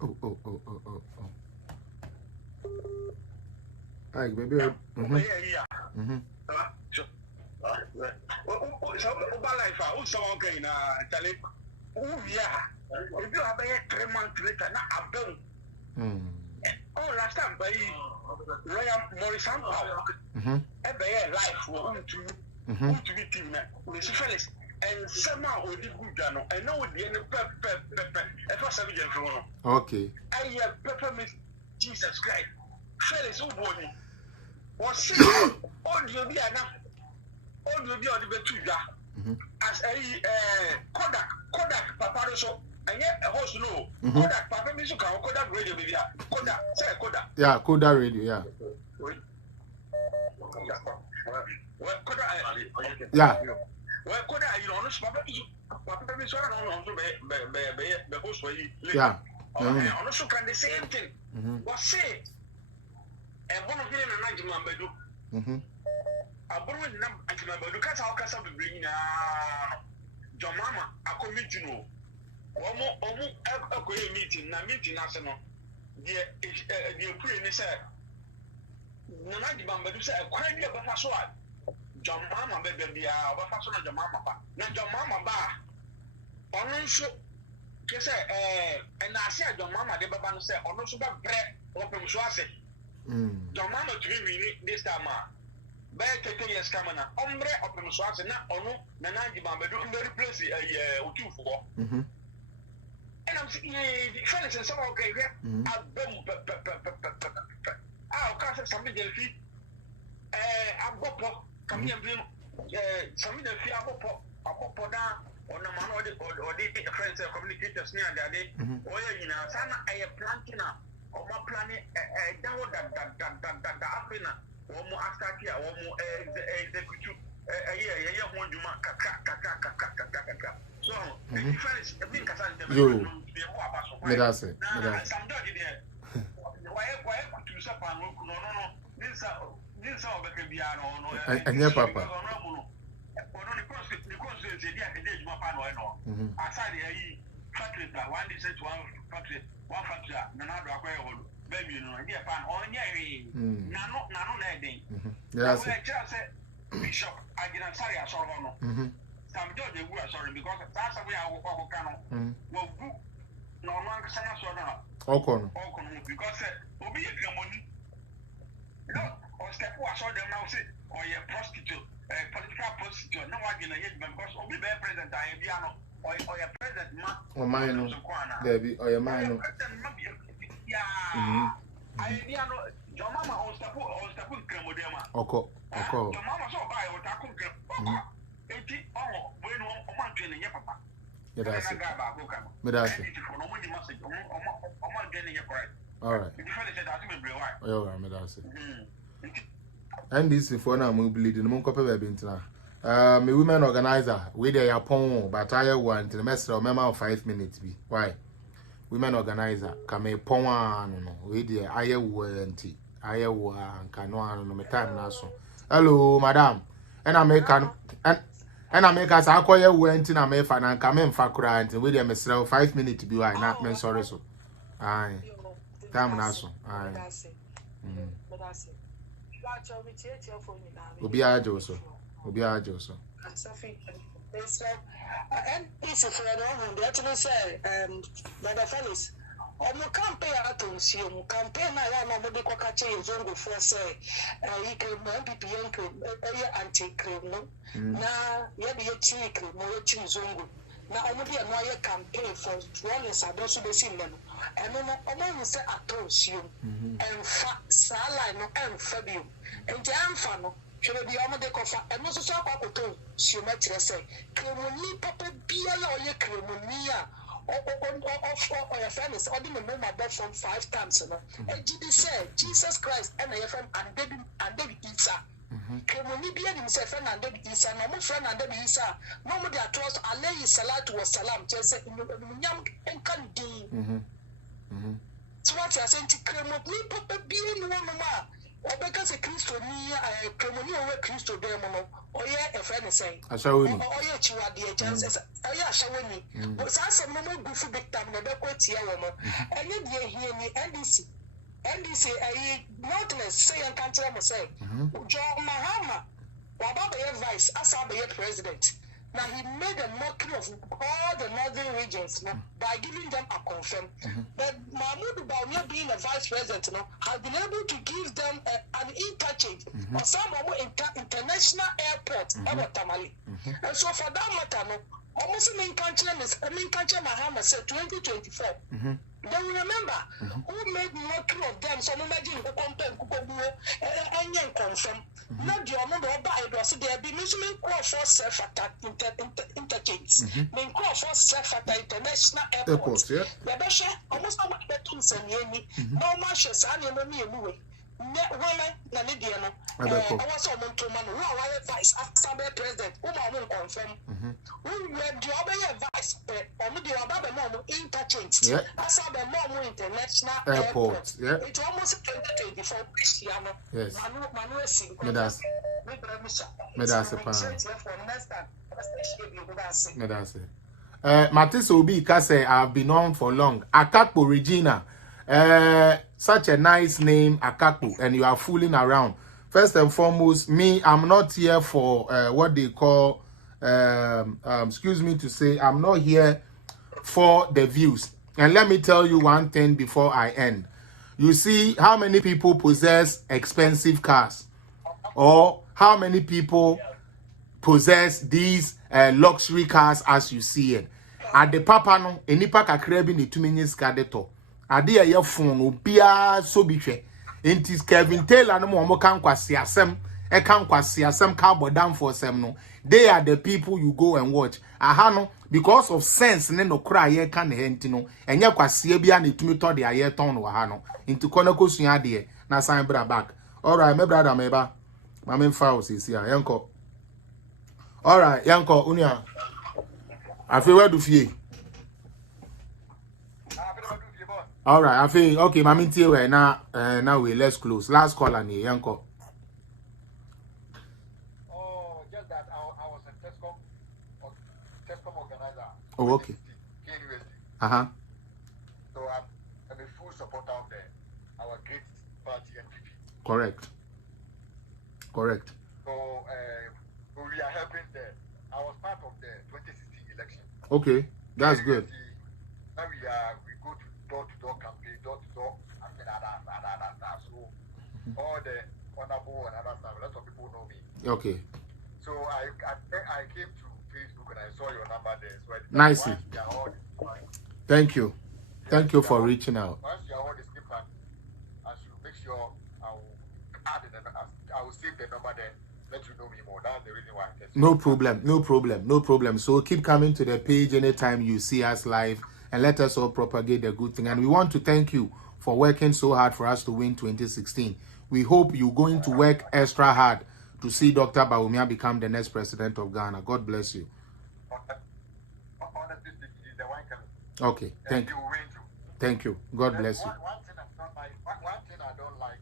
Oh. Hi, baby. Yeah. Life, someone can tell it. Oh, yeah. If you have a 3 months later, not a bill. Oh, last time by Royal Morrison, every life will to be team with fellas and somehow we did good dano. I know the end of pepper. Okay. I have peppermint Jesus Christ. Fellas who body was audio be enough. Audio be on the betuga as a Kodak Paparoso. And yet a host no Kodak Papa Misuka Kodak radio baby. Kodak say Kodak. Yeah, Kodak radio, yeah. Yeah. Well, could I, you know, Papa Misuka the host way. Yeah. And also can the same thing. What say? And one of them and Najman Bedu. I borrowed them at my Bedu Cats, how can I bring John Mama, I commit you know. Almost a meeting, national. The Ukraine said, Najman Bedu said, a crime about a sword. John Mama baby, our fashion of Mama. Now, John Mama bar. Also, and I said, John Mama, the Baban said, also got bread open Swasset. John Mama to me this time. 10 years coming na ombre opem so ase na ono na Nandima bedu replace Otufo and I'm saying Felix and some okay here abem can't some delphi abopo come here blame some delphi abopo da on a man or the friends communicators near that day sana I planting or my planning down that happen Omo astakia omo execute one juma kaka so the difference being kasante me that's it some judge there why to sapa no ninsa obeke bia no anya papa ono ni constituency dia ke juma pa no aside yi factory one district one factory na do akwa e baby no dia pan on ye nano na den yes bishop agina sorry asoro no some judge wu sorry because that's why I go kan wo gu no man sana so na okon because obi e gramoni no o step wa so dem now say or ye prostitute political prostitute no wa gina ye because obi be president I bia no or ye president ma o man no there be or ye man no I know your mama on step Kramodema. Oko. Your mama so buy or Takum. Eti oh, when one training your papa. Yeah, that's it. But that's it. All right. All right, that's it. NDC for now, we believe in the Moncope Babintina. Me women organizer, we there upon, but I want to the master of memo of 5 minutes. Be why? Women organizer kame pon no we dey ayewo enti ayewo anka no anu no me time na so hello madam and I make us akoye wo enti na me fa na nka me mfa kura enti we dey mesrel 5 minutes bi why na me sorry so ai time na so ai obi ajo so and it's for the they actually say the fellas campaign atoms you campaign na no de kwakache zongo for say you can MPP anti-crime no na ye be tri mo chi zongo na omo de no ye campaign for rollers adoso be sin no and no omo say atoms you and sala no and fabio and jamfa no should be on the coffee and also so to symmetry say cremoni papa bia or ye cremonia or your friends or the moment from 5 times and say Jesus Christ and your friend and David Isa cremoni bia himself and David Isa no friend and David Isa no more their trust alayhi salatu was salam just say nyam and can do so what you are saying cremoni papa bia no ma Obeka se Kristo ni kremoni owe Kristo dem no oye e friend say ashaweni oye chiwade e chance oye ashaweni but say no mo gufu big time na be kwatia wo no enye de hie ni NDC notless say and can't say John Mahama wababa ye vice asa be ye president. Now he made a mockery of all the northern regions by giving them a confirm. But Mahmoud Bawumia being a vice president has been able to give them an interchange or some international airport Tamale. And so for that matter, almost in country Mahama said 2024. They will remember who made mockery of them. So imagine who compare and confirm. Not the amount of it was there be Muslim call for self-attack interchange. Mean call for self-attack international airport. The Besha almost how much better than any. No marches and me anyway. Women, Nanidiano, I was on to man who are vice after president, whom I will confirm. Who were the other vice, or the other mom interchange. I saw the mom international airport. It's almost 2024 Cristiano. Yes, Manuel Singh. Matis Obi Kase, I've been on for long. Akakpo Regina. Such a nice name, Akakpo, and you are fooling around. First and foremost, me, I'm not here for what they call, excuse me to say, I'm not here for the views. And let me tell you one thing before I end. You see how many people possess expensive cars or How many people possess these luxury cars as you see it? At the papa no, enipa kakra bi ne tumenye skadeto. Ade ye phone obia so bitwe. Enti Kevin Taylor no mo kan kwase asem, e kan kwase asem ka bodam for sem no. They are the people you go and watch. Aha no, because of sense ne no kra ye kan ne henti no. Enye kwase bia ne tumi to de aye ton no ha no. Enti kono kosua de na sign bra back. All right, my brother meba. My main file is here. Yanko. All right, Yanko unia. I feel where do fie. All right, I feel okay. My minty we now we let's close. Last call on here, Yanko. Oh, just that I was a Tescom organizer. Oh, okay. Uh-huh. So I'm a full supporter of our great party NPP. Correct. So we are helping I was part of the 2016 election. Okay, that's good. Now we go to door-to-door campaign, door-to-door, and then so all the honorable and other stuff, a lot of people know me. Okay. So I came to Facebook and I saw your number there. So Nicely. Thank you. Thank you for reaching out. Once you are all the skip and I should make sure I will add the number. I will save the number there. Let you know me more. That's the reason why I text you. No problem. So keep coming to the page anytime you see us live and let us all propagate the good thing. And we want to thank you for working so hard for us to win 2016. We hope you're going to work extra hard to see Dr. Bawumia become the next president of Ghana. God bless you. Honestly speaking, he's the one coming. Okay, thank you. Thank you. God bless you. One thing I don't like.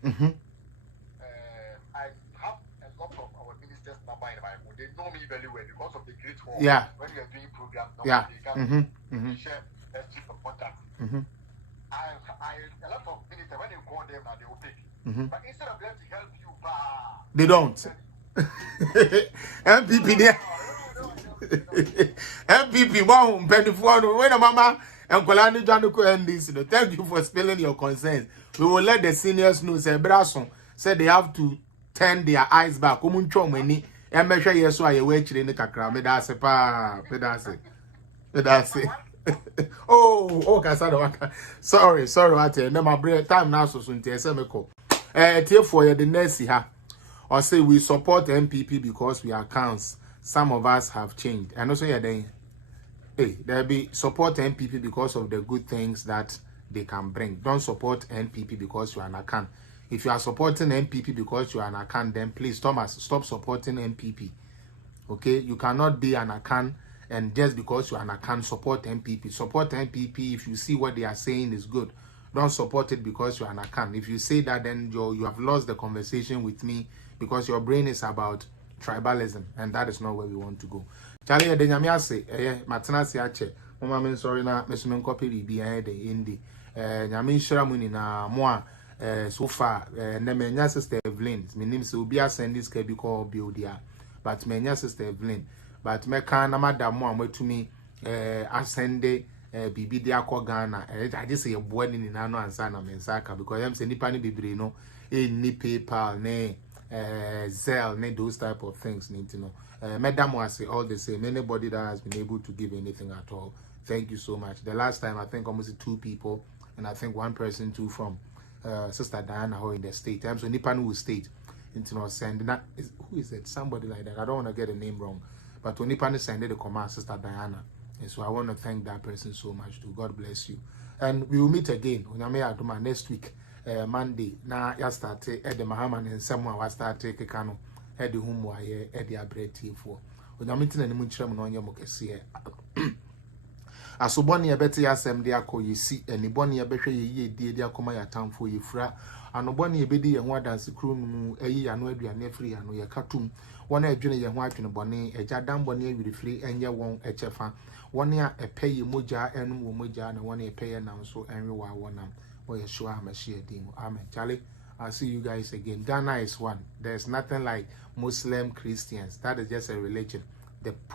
I have a lot of our ministers' number in my phone. They know me very well because of the great work. Yeah. When we are doing programs, Yeah. they can share a street of contact. A lot of ministers, when you call them, they will pick. But instead of them to help you, they don't. MPP there. MPP, wow, Penny when a mama and Kolani Januko NDC. Thank you for spilling your concerns. We will let the seniors know. Say Brason said they have to turn their eyes back. Many and measure yes, so I wait in the kakra. Me that's it. Oh, Kasada. Sorry, I tell you, my break time now so soon. Tesemeko. Tier for you the next here. Or say we support MPP because we are counts. Some of us have changed. And also, there be support MPP because of the good things that they can bring. Don't support MPP because you are an account. If you are supporting MPP because you are an account, then please, Thomas, stop supporting MPP. Okay? You cannot be an account and just because you are an account, support MPP. Support MPP if you see what they are saying is good. Don't support it because you are an account. If you say that, then you have lost the conversation with me because your brain is about tribalism, and that is not where we want to go. Charlie, the Nyamiase, Matana Siache, Mama, sorry, na Messuman copy be a day in the Yamin Sharamuni na moi so far, Nemenya sister Evelyn. My name is Ubia Sandis can be called Biodia, but Menya sister Evelyn. But Meka Namada Moa to me, Ascende, Bibi Diako Ghana. I just say a boy in Nano and Sana Mensaka because I'm sending Pani Bibrino, ni PayPal, ne. Zell, those type of things need to know. Madam was say all the same. Anybody that has been able to give anything at all, thank you so much. The last time I think almost 2 people, and I think 1 person too from Sister Diana who in the state. So Nippon will state into send that who is it? Somebody like that. I don't want to get the name wrong, but when Nippon sended the command, Sister Diana, and so I want to thank that person so much too. God bless you, and we will meet again on next week. Monday na ya start at the Mahama and someone was start take kano at the home wire at the abreti for when I'm meeting any munchram on your mokesi asoboni abeti asem de akọ yesi aniboni abehwe ye die de akoma ya tamfo yefra anoboni ebedi ye ho adanse kru nu eyi ya no aduane afiri ya no ye katum wona adwene ye ho adwene boni eja damboni awirifiri enye won echefa wona a epeye moja enu wo moja na wona epeye na so enwe wa wona Yeshua HaMashiach. Amen. Charlie, I'll see you guys again. Ghana is one. There's nothing like Muslim Christians. That is just a religion.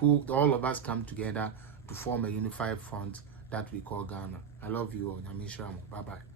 All of us come together to form a unified front that we call Ghana. I love you all. Bye bye.